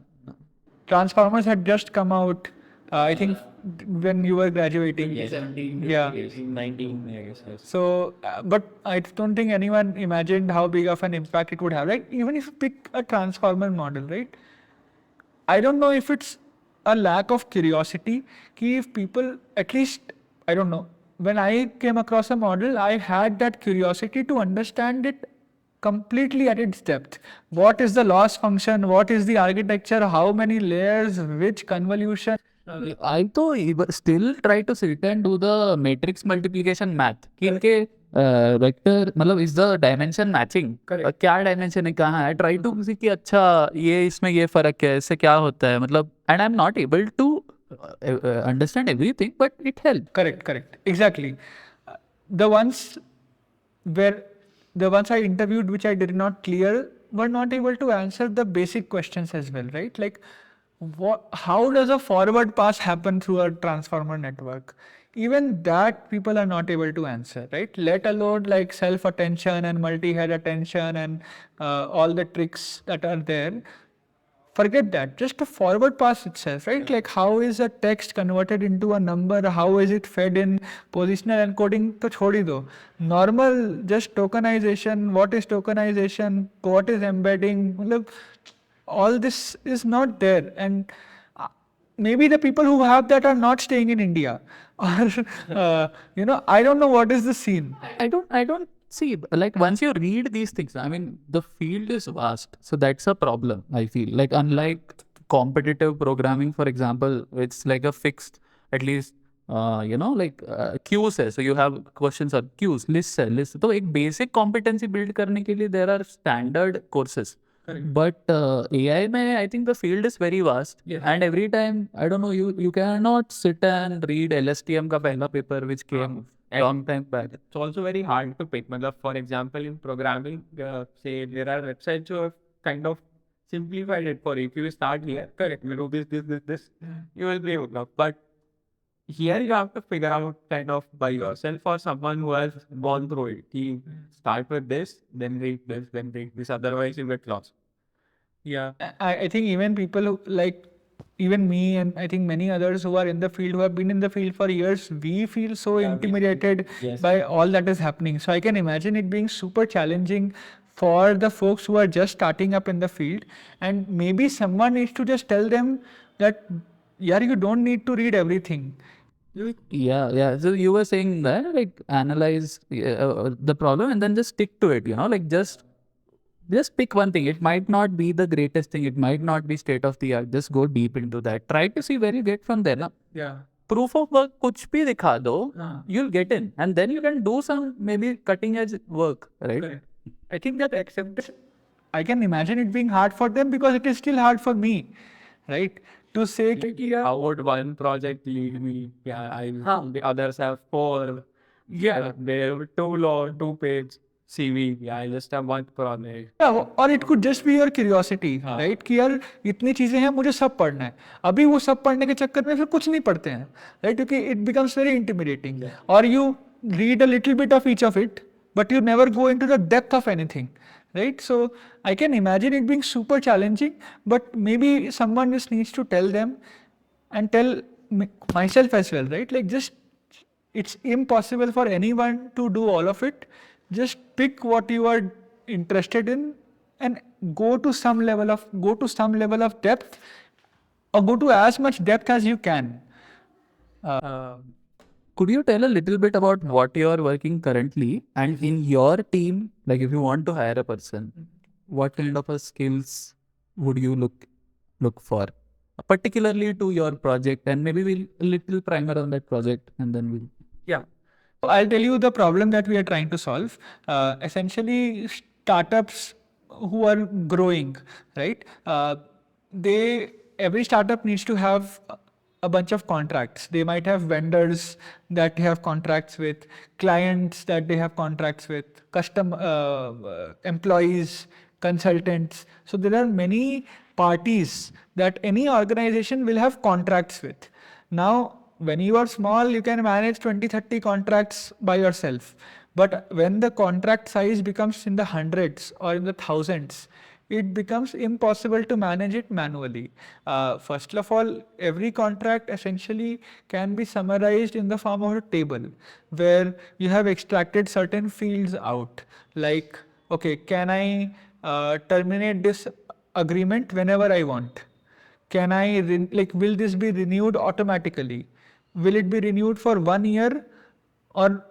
Transformers had just come out, I think, when you were graduating. 17, Yeah. 18, 19, I guess. Yes. So, but I don't think anyone imagined how big of an impact it would have. Right? Even if you pick a transformer model, right? I don't know if it's a lack of curiosity. Ki if people, at least, I don't know. When I came across a model, I had that curiosity to understand it completely at its depth. What is the loss function? What is the architecture? How many layers? Which convolution? I तो still try to sit and do the matrix multiplication math कि इनके vector मतलब is the dimension matching क्या dimension है कहाँ है try to see कि अच्छा ये इसमें ये फर्क है इससे क्या होता है मतलब and I'm not able to understand everything but it helps. Correct. Exactly. The ones I interviewed, which I did not clear, were not able to answer the basic questions as well, right? Like, how does a forward pass happen through a transformer network? Even that people are not able to answer, right? Let alone like self-attention and multi-head attention and all the tricks that are there. Forget that, just a forward pass itself, right? Like how is a text converted into a number, how is it fed in, positional encoding to chhod hi do. Normal just tokenization, what is tokenization, what is embedding, look, all this is not there. And maybe the people who have that are not staying in India or I don't know what is the scene. I don't see like once you read these things, I mean the field is vast, so that's a problem. I feel like unlike competitive programming, for example, it's like a fixed at least queues है, so you have questions or queues, lists है, lists. तो एक basic competency build करने के लिए there are standard courses. But AI में I think the field is very vast and every time I don't know you cannot sit and read LSTM का पहला paper which came long time back. It's also very hard to pick. Matlab, for example, in programming, say there are websites who have kind of simplified it for you. If you start here, correct, you do this, you will be able to. But here you have to figure out kind of by yourself or someone who has gone through it. You start with this, then read this, then read this. Otherwise, you get lost. Yeah. I think even people who like even me and I think many others who are in the field, who have been in the field for years, we feel so intimidated by all that is happening. So I can imagine it being super challenging for the folks who are just starting up in the field. And maybe someone needs to just tell them that, yeah, you don't need to read everything. Yeah. So you were saying that like analyze the problem and then just stick to it, like just pick one thing. It might not be the greatest thing. It might not be state of the art. Just go deep into that. Try to see where you get from there. Na? Yeah. Proof of work, kuch bhi dikha do, you'll get in. And then you can do some maybe cutting edge work, right? Correct. I think that acceptance, I can imagine it being hard for them because it is still hard for me, right? To say, how would one project lead me? Yeah, the others have 4. Yeah, they have 2 long, 2 page. CV. Yeah, I just have one project. और it could just be your curiosity, right, कि यार इतनी चीजें हैं, मुझे सब पढ़ना है. अभी वो सब पढ़ने के चक्कर में फिर कुछ नहीं पढ़ते हैं, राइट, क्योंकि इट बिकम्स वेरी इंटिमिडेटिंग. और you read a little bit of each of it, but you never go into the depth of anything, right? So I can imagine it being super challenging, but maybe someone just needs to tell them and tell myself as well, right? Like, just, it's impossible for anyone to do all of it. Just pick what you are interested in and go to some level of depth, or go to as much depth as you can. Could you tell a little bit about what you are working currently, and in your team, like if you want to hire a person, what kind of a skills would you look for, particularly to your project, and maybe we'll a little primer on that project, and then we'll. Yeah. I'll tell you the problem that we are trying to solve. Essentially, startups who are growing, right? Every startup needs to have a bunch of contracts. They might have vendors that they have contracts with, clients that they have contracts with, employees, consultants. So there are many parties that any organization will have contracts with. Now, when you are small, you can manage 20-30 contracts by yourself. But when the contract size becomes in the hundreds or in the thousands, it becomes impossible to manage it manually. First of all, every contract essentially can be summarized in the form of a table where you have extracted certain fields out. Like, okay, can I terminate this agreement whenever I want? Can I, will this be renewed automatically? Will it be renewed for 1 year, or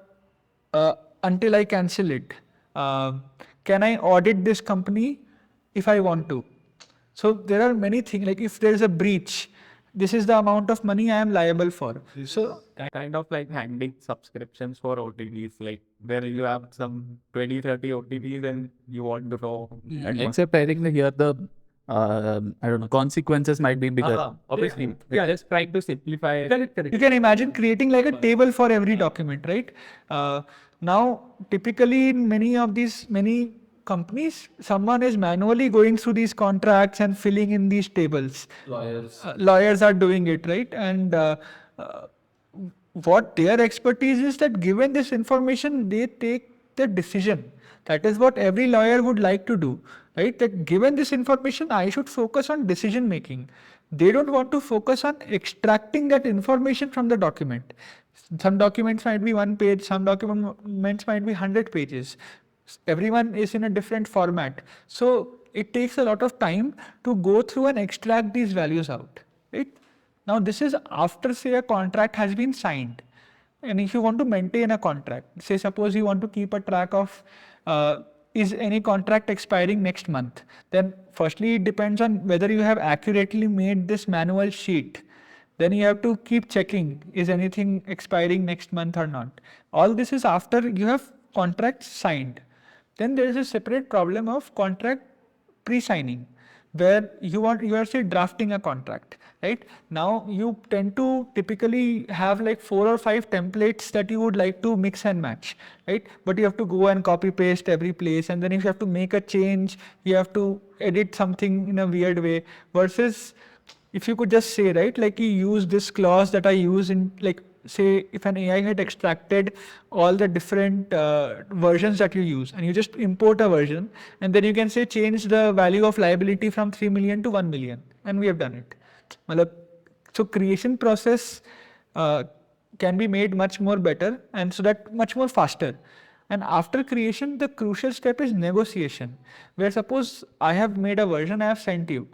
until I cancel it? Can I audit this company if I want to? So there are many things, like if there is a breach, this is the amount of money I am liable for. So Kind of like handling subscriptions for OTTs, like where you have some 20-30 OTTs and you want to know. Except I think here the I don't know, consequences might be bigger. Obviously, yeah, just trying to simplify. correct. You can imagine creating like a table for every document, right? Now, typically in many companies, someone is manually going through these contracts and filling in these tables. Lawyers are doing it, right? And what their expertise is that given this information, they take the decision. That is what every lawyer would like to do, right? That given this information, I should focus on decision making. They don't want to focus on extracting that information from the document. Some documents might be 1 page, some documents might be 100 pages. Everyone is in a different format. So it takes a lot of time to go through and extract these values out, right? Now, this is after, say, a contract has been signed. And if you want to maintain a contract, say suppose you want to keep a track of is any contract expiring next month, then firstly it depends on whether you have accurately made this manual sheet. Then you have to keep checking, is anything expiring next month or not. All this is after you have contracts signed. Then there is a separate problem of contract pre-signing, where you are say drafting a contract, right? Now you tend to typically have like 4 or 5 templates that you would like to mix and match, right? But you have to go and copy paste every place, and then if you have to make a change, you have to edit something in a weird way, versus if you could just say, right, like you use this clause that I use in, like, say if an AI had extracted all the different versions that you use, and you just import a version, and then you can say change the value of liability from 3 million to 1 million, and we have done it. So creation process can be made much more better, and so that much more faster. And after creation, the crucial step is negotiation, where suppose I have made a version, I have sent you.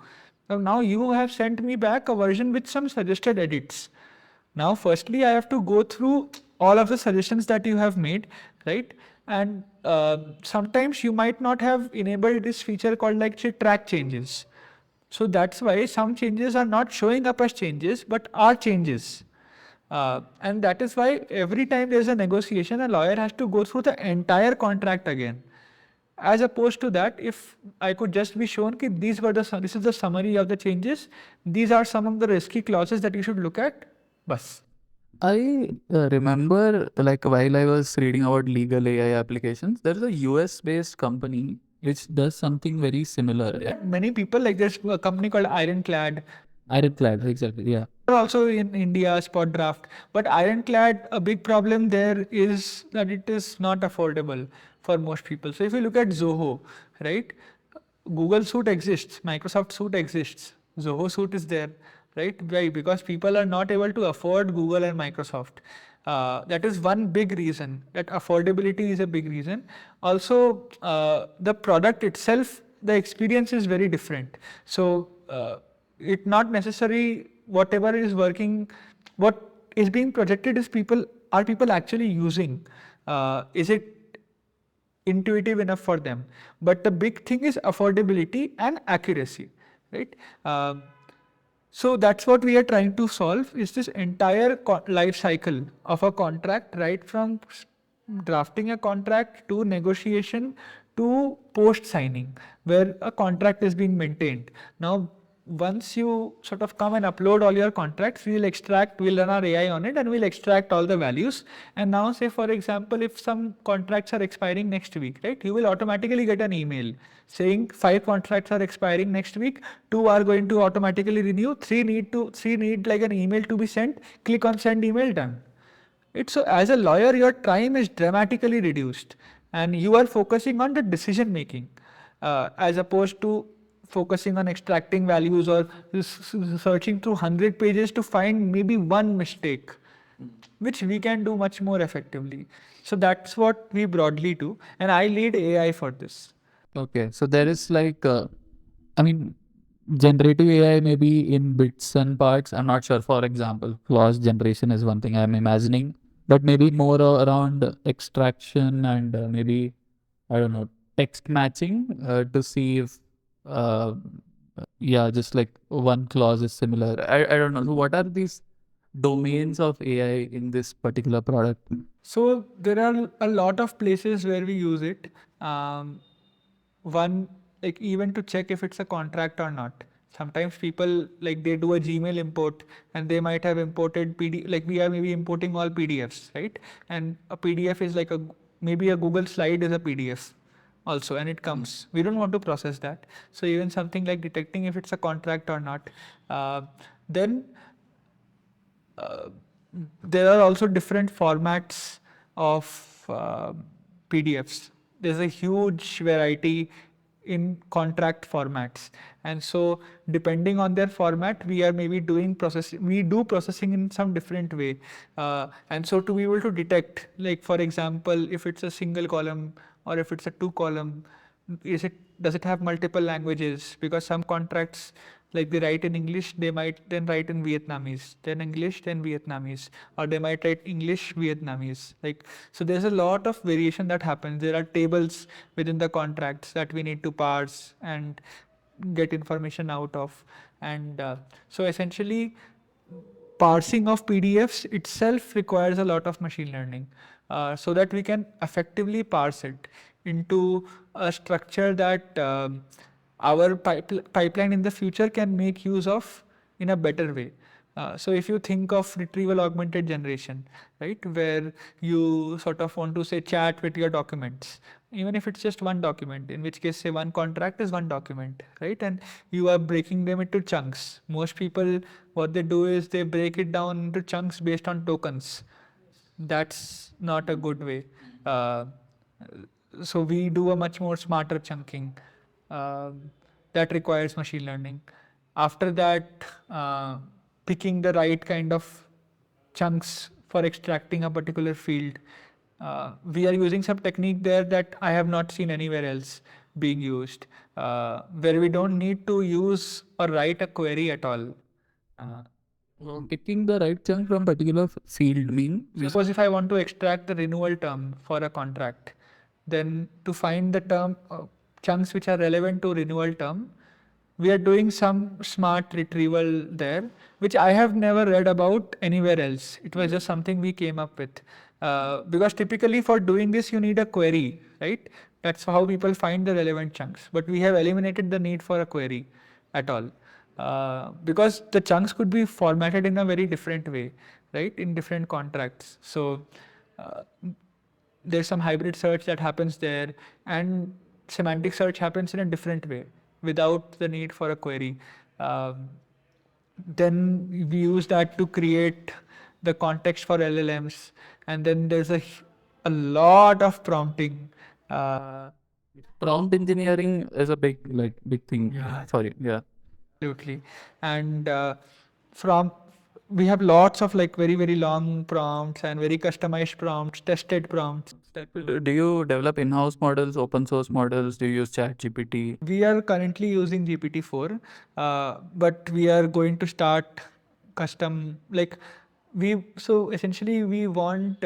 Now you have sent me back a version with some suggested edits. Now, firstly, I have to go through all of the suggestions that you have made, right? And sometimes you might not have enabled this feature called like say track changes. So that's why some changes are not showing up as changes, but are changes. And that is why every time there's a negotiation, a lawyer has to go through the entire contract again. As opposed to that, if I could just be shown that this is the summary of the changes, these are some of the risky clauses that you should look at, bas. I remember, like, while I was reading about legal AI applications, there is a US based company which does something very similar. Yeah. Many people, like there's a company called Ironclad, Ironclad, exactly. Yeah. also in India, Spot Draft. But Ironclad, a big problem there is that it is not affordable for most people. So if you look at Zoho, right? Google Suite exists, Microsoft Suite exists, Zoho Suite is there, right? Why? Because people are not able to afford Google and Microsoft. That is one big reason. That affordability is a big reason. Also, the product itself, the experience is very different. So it not necessary whatever is working, what is being projected is people actually using. Is it intuitive enough for them? But the big thing is affordability and accuracy, right? So that's what we are trying to solve, is this entire life cycle of a contract, right from drafting a contract to negotiation to post signing, where a contract is being maintained. Now, once you sort of come and upload all your contracts, we'll run our AI on it and we'll extract all the values. And now say, for example, if some contracts are expiring next week, right, you will automatically get an email saying 5 contracts are expiring next week, 2 are going to automatically renew, 3 need like an email to be sent, click on send email, done. It's so as a lawyer, your time is dramatically reduced and you are focusing on the decision making as opposed to focusing on extracting values or searching through 100 pages to find maybe one mistake, which we can do much more effectively. So that's what we broadly do, and I lead AI for this. Okay. So there is like, I mean, generative AI maybe in bits and parts. I'm not sure. For example, clause generation is one thing I'm imagining, but maybe more around extraction and maybe, I don't know, text matching to see if, uh, yeah, just like one clause is similar. I don't know. So what are these domains of AI in this particular product? So there are a lot of places where we use it. One, like even to check if it's a contract or not. Sometimes people, like they do a Gmail import and they might have imported PD, like we are maybe importing all PDFs, right? And a PDF is like maybe a Google slide is a PDF also, and it comes. We don't want to process that. So even something like detecting if it's a contract or not. Then uh, there are also different formats of PDFs. There's a huge variety in contract formats, and so depending on their format, we are maybe doing processing. We do processing in some different way, and so to be able to detect, like for example, if it's a single column or if it's a 2 column, does it have multiple languages? Because some contracts, like they write in English, they might then write in Vietnamese, then English, then Vietnamese, or they might write English, Vietnamese. Like, so there's a lot of variation that happens. There are tables within the contracts that we need to parse and get information out of. And so essentially, parsing of PDFs itself requires a lot of machine learning so that we can effectively parse it into a structure that our pipeline in the future can make use of in a better way. So if you think of retrieval augmented generation, right, where you sort of want to say chat with your documents, even if it's just one document, in which case say one contract is one document, right, and you are breaking them into chunks. Most people, what they do is they break it down into chunks based on tokens. That's not a good way. So we do a much more smarter chunking that requires machine learning. After that, picking the right kind of chunks for extracting a particular field. We are using some technique there that I have not seen anywhere else being used, where we don't need to use or write a query at all. Picking the right chunk from particular field mean. Suppose if I want to extract the renewal term for a contract, then to find the term chunks which are relevant to renewal term, we are doing some smart retrieval there, which I have never read about anywhere else. It was just something we came up with. Because typically for doing this, you need a query, right? That's how people find the relevant chunks. But we have eliminated the need for a query at all. Because the chunks could be formatted in a very different way, right, in different contracts. So there's some hybrid search that happens there, and semantic search happens in a different way without the need for a query. Then we use that to create the context for LLMs, and then there's a lot of prompting. Prompt engineering is a big thing. Yeah. Sorry. Yeah. Absolutely. And from we have lots of like very, very long prompts and very customized prompts, tested prompts. Do you develop in-house models, open source models? Do you use ChatGPT? We are currently using GPT-4, but we are going to start custom, like so essentially we want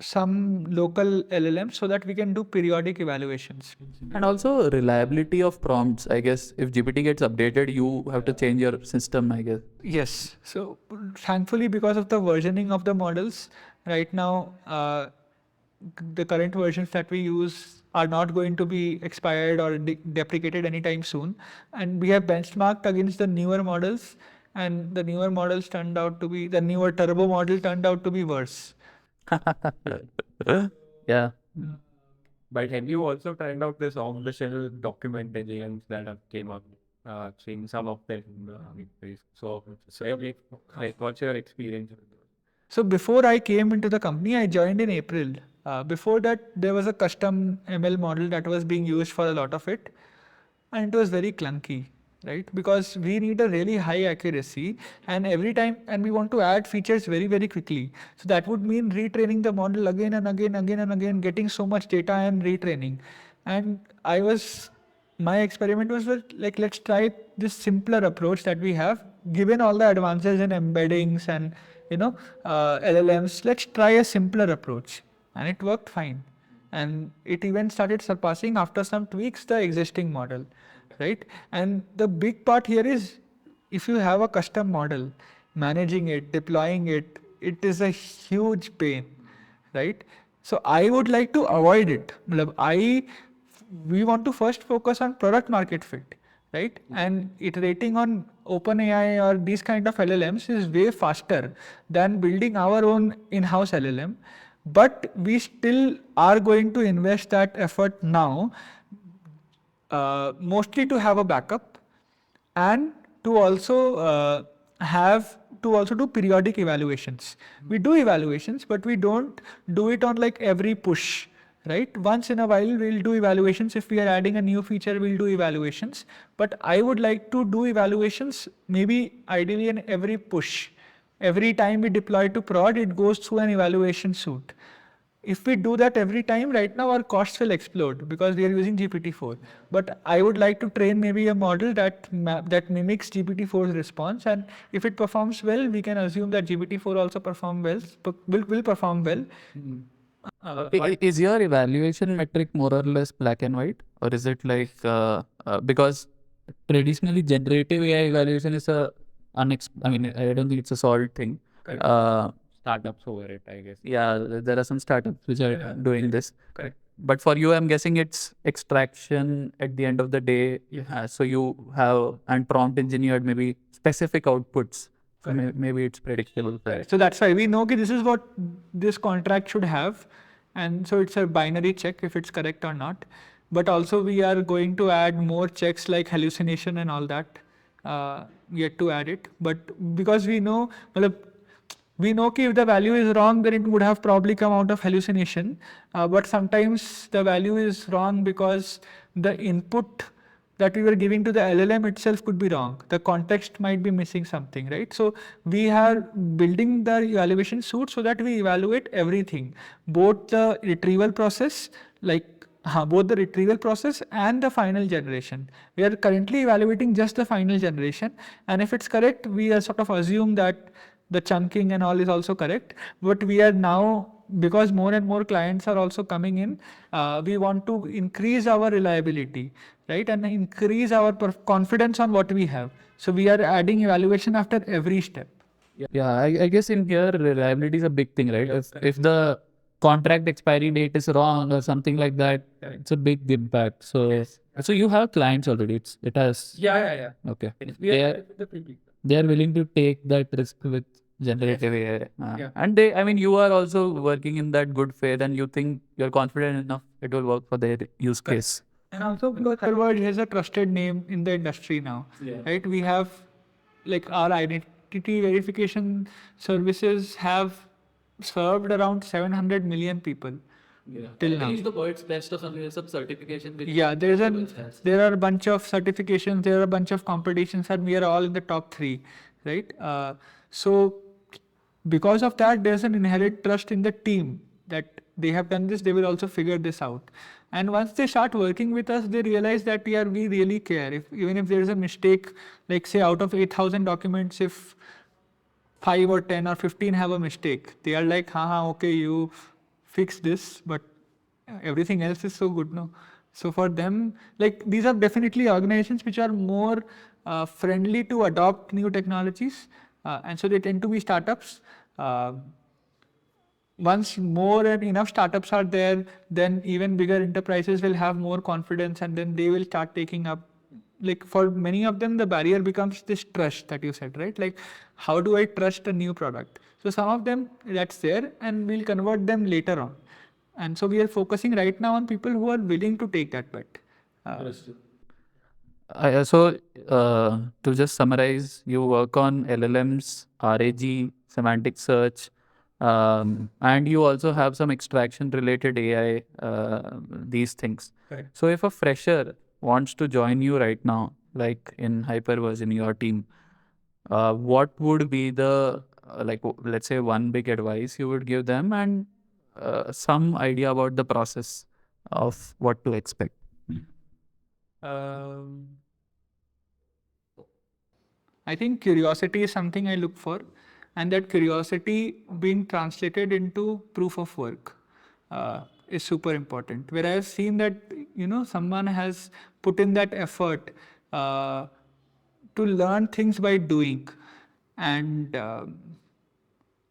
some local LLMs so that we can do periodic evaluations. And also reliability of prompts. I guess if GPT gets updated, you have to change your system, I guess. Yes. So thankfully, because of the versioning of the models, right now, the current versions that we use are not going to be expired or deprecated anytime soon. And we have benchmarked against the newer models, and the newer models turned out to be, the newer turbo model turned out to be worse. Yeah. But have you also tried out this off-the-shelf document agents that have came up? Seeing some of them. So what's your experience with those? So before I came into the company, I joined in April. Before that, there was a custom ML model that was being used for a lot of it, and it was very clunky, right? Because we need a really high accuracy, and every time, and we want to add features very, very quickly. So that would mean retraining the model again and again, again and again, getting so much data and retraining. And my experiment was like, let's try this simpler approach that we have, given all the advances in embeddings and LLMs. Let's try a simpler approach, and it worked fine. And it even started surpassing after some tweaks the existing model, right? And the big part here is, if you have a custom model, managing it, deploying it, it is a huge pain, right? So I would like to avoid it. We want to first focus on product market fit, right? And iterating on OpenAI or these kind of LLMs is way faster than building our own in-house LLM. But we still are going to invest that effort now, mostly to have a backup, and to also do periodic evaluations. We do evaluations, but we don't do it on like every push, right? Once in a while, we'll do evaluations. If we are adding a new feature, we'll do evaluations. But I would like to do evaluations, maybe ideally in every push. Every time we deploy to prod, it goes through an evaluation suite. If we do that every time, right now our costs will explode because we are using GPT-4. But I would like to train maybe a model that mimics GPT-4's response, and if it performs well, we can assume that GPT-4 also will perform well. Is your evaluation metric more or less black and white, or is it like because traditionally generative AI evaluation is I don't think it's a solved thing. Startups over it, I guess. Yeah, there are some startups which are doing this. Correct. But for you, I'm guessing it's extraction at the end of the day. Yeah. So you have and prompt engineered maybe specific outputs. So maybe it's predictable. So that's why we know this is what this contract should have, and so it's a binary check if it's correct or not. But also we are going to add more checks like hallucination and all that. Yet to add it, but because we know if the value is wrong, then it would have probably come out of hallucination. But sometimes the value is wrong because the input that we were giving to the LLM itself could be wrong. The context might be missing something, right? So we are building the evaluation suite so that we evaluate everything, both the retrieval process, both the retrieval process and the final generation. We are currently evaluating just the final generation, and if it's correct, we are sort of assume that the chunking and all is also correct. But we are now, because more and more clients are also coming in, we want to increase our reliability, right? And increase our confidence on what we have. So we are adding evaluation after every step. Yeah, I guess in here reliability is a big thing, right? If the contract expiry date is wrong or something like that, it's a big impact. So so you have clients already. It has. Yeah. Okay. They are willing to take that risk with generative AI. Yeah. And I mean, you are also working in that good faith, and you think you're confident enough it will work for their use case. And also because Hyperverge has a trusted name in the industry now, right? We have like our identity verification services have served around 700 million people till now. The world's best or something. There's some certification. Yeah, there are a bunch of certifications, there are a bunch of competitions, and we are all in the top 3, right? So because of that, there's an inherent trust in the team that they have done this, they will also figure this out. And once they start working with us, they realize that we really care. Even if there is a mistake, like say out of 8,000 documents, if 5 or 10 or 15 have a mistake, they are like, haha, okay, you fix this, but everything else is so good, no? So for them, like these are definitely organizations which are more friendly to adopt new technologies, and so they tend to be startups. Once more and enough startups are there, then even bigger enterprises will have more confidence, and then they will start taking up. Like for many of them, the barrier becomes this trust that you said, right? Like, how do I trust a new product? So some of them that's there, and we'll convert them later on. And so we are focusing right now on people who are willing to take that bet. So, to just summarize, you work on LLMs, RAG, semantic search, and you also have some extraction related AI, these things. Right. So, if a fresher wants to join you right now, like in Hyperverse in your team, what would be the, let's say, one big advice you would give them, and some idea about the process of what to expect? I think curiosity is something I look for, and that curiosity being translated into proof of work is super important. Where I've seen that someone has put in that effort to learn things by doing, and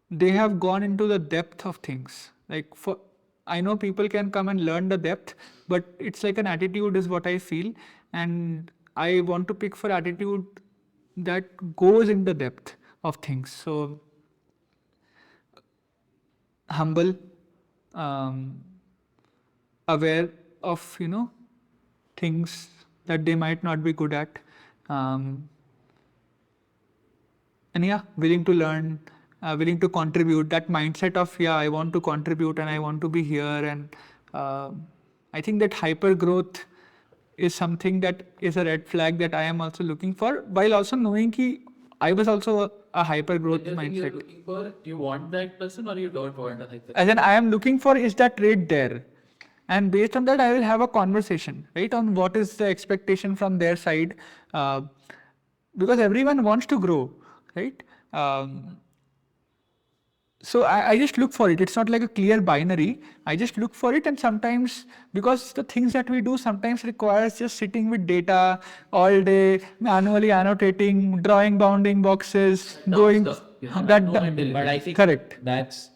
they have gone into the depth of things. I know people can come and learn the depth, but it's like an attitude is what I feel, and I want to pick for attitude that goes in the depth of things. So humble, aware of things that they might not be good at, and willing to learn, willing to contribute. That mindset of I want to contribute and I want to be here, and I think that hyper growth is something that is a red flag that I am also looking for, while also knowing that I was also a hyper growth mindset. Looking for, do you want that person or you don't want a hyper? As in, I am looking for is that trait there, and based on that, I will have a conversation, right, on what is the expectation from their side, because everyone wants to grow, right? So I just look for it. It's not like a clear binary. I just look for it, and sometimes, because the things that we do sometimes requires just sitting with data all day, manually annotating, drawing bounding boxes, going But I think correct. that's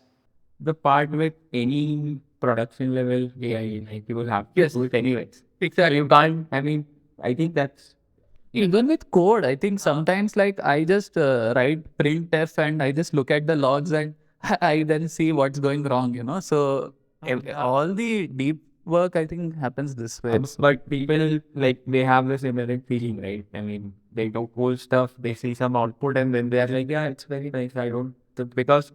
the part with any production level AI. Like people have to do it anyways. Exactly. You can't. I mean, I think that's Even with code, I think sometimes like I just write printf and I just look at the logs and I then see what's going wrong, So all the deep work I think happens this way. But people like they have this inherent feeling, right? I mean, they do cool stuff, they see some output, and then they are like, yeah, it's very nice. I don't because,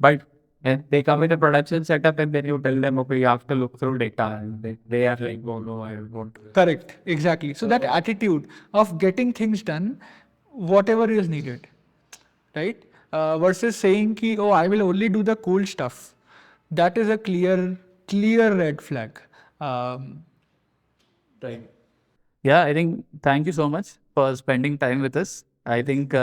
but and they come in a production setup, and then you tell them, okay, you have to look through data, and they are like, oh no, I won't. Correct, exactly. So that attitude of getting things done, whatever is needed, right? Versus saying ki, oh, I will only do the cool stuff. That is a clear red flag. Right. Yeah, I think thank you so much for spending time with us. I think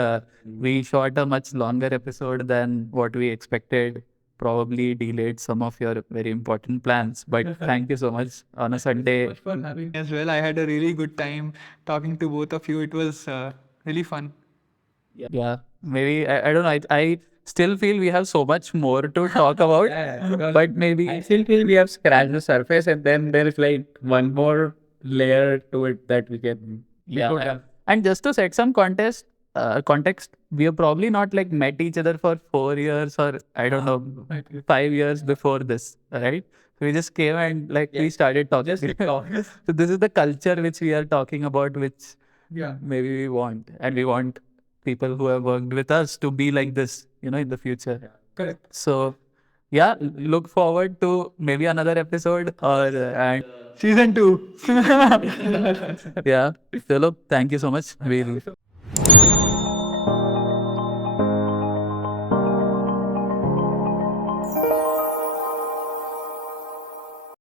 we shot a much longer episode than what we expected. Probably delayed some of your very important plans, but thank you so much on a Sunday. Much for having me as well. I had a really good time talking to both of you. It was really fun. Yeah, maybe I don't know. I still feel we have so much more to talk about, but maybe I still feel we have scratched the surface, and then there is like one more layer to it that we can. yeah. And just to set some context, context, we have probably not like met each other for 4 years or I don't know, 5 years before this, right? We just came and like we started talking. So this is the culture which we are talking about, which maybe we want, and we want people who have worked with us to be like this, in the future. Correct. So yeah, look forward to maybe another episode or and Season 2. yeah. So look, thank you so much. We'll